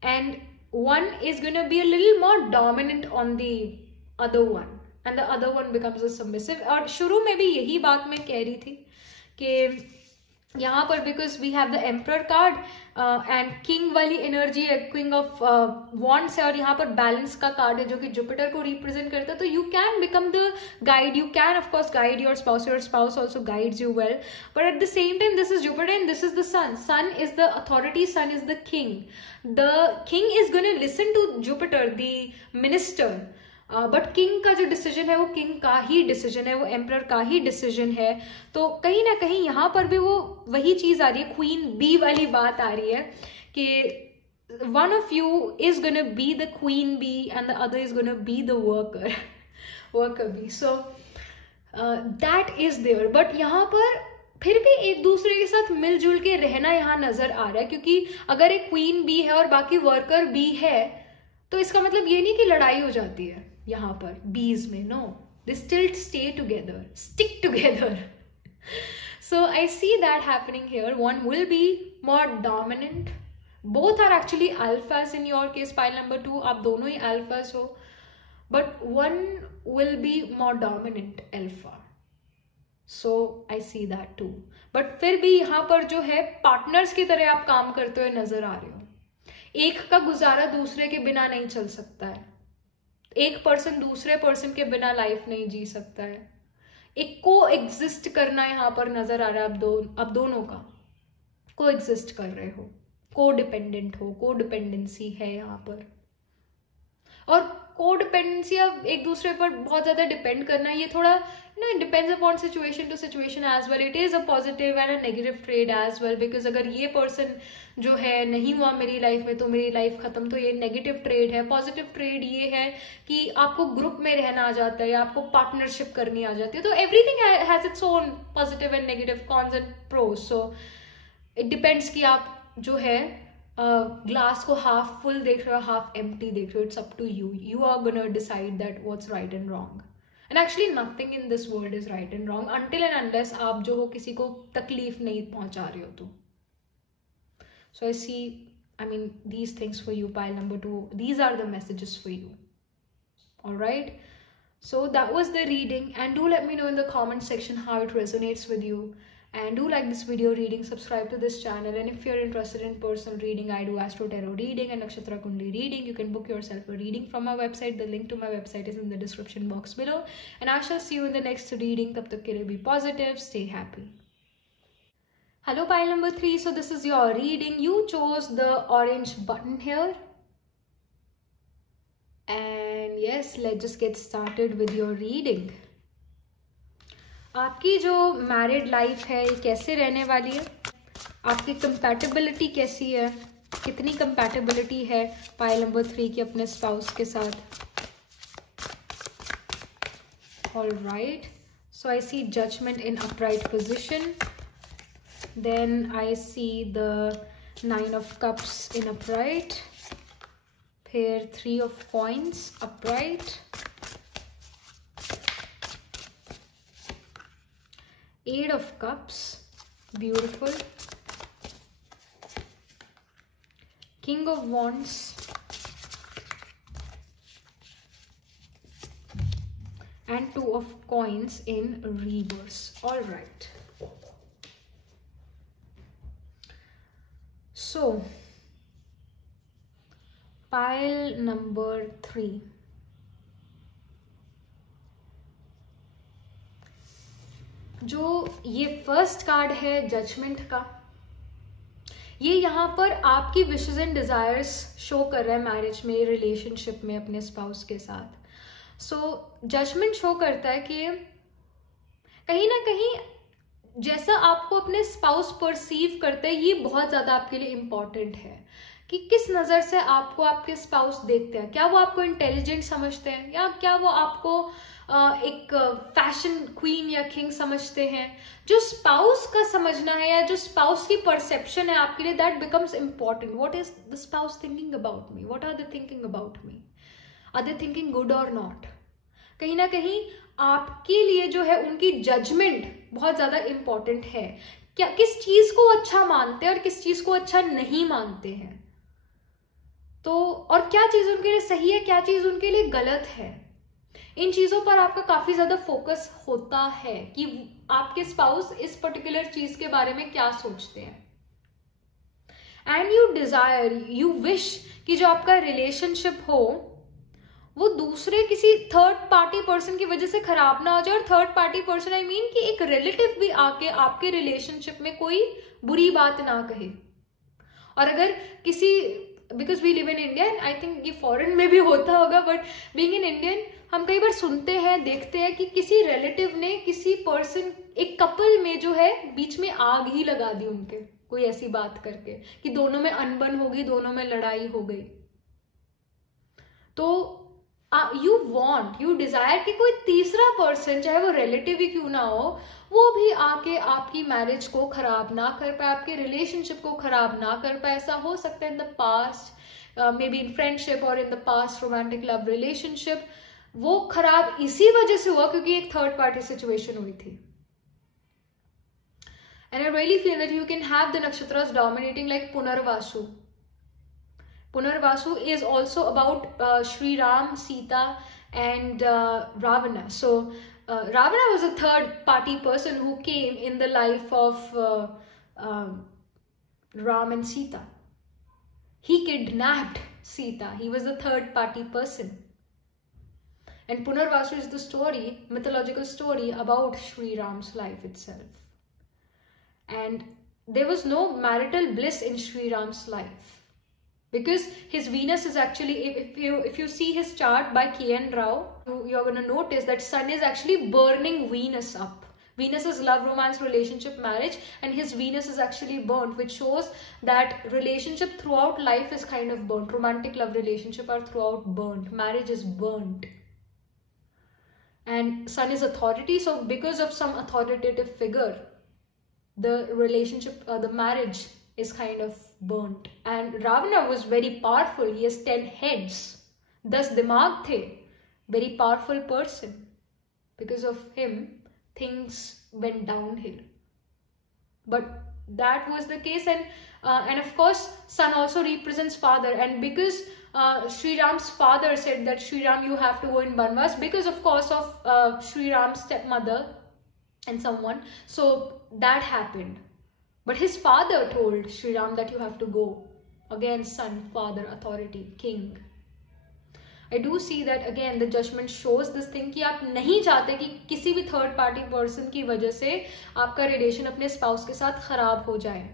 and one is gonna be a little more dominant on the other one, and the other one becomes a submissive. और शुरू में भी यही बात मैं कह रही थी कि यहाँ पर because we have the emperor card and king वाली energy है, king of wands है, और यहाँ पर balance का card है जो कि Jupiter को represent करता है. तो you can become the guide. You can of course guide your spouse. Your spouse also guides you well. But at the same time, this is Jupiter and this is the sun. Sun is the authority. Sun is the king. The king is going to listen to Jupiter, the minister. But king का जो decision है वो king का ही decision है, वो emperor का ही decision है. तो कहीं ना कहीं यहाँ पर भी वो वही चीज आ रही है, क्वीन बी वाली बात आ रही है कि one of you is gonna be the queen bee and the other is gonna be the worker bee. So that is there. But यहाँ पर फिर भी एक दूसरे के साथ मिलजुल के रहना यहाँ नजर आ रहा है, क्योंकि अगर एक क्वीन बी है और बाकी वर्कर बी है तो इसका मतलब ये नहीं कि लड़ाई हो जाती है यहाँ पर बीज में. No, they still stay together, stick together. So I see that happening here. One will be more dominant. Both are actually alphas in your case, pile number 2 आप दोनों ही अल्फास हो, but one will be more dominant alpha. So I see that too. But फिर भी यहाँ पर जो है पार्टनर्स की तरह आप काम करते हुए नजर आ रहे हो. एक का गुजारा दूसरे के बिना नहीं चल सकता है. एक पर्सन दूसरे पर्सन के बिना लाइफ नहीं जी सकता है. एक को एग्जिस्ट करना यहाँ पर नजर आ रहा है अब दोनों का. को एग्जिस्ट कर रहे हो, को डिपेंडेंट हो, को डिपेंडेंसी है यहाँ पर। और को डिपेंडेंसी, अब एक दूसरे पर बहुत ज्यादा डिपेंड करना, ये थोड़ा it depends upon situation to situation as well. It is a positive and a negative trait as well, because अगर ये पर्सन जो है नहीं हुआ मेरी लाइफ में तो मेरी लाइफ खत्म, तो ये नेगेटिव ट्रेड है। पॉजिटिव ट्रेड ये है कि आपको ग्रुप में रहना आ जाता है या आपको पार्टनरशिप करनी आ जाती है। तो everything has its own positive and negative cons and pros. So it depends कि आप जो है ग्लास को हाफ फुल देख रहे हो, हाफ एम्प्टी देख रहे हो। It's up to you, you are gonna decide that what's right and wrong. And actually nothing in this world is right and wrong until and unless आप जो हो किसी को तकलीफ नहीं पहुंचा रहे हो तो। सो I C, I mean, these things for you, pile number 2. These are the messages for you. All right. So that was the reading, and do let me know in the comment section how it resonates with you. And do like this video reading, subscribe to this channel, and if you're interested in personal reading, I do Astro Tarot reading and Nakshatra Kundi reading. You can book yourself a reading from my website. The link to my website is in the description box below. And I shall see you in the next reading. Tab tak ke liye be positive, stay happy. Hello pile number 3. So this is your reading. You chose the orange button here. And yes, let's just get started with your reading. आपकी जो married life है ये कैसे रहने वाली है, आपकी compatibility कैसी है, कितनी कंपैटिबिलिटी है पाइल नंबर 3 की अपने स्पाउस के साथ। Alright, so I see judgement in upright position, then I see the 9 of cups in upright, फिर 3 of coins upright, 8 of cups, beautiful, king of wands, and 2 of coins in reverse. All right, so pile number 3. जो ये first card है judgement का, ये यहाँ पर आपकी wishes and desires show कर रहा है मैरिज में, रिलेशनशिप में अपने स्पाउस के साथ। सो जजमेंट शो करता है कि कहीं ना कहीं जैसा आपको अपने स्पाउस परसीव करते हैं ये बहुत ज्यादा आपके लिए इम्पोर्टेंट है कि किस नजर से आपको आपके स्पाउस देखते हैं। क्या वो आपको इंटेलिजेंट समझते हैं या क्या वो आपको एक फैशन क्वीन या किंग समझते हैं। जो स्पाउस का समझना है या जो स्पाउस की परसेप्शन है आपके लिए, that becomes important. What is the spouse thinking about me, what are they thinking about me, are they thinking good or not. कहीं ना कहीं आपके लिए जो है उनकी जजमेंट बहुत ज्यादा इंपॉर्टेंट है। क्या किस चीज को अच्छा मानते हैं और किस चीज को अच्छा नहीं मानते हैं, तो और क्या चीज उनके लिए सही है, क्या चीज उनके लिए गलत है। इन चीजों पर आपका काफी ज्यादा फोकस होता है कि आपके स्पाउस इस पर्टिकुलर चीज के बारे में क्या सोचते हैं। And you Dzire, you wish कि जो आपका रिलेशनशिप हो वो दूसरे किसी थर्ड पार्टी पर्सन की वजह से खराब ना हो जाए। और third party person I mean कि एक रिलेटिव भी आके आपके रिलेशनशिप में कोई बुरी बात ना कहे। और अगर किसी, because we live in India, I think ये फॉरेन में भी होता होगा, बट बीइंग इन इंडियन हम कई बार सुनते हैं, देखते हैं कि किसी रिलेटिव ने किसी पर्सन, एक कपल में जो है बीच में आग ही लगा दी उनके, कोई ऐसी बात करके कि दोनों में अनबन हो गई, दोनों में लड़ाई हो गई। तो यू वांट, यू डिजायर कि कोई तीसरा पर्सन, चाहे वो रिलेटिव ही क्यों ना हो, वो भी आके आपकी मैरिज को खराब ना कर पाए, आपके रिलेशनशिप को खराब ना कर पाए। ऐसा हो सकता है in the past, maybe in friendship और in the past romantic love relationship, वो खराब इसी वजह से हुआ क्योंकि एक थर्ड पार्टी सिचुएशन हुई थी। And I really feel that you can have the nakshatras dominating like Punarvasu. Punarvasu is also about Sri Ram, Sita and Ravana. So Ravana was a third party person who came in the life of Ram and Sita. He kidnapped Sita. He was a third party person. And Punarvasu is the story, mythological story about Sri Ram's life itself. And there was no marital bliss in Sri Ram's life. Because his Venus is actually, if you see his chart by K.N. Rao, you're going to notice that Sun is actually burning Venus up. Venus is love, romance, relationship, marriage, and his Venus is actually burnt, which shows that relationship throughout life is kind of burnt. Romantic love relationship are throughout burnt. Marriage is burnt. And Sun is authority, so because of some authoritative figure, the relationship, the marriage is kind of burnt. And Ravana was very powerful. He has 10 heads. Thus Dimag the, very powerful person. Because of him, things went downhill. But that was the case. And of course, Sun also represents father. And because Sri Ram's father said that Sri Ram, you have to go in Banvas, because of course of Sri Ram's stepmother and someone. So that happened. But his father told Sri Ram that you have to go. Again, son, father, authority, king. I do see that again the judgment shows this thing कि आप नहीं चाहते कि किसी भी third party person की वजह से आपका रिलेशन अपने स्पाउस के साथ खराब हो जाए.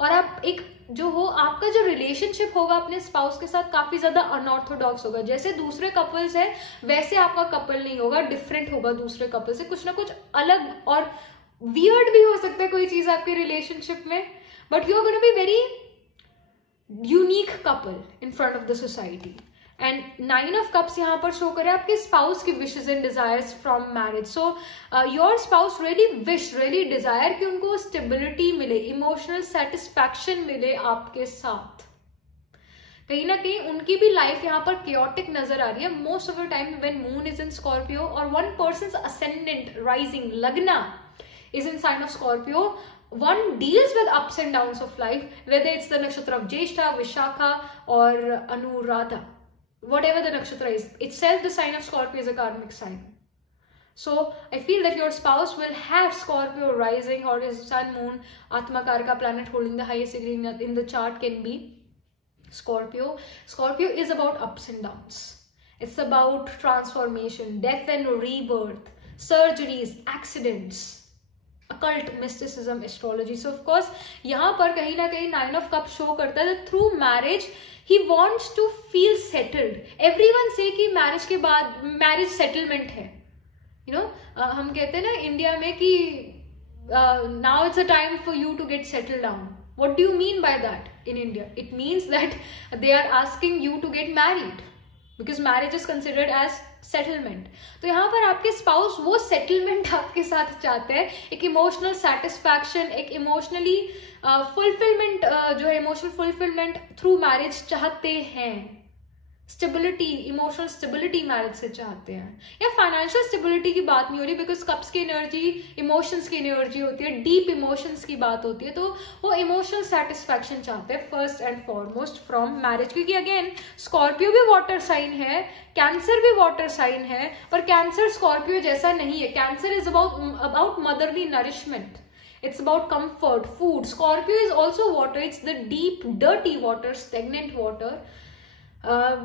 और आप एक जो हो, आपका जो रिलेशनशिप होगा अपने स्पाउस के साथ काफी ज्यादा अनऑर्थोडॉक्स होगा. जैसे दूसरे कपल्स है वैसे आपका कपल नहीं होगा, डिफरेंट होगा दूसरे कपल से. कुछ ना कुछ अलग और वियर्ड भी हो सकता है कोई चीज आपके रिलेशनशिप में. But you are gonna be very unique couple in front of the society. And 9 of cups यहाँ पर शो करे आपके स्पाउस की wishes and desires from marriage. So your spouse really wish, really desire कि उनको stability मिले, emotional satisfaction मिले आपके साथ. कहीं ना कहीं उनकी भी लाइफ यहाँ पर chaotic नजर आ रही है. Most of the time when moon is in Scorpio और वन पर्सन्स असेंडेंट राइजिंग लग्ना is in sign of Scorpio, one deals with ups and downs of life, whether it's the nakshatra of Jyeshtha, Vishakha or Anuradha. Whatever the nakshatra is, itself the sign of Scorpio is a karmic sign. So I feel that your spouse will have Scorpio rising or his sun, moon, Atma Karaka planet holding the highest degree in the chart can be Scorpio. Scorpio is about ups and downs. It's about transformation, death and rebirth, surgeries, accidents, occult, mysticism, astrology. So of course यहाँ पर कहीं ना कहीं 9 of cups show करता है that through marriage he wants to feel settled. Everyone say कि marriage के बाद marriage settlement है. You know, हम कहते हैं ना इंडिया में कि now it's a time for you to get settled down. What do you mean by that in India? It means that they are asking you to get married because marriage is considered as settlement. तो यहाँ पर आपके spouse वो settlement आपके साथ चाहते हैं, एक इमोशनल सेटिस्फैक्शन, एक इमोशनली फुलफिलमेंट, जो है इमोशनल फुलफिलमेंट थ्रू मैरिज चाहते हैं. स्टेबिलिटी, इमोशनल स्टेबिलिटी मैरिज से चाहते हैं. या फाइनेंशियल स्टेबिलिटी की बात नहीं हो रही बिकॉज कप्स की एनर्जी इमोशंस की एनर्जी होती है, डीप इमोशंस की बात होती है. तो वो इमोशनल सेटिस्फैक्शन चाहते हैं first and foremost from marriage. क्योंकि अगेन स्कॉर्पियो भी वाटर साइन है, कैंसर भी वाटर साइन है, पर कैंसर स्कॉर्पियो जैसा नहीं है. Cancer is about motherly nourishment. It's about comfort, food. Scorpio is also water. It's the deep, dirty water, stagnant water.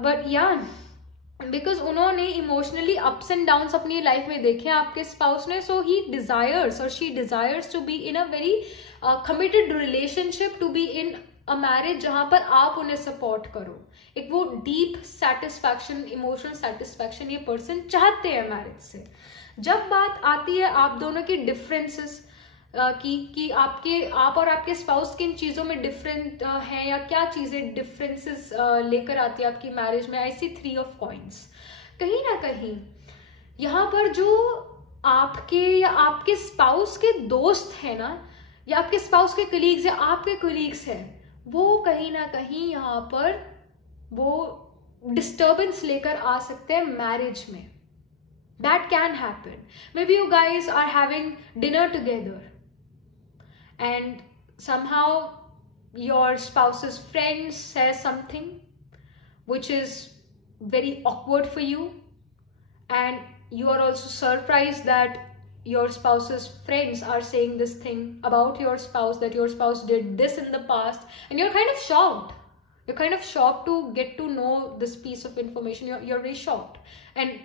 But yeah, because उन्होंने emotionally ups and downs अपनी life में देखे आपके स्पाउस ने. So he desires or she desires to be in a very committed relationship, to be in a marriage जहां पर आप उन्हें सपोर्ट करो. एक वो डीप सेटिस्फैक्शन, इमोशनल सेटिस्फैक्शन ये पर्सन चाहते हैं मैरिज से. जब बात आती है आप दोनों की डिफरेंसेस कि आप और आपके स्पाउस किन चीजों में डिफरेंट हैं या क्या चीजें डिफरेंसेस लेकर आती है आपकी मैरिज में. आई सी 3 of coins. कहीं ना कहीं यहाँ पर जो आपके या आपके स्पाउस के दोस्त है ना, या आपके स्पाउस के कलीग्स या आपके कलीग्स हैं, वो कहीं ना कहीं यहाँ पर वो डिस्टर्बेंस लेकर आ सकते हैं मैरिज में. That can happen. Maybe you guys are having dinner together and somehow your spouse's friend says something which is very awkward for you, and you are also surprised that your spouse's friends are saying this thing about your spouse, that your spouse did this in the past, and you're kind of shocked. You're kind of shocked to get to know this piece of information. You're very shocked, and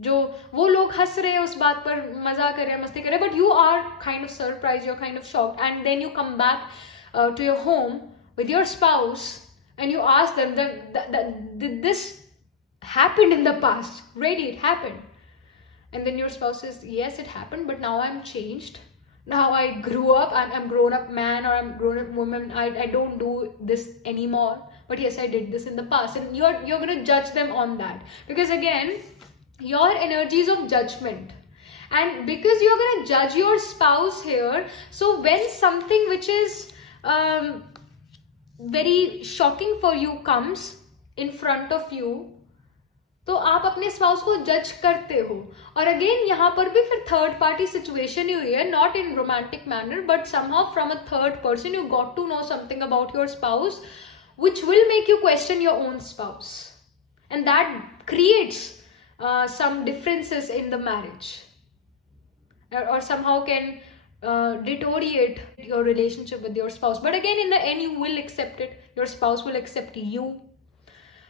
जो वो लोग हंस रहे हैं उस बात पर, मजा कर रहे हैं, मस्ती कर रहे हैं, but you are kind of surprise, you are kind of shocked, and then you come back to your home with your spouse and you ask them did this happened in the past? Really, it happened. And then your spouse says, yes, it happened, but now I'm changed. Now I grew up, I'm grown up man or I'm grown up woman. I don't do this anymore. But yes, I did this in the past. And you're going to judge them on that. Because again, your energies of judgment. And because you're going to judge your spouse here, so when something which is very shocking for you comes in front of you, तो आप अपने spouse को जज करते हो. और again यहाँ पर भी फिर थर्ड पार्टी सिचुएशन ही हुई है, not in romantic manner but somehow from a third person you got to know something about your spouse which will make you question your own spouse, and that creates some differences in the marriage, or somehow can deteriorate your relationship with your spouse. But again, in the end you will accept it, your spouse will accept you.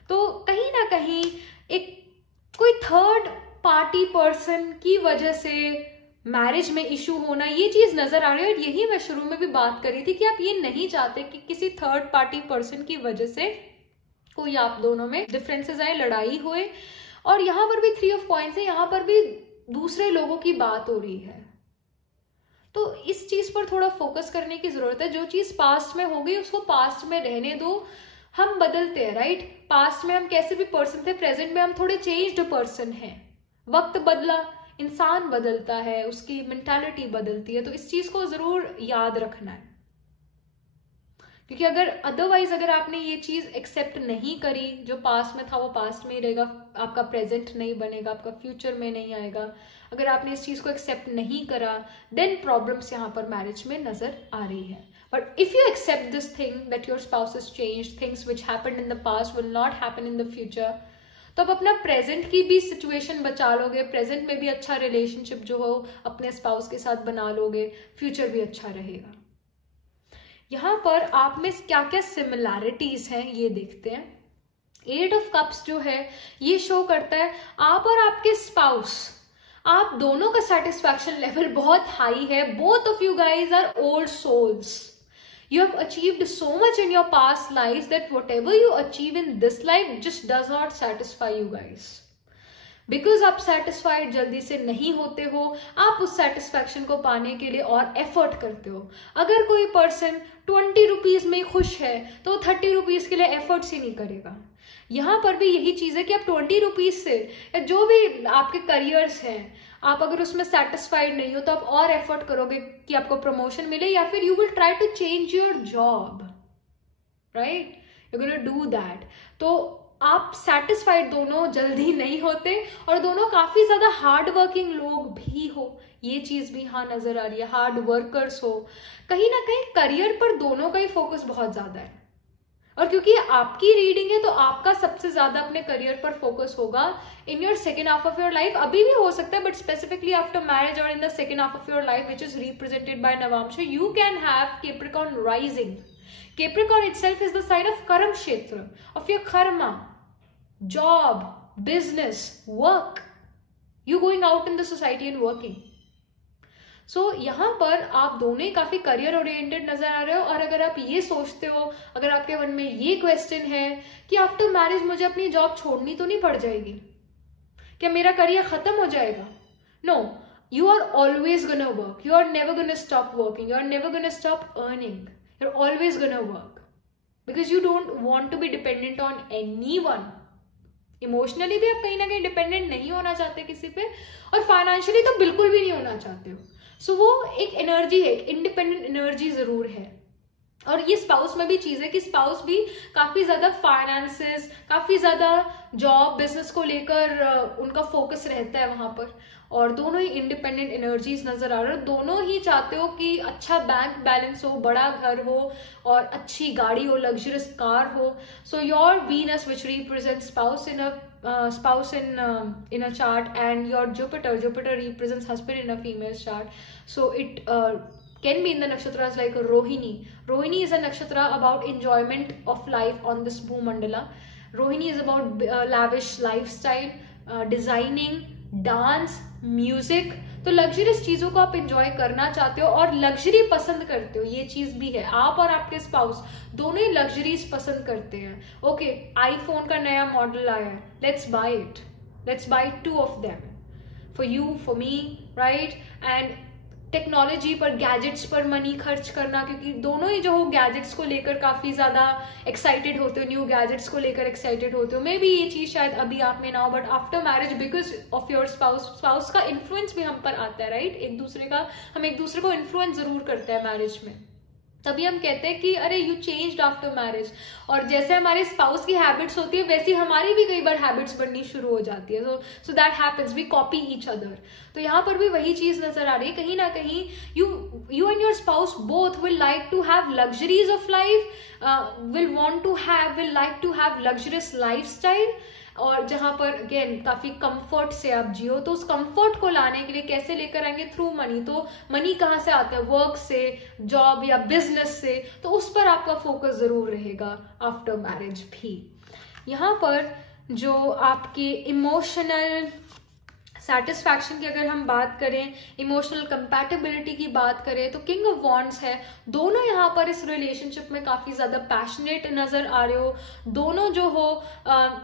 तो कहीं ना कहीं एक कोई third party person की वजह से marriage में इशू होना, ये चीज नजर आ रही है. और यही मैं शुरू में भी बात कर रही थी कि आप ये नहीं चाहते कि किसी थर्ड पार्टी पर्सन की वजह से कोई आप दोनों में डिफरेंसेस आए, लड़ाई हुए. और यहाँ पर भी 3 ऑफ कॉइंस है, यहाँ पर भी दूसरे लोगों की बात हो रही है. तो इस चीज पर थोड़ा फोकस करने की जरूरत है. जो चीज पास्ट में हो गई उसको पास्ट में रहने दो. हम बदलते हैं, राइट? पास्ट में हम कैसे भी पर्सन थे, प्रेजेंट में हम थोड़े चेंज्ड पर्सन हैं. वक्त बदला, इंसान बदलता है, उसकी मेंटालिटी बदलती है. तो इस चीज को जरूर याद रखना है, क्योंकि अगर आपने ये चीज एक्सेप्ट नहीं करी, जो पास्ट में था वो पास्ट में ही रहेगा, आपका प्रेजेंट नहीं बनेगा, आपका फ्यूचर में नहीं आएगा. अगर आपने इस चीज को एक्सेप्ट नहीं करा, देन प्रॉब्लम्स यहाँ पर मैरिज में नजर आ रही है. But if you accept this thing that your spouse is changed, things which happened in the past will not happen in the future, तो आप अपना प्रेजेंट की भी सिचुएशन बचा लोगे, प्रेजेंट में भी अच्छा रिलेशनशिप जो हो अपने स्पाउस के साथ बना लोगे, फ्यूचर भी अच्छा रहेगा. यहाँ पर आप में क्या क्या सिमिलैरिटीज हैं ये देखते हैं. 8 ऑफ कप्स जो है ये शो करता है आप और आपके स्पाउस, आप दोनों का सेटिस्फैक्शन लेवल बहुत हाई है. Both of you guys are old souls. You have achieved so much in your past lives that whatever you achieve in this life just does not satisfy you guys. Because आप satisfied जल्दी से नहीं होते हो, आप उस satisfaction को पाने के लिए और effort करते हो. अगर कोई person 20 रुपीज में खुश है तो 30 रुपीज के लिए efforts ही नहीं करेगा. यहाँ पर भी यही चीज है कि आप 20 रुपीज से जो भी आपके करियर्स हैं, आप अगर उसमें सेटिस्फाइड नहीं हो तो आप और एफर्ट करोगे कि आपको प्रमोशन मिले, या फिर you will try to change your job, right? You gonna do that. तो आप सेटिस्फाइड दोनों जल्दी नहीं होते, और दोनों काफी ज्यादा हार्ड वर्किंग लोग भी हो, ये चीज भी यहाँ नजर आ रही है. हार्ड वर्कर्स हो, कहीं ना कहीं करियर पर दोनों का ही फोकस बहुत ज्यादा है. और क्योंकि आपकी रीडिंग है तो आपका सबसे ज्यादा अपने करियर पर फोकस होगा in your second half of your life. अभी भी हो सकता है बट स्पेसिफिकली आफ्टर मैरिज और in the second half of your life which is represented by Navansh, you can have Capricorn rising. Capricorn itself is the sign of karma kshetra, of your karma, job, business, work, you going out in the society and working. So यहाँ पर आप दोनों ही काफी career oriented नजर आ रहे हो. और अगर आप ये सोचते हो, अगर आपके मन में ये क्वेश्चन है कि आफ्टर मैरिज मुझे अपनी जॉब छोड़नी तो नहीं पड़ जाएगी, क्या मेरा करियर खत्म हो जाएगा? No, you are always gonna work, you are never gonna stop working, you are never gonna stop earning, you are always gonna work, because you don't want to be dependent on anyone. Emotionally भी आप कहीं ना कहीं dependent नहीं होना चाहते किसी पे, और फाइनेंशियली तो बिल्कुल भी नहीं होना चाहते हो. सो वो एक एनर्जी है, एक इंडिपेंडेंट एनर्जी जरूर है. और ये स्पाउस में भी चीज है कि स्पाउस भी काफी ज्यादा फाइनेंसेस, काफी ज्यादा जॉब, बिजनेस को लेकर उनका फोकस रहता है वहां पर. और दोनों ही इंडिपेंडेंट एनर्जीज नजर आ रहे हो. दोनों ही चाहते हो कि अच्छा बैंक बैलेंस हो, बड़ा घर हो, और अच्छी गाड़ी हो, लग्जरियस कार हो. So your Venus which represent spouse in a chart, and your Jupiter represents husband in a female's chart. So it can be in the nakshatras like Rohini. Rohini is a nakshatra about enjoyment of life on this Bhumandala. Rohini is about lavish lifestyle, designing, dance, music, तो luxurious चीजों को आप enjoy करना चाहते हो और luxury पसंद करते हो, ये चीज भी है। आप और आपके स्पाउस दोनों ही लग्जरीज पसंद करते हैं। ओके, आईफोन का नया मॉडल आया है, let's buy it, let's buy 2 of them for you, for me, right. And technology पर, गैजेट्स पर मनी खर्च करना, क्योंकि दोनों ही जो हो गैजेट्स को लेकर काफी ज्यादा एक्साइटेड होते हो, न्यू गैजेट्स को लेकर एक्साइटेड होते हो। मे बी ये चीज शायद अभी आप में ना हो, but after marriage because of your spouse का इन्फ्लुएंस भी हम पर आता है, राइट। हम एक दूसरे को इन्फ्लुएंस जरूर करते हैं मैरिज में, तभी हम कहते हैं कि अरे यू चेंज्ड आफ्टर मैरिज। और जैसे हमारे स्पाउस की हैबिट्स होती है वैसी हमारी भी कई बार हैबिट्स बननी शुरू हो जाती है, so that happens, we copy each other. तो यहाँ पर भी वही चीज नजर आ रही है, कहीं ना कहीं you and your spouse both will like to have luxuries of life, will like to have luxurious lifestyle, और जहां पर अगेन काफी कंफर्ट से आप जियो। तो उस कंफर्ट को लाने के लिए कैसे लेकर आएंगे? Through money. तो मनी कहाँ से आता है? वर्क से, जॉब या बिजनेस से। तो उस पर आपका फोकस जरूर रहेगा आफ्टर मैरिज भी। यहाँ पर जो आपके इमोशनल सेटिस्फैक्शन की अगर हम बात करें, इमोशनल कंपैटिबिलिटी की बात करें, तो किंग ऑफ वॉन्ड्स है। दोनों यहाँ पर इस रिलेशनशिप में काफी ज्यादा पैशनेट नजर आ रहे हो। दोनों जो हो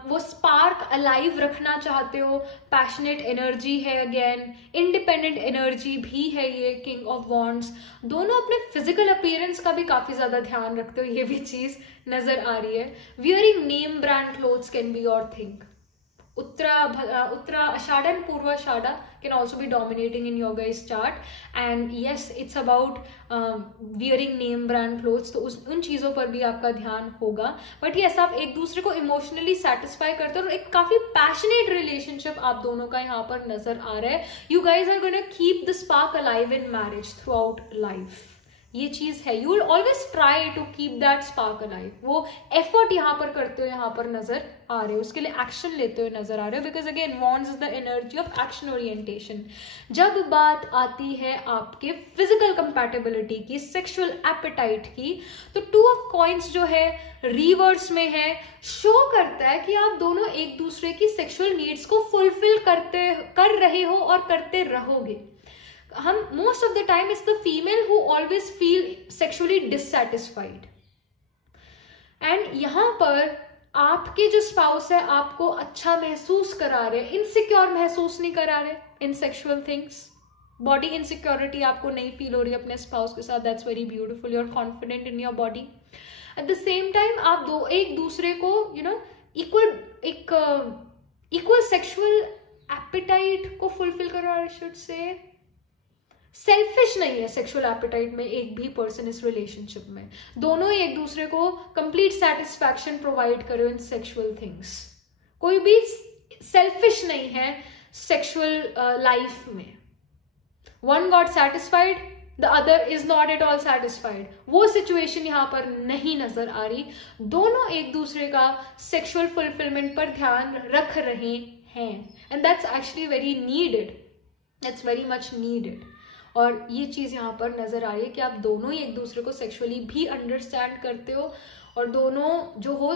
वो स्पार्क अलाइव रखना चाहते हो। पैशनेट एनर्जी है, अगेन इंडिपेंडेंट एनर्जी भी है ये किंग ऑफ वॉन्ड्स। दोनों अपने फिजिकल अपीयरेंस का भी काफी ज्यादा ध्यान रखते हो, ये भी चीज नजर आ रही है। Wearing name brand clothes can be your thing. Uttara Ashada and Purva Ashada can also be dominating in your guys' chart, and yes, it's about wearing name brand clothes. तो उन चीजों पर भी आपका ध्यान होगा। बट yes, आप एक दूसरे को इमोशनली सेटिस्फाई करते हो और एक काफी पैशनेट रिलेशनशिप आप दोनों का यहाँ पर नजर आ रहा है। You guys are gonna keep the spark alive in marriage throughout life, ये चीज है। You will always try to keep that spark alive. वो एफर्ट यहाँ पर करते हो, यहाँ पर नजर आ रहे हो, उसके लिए एक्शन लेते हुए नजर आ रहे हो, because again wands is the energy of action orientation. जब बात आती है आपके फिजिकल कंपैटिबिलिटी की, सेक्सुअल एपेटाइट की, तो 2 ऑफ कॉइंस जो है रिवर्स में है, शो करता है कि आप दोनों एक दूसरे की सेक्सुअल नीड्स को फुलफिल कर रहे हो और करते रहोगे। हम most of the time it's the female who always feel sexually dissatisfied, and यहां पर आपके जो स्पाउस है आपको अच्छा महसूस करा रहे, इनसिक्योर महसूस नहीं करा रहे in sexual things. Body insecurity आपको नहीं फील हो रही अपने स्पाउस के साथ, that's very beautiful, you are confident in your body. At the same time आप एक दूसरे को इक्वल सेक्सुअल एपिटाइट को फुलफिल कर रहा है, शुड से सेल्फिश नहीं है सेक्सुअल एपिटाइट में एक भी पर्सन इस रिलेशनशिप में। दोनों ही एक दूसरे को कंप्लीट सेटिस्फैक्शन प्रोवाइड करो इन सेक्सुअल थिंग्स। कोई भी सेल्फिश नहीं है सेक्सुअल लाइफ में। One got satisfied, the other is not at all satisfied, वो सिचुएशन यहां पर नहीं नजर आ रही। दोनों एक दूसरे का सेक्सुअल फुलफिलमेंट पर ध्यान रख रहे हैं, and that's actually very needed, that's very much needed. और ये चीज यहाँ पर नजर आ रही है कि आप दोनों ही एक दूसरे को सेक्सुअली भी अंडरस्टैंड करते हो, और दोनों जो हो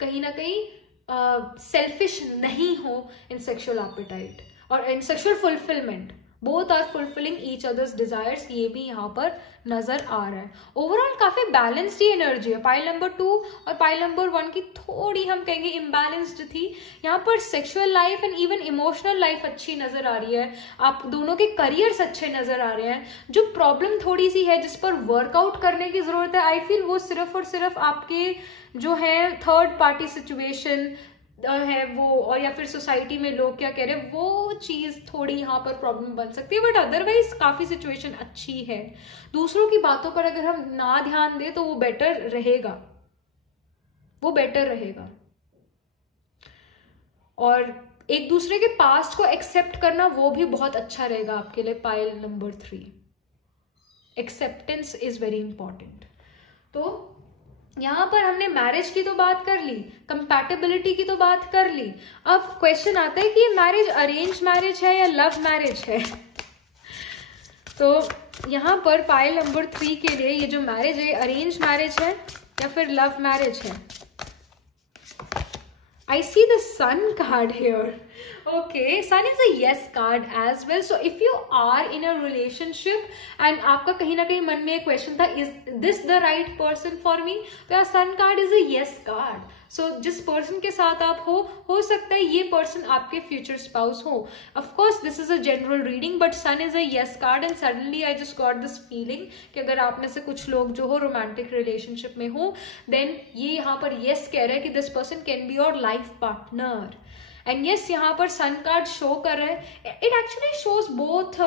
कहीं ना कहीं सेल्फिश नहीं हो इन सेक्सुअल एपेटाइट और in sexual fulfilment. Both are fulfilling each other's desires, ये भी यहाँ पर नजर आ रहा है। ओवरऑल काफी बैलेंस्ड एनर्जी है। पाइल नंबर 2 और पाइल नंबर 1 की थोड़ी हम कहेंगे इम्बैलेंस्ड थी। यहाँ पर sexual life and even emotional life अच्छी नजर आ रही है, आप दोनों के करियर्स अच्छे नजर आ रहे हैं। जो प्रॉब्लम थोड़ी सी है जिस पर वर्कआउट करने की जरूरत है, आई फील वो सिर्फ और सिर्फ आपके जो है थर्ड पार्टी सिचुएशन है वो, और या फिर सोसाइटी में लोग क्या कह रहे हैं, वो चीज थोड़ी यहाँ पर प्रॉब्लम बन सकती है। बट अदरवाइज काफी सिचुएशन अच्छी है। दूसरों की बातों पर अगर हम ना ध्यान दें तो वो बेटर रहेगा, वो बेटर रहेगा। और एक दूसरे के पास्ट को एक्सेप्ट करना वो भी बहुत अच्छा रहेगा आपके लिए। Pile number 3, acceptance is very important. तो यहां पर हमने मैरिज की तो बात कर ली, कंपैटिबिलिटी की तो बात कर ली। अब क्वेश्चन आता है कि मैरिज अरेंज मैरिज है या लव मैरिज है। तो यहां पर पाइल नंबर 3 के लिए ये जो मैरिज है अरेंज मैरिज है या फिर लव मैरिज है। I see the sun card here. Okay, sun is a yes card as well. So if you are in a relationship and आपका कहीं ना कहीं मन में एक क्वेश्चन था, is this the right person for me? तो यार sun card is a yes card. So जिस person के साथ आप हो सकता है ये person आपके future spouse हो. Of course this is a general reading, but sun is a yes card and suddenly I just got this feeling कि अगर आप में से कुछ लोग जो हो romantic relationship में हो, then ये यहाँ पर yes कह रहा है कि this person can be your life partner. And yes, यहाँ पर sun card show कर रहा है. It actually shows both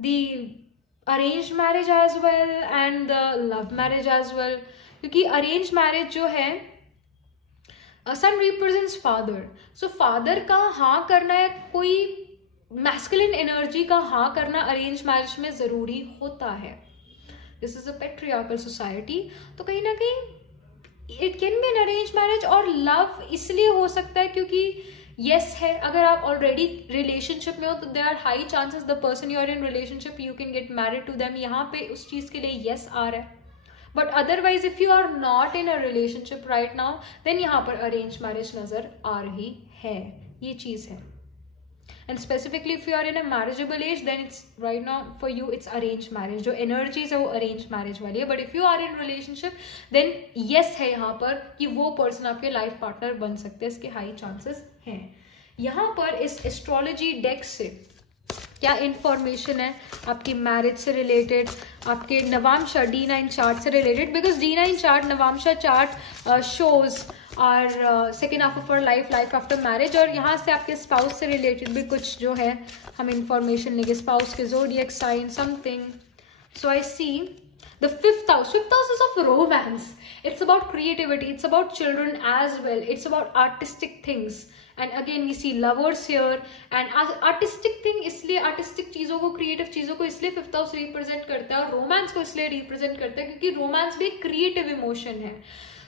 the arranged marriage as well and the love marriage as well. क्योंकि arranged marriage जो है sun represents father. So father का हाँ करना है, कोई masculine energy का हाँ करना arranged marriage में जरूरी होता है. This is a patriarchal society. तो कहीं ना कहीं it can be N arrange marriage. और लव इसलिए हो सकता है क्योंकि यस है, अगर आप ऑलरेडी रिलेशनशिप में हो तो there are high chances the person you are in relationship you can get married to them. यहाँ पे उस चीज के लिए यस आ रहा है. But otherwise if you are not in a relationship right now then यहाँ पर अरेंज मैरिज नजर आ रही है. ये चीज है. And specifically if you are in a marriageable age then it's right now for you it's arranged marriage. जो energies है वो arranged marriage वाली है. But if you are in relationship then yes है यहाँ पर कि वो person आपके life partner बन सकते हैं. इसके high chances हैं. यहाँ पर इस astrology deck से क्या इंफॉर्मेशन है आपकी मैरिज से रिलेटेड, आपके नवामशा D9 चार्ट से related. Because D9 chart, Navamsa chart shows our second half of our life after marriage. और यहाँ से आपके स्पाउस से रिलेटेड भी कुछ जो है हम इंफॉर्मेशन लेंगे. स्पाउस के zodiac sign something. So I see the fifth house is of romance. It's about creativity, it's about children as well, it's about artistic things. And again we see lovers here. And artistic thing इसलिए, artistic चीजों को, creative चीजों को इसलिए fifth house represent करता है और romance को इसलिए represent करता है क्योंकि romance भी एक creative emotion है.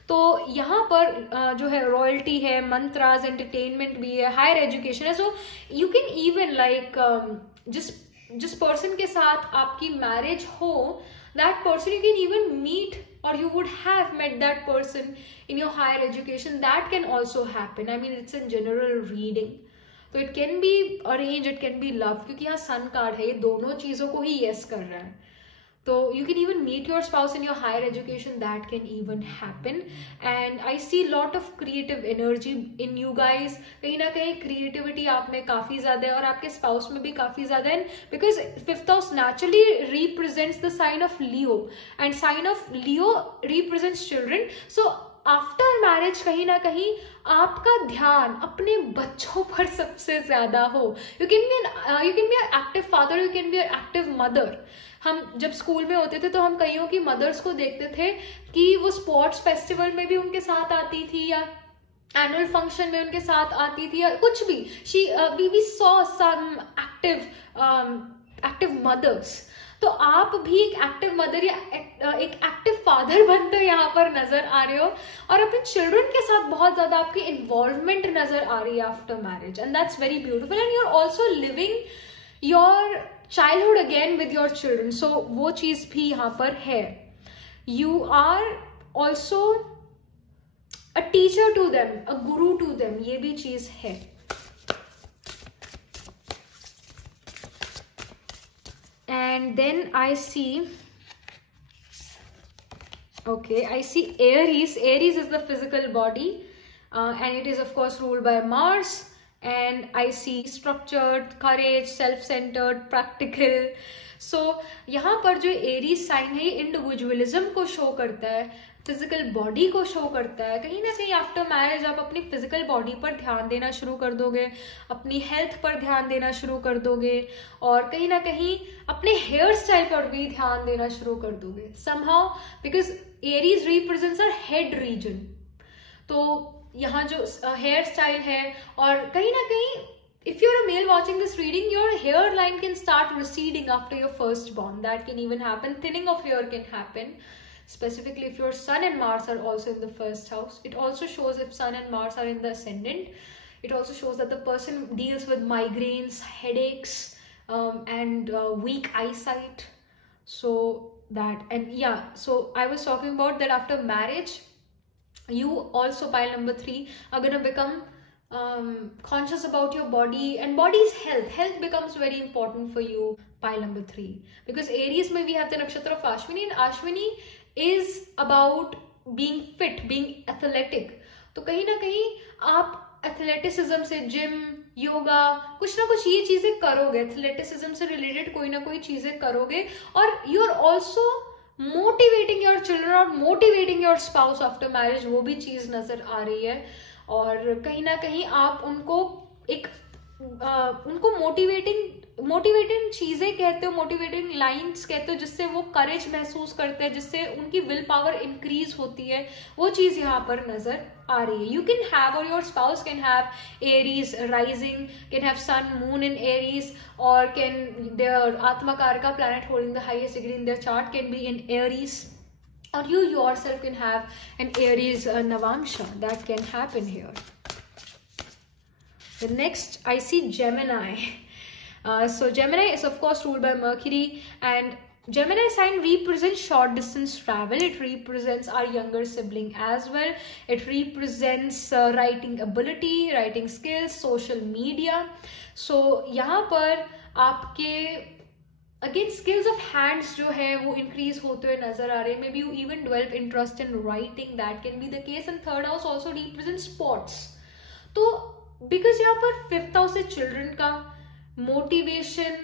तो यहाँ पर जो है रॉयल्टी है, मंत्रास, एंटरटेनमेंट भी है, हायर एजुकेशन है. So you can even like जिस पर्सन के साथ आपकी मैरिज हो that person you can even meet or you would have met that person in your higher education. That can also happen. I mean it's a general reading. So it can be arranged, it can be love. क्योंकि यहाँ sun card है, ये दोनों चीजों को ही yes कर रहा है. So you can even meet your spouse in your higher education. That can even happen. And I see lot of creative energy in you guys. कहीं ना कहीं creativity आप में काफी ज्यादा है और आपके spouse में भी काफी ज्यादा है. Because fifth house naturally represents the sign of Leo, and sign of Leo represents children. So after marriage कहीं ना कहीं आपका ध्यान अपने बच्चों पर सबसे ज्यादा हो. You can be active father, you can be active mother. हम जब स्कूल में होते थे तो हम कईयों की मदर्स को देखते थे कि वो स्पोर्ट्स फेस्टिवल में भी उनके साथ आती थी या एनुअल फंक्शन में उनके साथ आती थी या कुछ भी. We saw some active mothers. तो आप भी एक एक्टिव मदर या एक एक्टिव फादर बनते यहाँ पर नजर आ रहे हो और अपने चिल्ड्रन के साथ बहुत ज्यादा आपकी इन्वॉल्वमेंट नजर आ रही है after marriage. And that's very beautiful. And you are also living your childhood again with your children. So वो चीज भी यहाँ पर है. You are also a teacher to them, a guru to them. ये भी चीज है. And then I see, okay, I see Aries. Aries is the physical body and it is of course ruled by Mars. And I see structured, courage, self-centered, practical. So यहाँ पर जो Aries sign है ये individualism को show करता है, physical body को show करता है. कहीं ना कहीं आफ्टर मैरिज आप अपनी फिजिकल बॉडी पर ध्यान देना शुरू कर दोगे, अपनी हेल्थ पर ध्यान देना शुरू कर दोगे और कहीं ना कहीं अपने हेयर स्टाइल पर भी ध्यान देना शुरू कर दोगे somehow. Because Aries represents our head region. तो यहाँ जो हेयर स्टाइल है और कहीं ना कहीं if you're a male watching this reading, your hairline can start receding after your firstborn. That can even happen. Thinning of hair can happen. Specifically if your Sun and Mars are also in the first house. It also shows if Sun and Mars are in the ascendant. It also shows that the person deals with migraines, headaches, and weak eyesight. So that, and yeah, so I was talking about that after marriage, You also, pile number 3, are gonna become conscious about your body and body's health. Health becomes very important for you, pile number 3, because Aries may we have the nakshatra of Ashwini, and Ashwini is about being fit, being athletic. तो कहीं ना कहीं आप athleticism से, gym, yoga, कुछ ना कुछ ये चीजें करोगे, एथलेटिसिज्म से रिलेटेड कोई ना कोई चीजें करोगे, और you are also motivating your children और motivating your spouse after marriage, वो भी चीज नजर आ रही है। और कहीं ना कहीं आप उनको एक उनको मोटिवेटिंग चीजें कहते हो, मोटिवेटिंग लाइंस कहते हो, जिससे वो करेज महसूस करते हैं, जिससे उनकी विल पावर इंक्रीज होती है, वो चीज यहाँ पर नजर आ रही है। यू कैन हैव, और your spouse can have Aries rising, can have sun moon in Aries, और can their atmakaraka planet holding the highest degree in their chart can be in Aries, or you yourself can have an Aries Navamsha. That can happen here. The next I see Gemini. So Gemini is of course ruled by Mercury, and Gemini sign represents short distance travel. It represents our younger sibling as well. It represents writing ability, writing skills, social media. So यहाँ पर आपके again skills of hands जो है वो increase होते हुए नजर आ रहे हैं। May be you even develop interest in writing, that can be the case. And third house also represent sports. तो बिकॉज यहाँ पर 5th हाउस है चिल्ड्रन का, motivation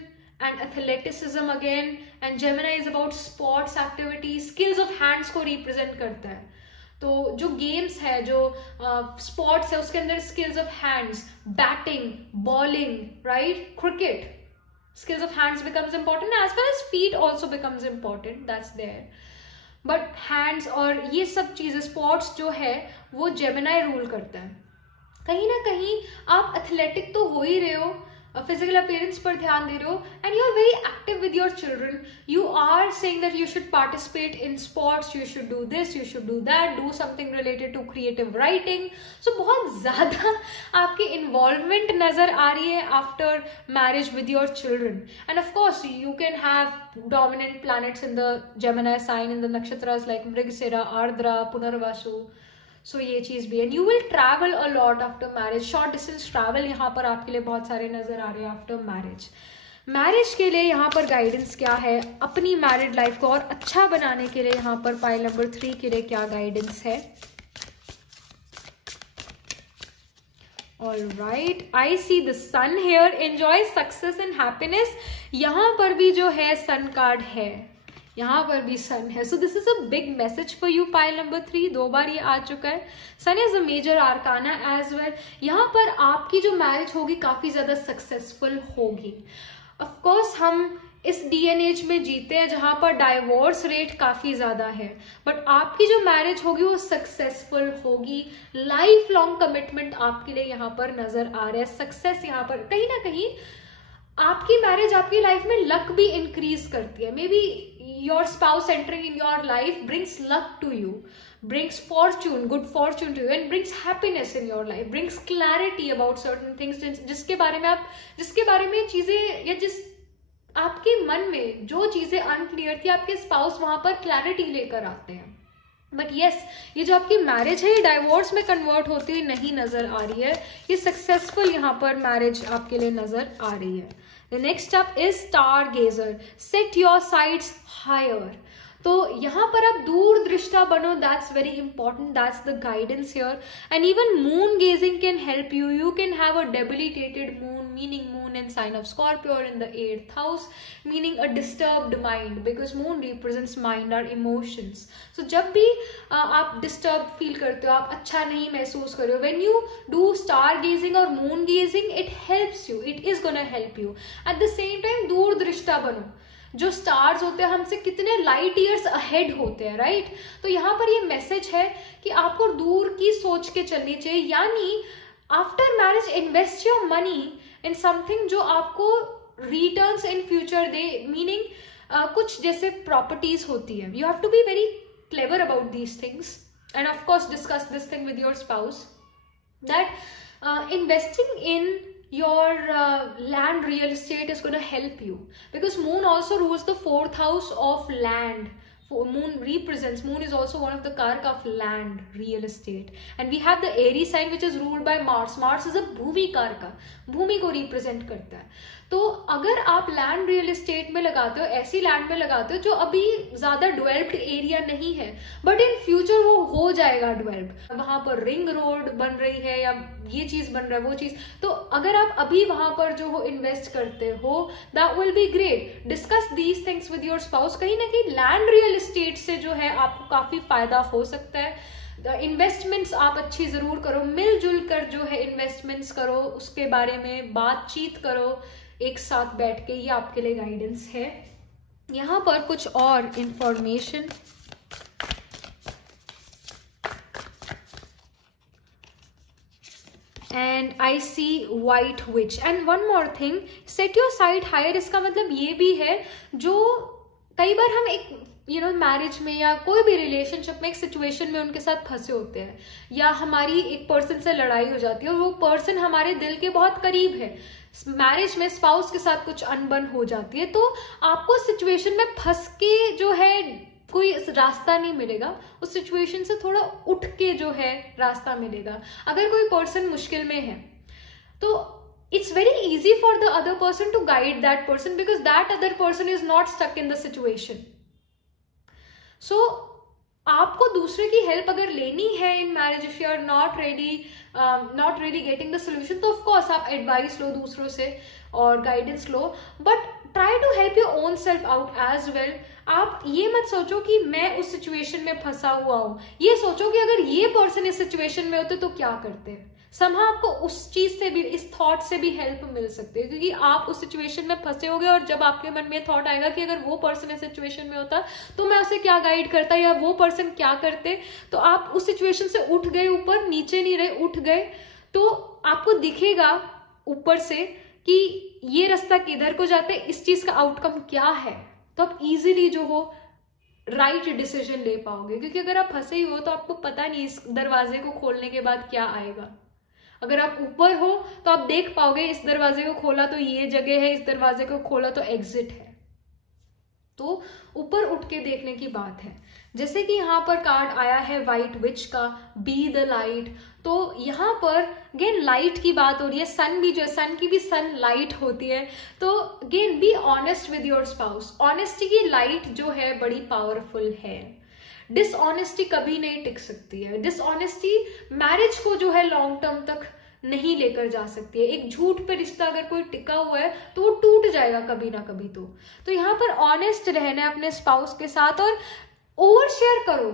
and athleticism again, and Gemini is about sports activity, skills of hands को represent करता है। तो जो गेम्स है, जो स्पोर्ट्स है, उसके अंदर skills of hands, batting, bowling, right, cricket, skills of hands becomes important, as well as feet also becomes important, that's there. But hands और ये सब चीजें, स्पोर्ट्स जो है वो जेमिनी रूल करता है। कहीं ना कहीं आप एथलेटिक तो हो ही रहे हो, फिजिकल अपीयरेंस पर ध्यान दे रहे हो, and you are very active with your children. You are saying that you should participate in sports, you should do this, you should do that, do something related to creative writing. So बहुत ज्यादा आपकी involvement नजर आ रही है after marriage with your children. And of course you can have dominant planets in the Gemini sign in the nakshatras like Mrigashira, Ardra, Punarvasu. So ये चीज भी है। You will travel a lot after marriage, short distance travel यहाँ पर आपके लिए बहुत सारे नजर आ रहे हैं आफ्टर मैरिज। मैरिज के लिए यहाँ पर गाइडेंस क्या है, अपनी मैरिड लाइफ को और अच्छा बनाने के लिए यहाँ पर पाइल नंबर 3 के लिए क्या गाइडेंस है। Alright, I see the sun here, enjoy success and happiness. यहाँ पर भी जो है सन कार्ड है, यहाँ पर भी सन है। So this is a big message for you, pile number 3, 2 बार ये आ चुका है। Sun is a major arcana as well. यहाँ पर आपकी जो मैरिज होगी काफी ज्यादा सक्सेसफुल होगी। ऑफ कोर्स हम इस डी एन एज में जीते हैं जहां पर डाइवोर्स रेट काफी ज्यादा है, बट आपकी जो मैरिज होगी वो सक्सेसफुल होगी। लाइफ लॉन्ग कमिटमेंट आपके लिए यहाँ पर नजर आ रहा है। सक्सेस यहाँ पर कहीं ना कहीं आपकी मैरिज आपकी लाइफ में लक भी इंक्रीज करती है। Maybe your spouse entering in your life brings luck to you, brings fortune, good fortune to you, and brings happiness in your life, brings clarity about certain things जिसके बारे में चीजें, या जिस आपके मन में जो चीजें अनक्लियर थी, आपके स्पाउस वहां पर क्लैरिटी लेकर आते हैं। बट यस, ये जो आपकी मैरिज है ये डाइवोर्स में कन्वर्ट होती हुई नहीं नजर आ रही है। ये सक्सेसफुल यहाँ पर मैरिज आपके लिए नजर आ रही है। The next up is star gazer, set your sights higher. तो यहाँ पर आप दूर दृष्टा बनो, that's very important, that's the guidance here. And even moon gazing can help you. You can have a debilitated moon, meaning moon in sign of Scorpio और in the 8th house, meaning a disturbed mind, because moon represents mind, our emotions. So जब भी आप disturb feel करते हो, आप अच्छा नहीं महसूस कर रहे हो, when you do star gazing और moon gazing, it helps you, it is gonna help you. At the same time दूर दृष्टा बनो। जो स्टार्स होते हैं हमसे कितने लाइट ईयर्स अहेड होते हैं, राइट? तो यहाँ पर ये मैसेज है कि आपको दूर की सोच के चलनी चाहिए। यानी after marriage invest your money in something जो आपको रिटर्न्स इन फ्यूचर दे, मीनिंग कुछ जैसे प्रॉपर्टीज होती है। You have to be very clever about these things and of course discuss this thing with your spouse, that investing in your land real estate is going to help you, because moon also rules the 4th house of land, Moon represents, moon is also one of the karaka of land, real estate, and we have the Aries sign which is ruled by Mars. Mars is a भूमि कारका, भूमि को represent करता है. तो अगर आप land real estate में लगाते हो, ऐसी लैंड में लगाते हो जो अभी ज्यादा डेवलप्ड एरिया नहीं है, बट इन फ्यूचर वो हो जाएगा डेवलप्ड, वहां पर रिंग रोड बन रही है या ये चीज बन रहा है वो चीज, तो अगर आप अभी वहां पर जो हो इन्वेस्ट करते हो, that will be great. Discuss these things with your spouse. कहीं ना कहीं लैंड रियल एस्टेट से जो है आपको काफी फायदा हो सकता है. इन्वेस्टमेंट्स आप अच्छी जरूर करो, मिलजुल कर जो है इन्वेस्टमेंट्स करो, उसके बारे में बातचीत करो एक साथ बैठ के. ये आपके लिए गाइडेंस है. यहां पर कुछ और information. And I see white witch. And one more thing, set your side higher. इसका मतलब ये भी है, जो कई बार हम एक मैरिज में या कोई भी रिलेशनशिप में एक सिचुएशन में उनके साथ फंसे होते हैं, या हमारी एक पर्सन से लड़ाई हो जाती है और वो पर्सन हमारे दिल के बहुत करीब है, मैरिज में स्पाउस के साथ कुछ अनबन हो जाती है, तो आपको सिचुएशन में फंस के जो है कोई रास्ता नहीं मिलेगा. उस सिचुएशन से थोड़ा उठ के जो है रास्ता मिलेगा. अगर कोई पर्सन मुश्किल में है तो it's very easy for the other person to guide that person, because that other person is not stuck in the situation. So आपको दूसरे की हेल्प अगर लेनी है in marriage, if you are not really getting the solution, तो of course आप advice लो दूसरों से और गाइडेंस लो, but try to help your own self out as well. आप ये मत सोचो कि मैं उस सिचुएशन में फंसा हुआ हूं, ये सोचो कि अगर ये पर्सन इस सिचुएशन में होते तो क्या करते. समहा आपको उस चीज से भी, इस थॉट से भी हेल्प मिल सकती है, क्योंकि आप उस सिचुएशन में फंसे होगे और जब आपके मन में थॉट आएगा कि अगर वो पर्सन इस सिचुएशन में होता तो मैं उसे क्या गाइड करता या वो पर्सन क्या करते, तो आप उस सिचुएशन से उठ गए, ऊपर नीचे नहीं रहे, उठ गए, तो आपको दिखेगा ऊपर से कि ये रास्ता किधर को जाते, इस चीज का आउटकम क्या है, तो आप इजीली जो हो राइट डिसीजन ले पाओगे. क्योंकि अगर आप फंसे ही हो तो आपको पता नहीं इस दरवाजे को खोलने के बाद क्या आएगा. अगर आप ऊपर हो तो आप देख पाओगे इस दरवाजे को खोला तो ये जगह है, इस दरवाजे को खोला तो एग्जिट है. तो ऊपर उठ के देखने की बात है. जैसे कि यहाँ पर कार्ड आया है व्हाइट विच का, बी द लाइट. तो यहाँ पर अगेन लाइट की बात हो रही है. सन भी जो है, सन की भी सन लाइट होती है. तो again be honest with your spouse. Honesty की लाइट जो है बड़ी पावरफुल है. डिसऑनेस्टी कभी नहीं टिक सकती है. डिसऑनेस्टी मैरिज को जो है लॉन्ग टर्म तक नहीं लेकर जा सकती है. एक झूठ पे रिश्ता अगर कोई टिका हुआ है तो वो टूट जाएगा कभी ना कभी. तो यहाँ पर ऑनेस्ट रहना है अपने स्पाउस के साथ, और ओवर शेयर करो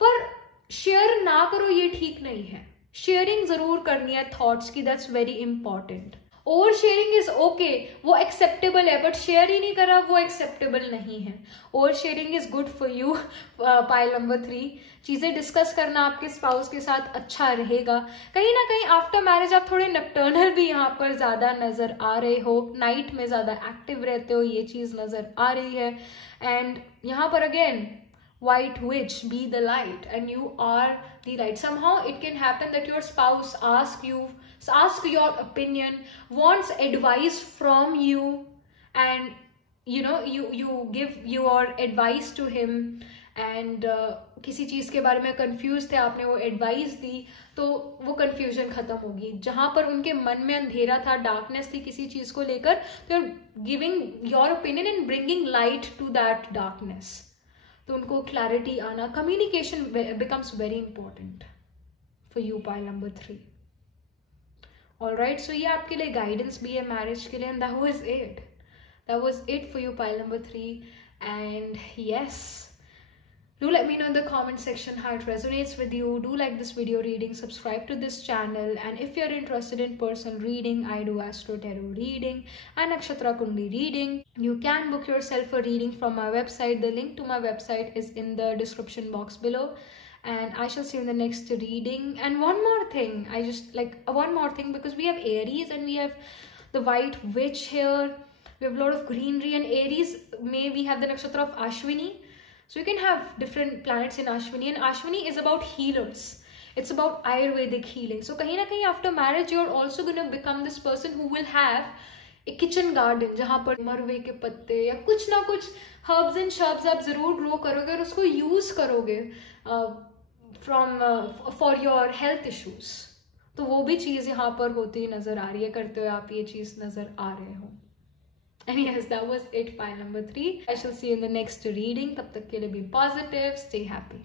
पर शेयर ना करो, ये ठीक नहीं है. शेयरिंग जरूर करनी है थॉट्स की, that's very important. Over sharing is okay, वो एक्सेप्टेबल है, बट शेयर ही नहीं करा वो एक्सेप्टेबल नहीं है. Over sharing is good for you. Pile number 3, चीजें डिस्कस करना आपके स्पाउस के साथ अच्छा रहेगा. कहीं ना कहीं आफ्टर मैरिज आप थोड़े नक्टर्नल भी यहाँ पर ज्यादा नजर आ रहे हो, नाइट में ज्यादा एक्टिव रहते हो, ये चीज नजर आ रही है. एंड यहाँ पर again white witch, be the light and you are the light. Somehow it can happen that your spouse asks your opinion, wants advice from you, and you give your advice to him, and किसी चीज के बारे में confuse थे, आपने वो advice दी, तो वो कंफ्यूजन खत्म होगी. जहां पर उनके मन में अंधेरा था, डार्कनेस थी किसी चीज को लेकर, तो you are giving your opinion and bringing light to that darkness. तो उनको क्लैरिटी आना, communication becomes very important for you, pile number 3. Alright, so ये आपके लिए गाइडेंस भी है मैरिज के लिए. And that was it for you, pile number 3. And yes, do let me know in the comment section how it resonates with you. Do like this video reading, subscribe to this channel, and if you're interested in personal reading, I do Astro Tarot reading and Nakshatra Kundli reading. You can book yourself a reading from my website. The link to my website is in the description box below, and I shall see you in the next reading. And one more thing, because we have Aries and we have the white witch here, we have a lot of greenery, and Aries may we have the nakshatra of Ashwini. So you can have different planets in Ashwini, and Ashwini is about healers. It's about Ayurvedic healing. So kahin na kahin after marriage, you're also going to become this person who will have एक kitchen garden जहां पर मरवे के पत्ते या कुछ ना कुछ herbs and shrubs आप जरूर ग्रो करोगे और उसको यूज करोगे फॉर योर हेल्थ इश्यूज। तो वो भी चीज यहाँ पर होती नजर आ रही है, करते हुए आप ये चीज नजर आ रहे हो। And yes, that was it, file number 3. I shall see you in the next reading. तब तक के लिए be positive, stay happy.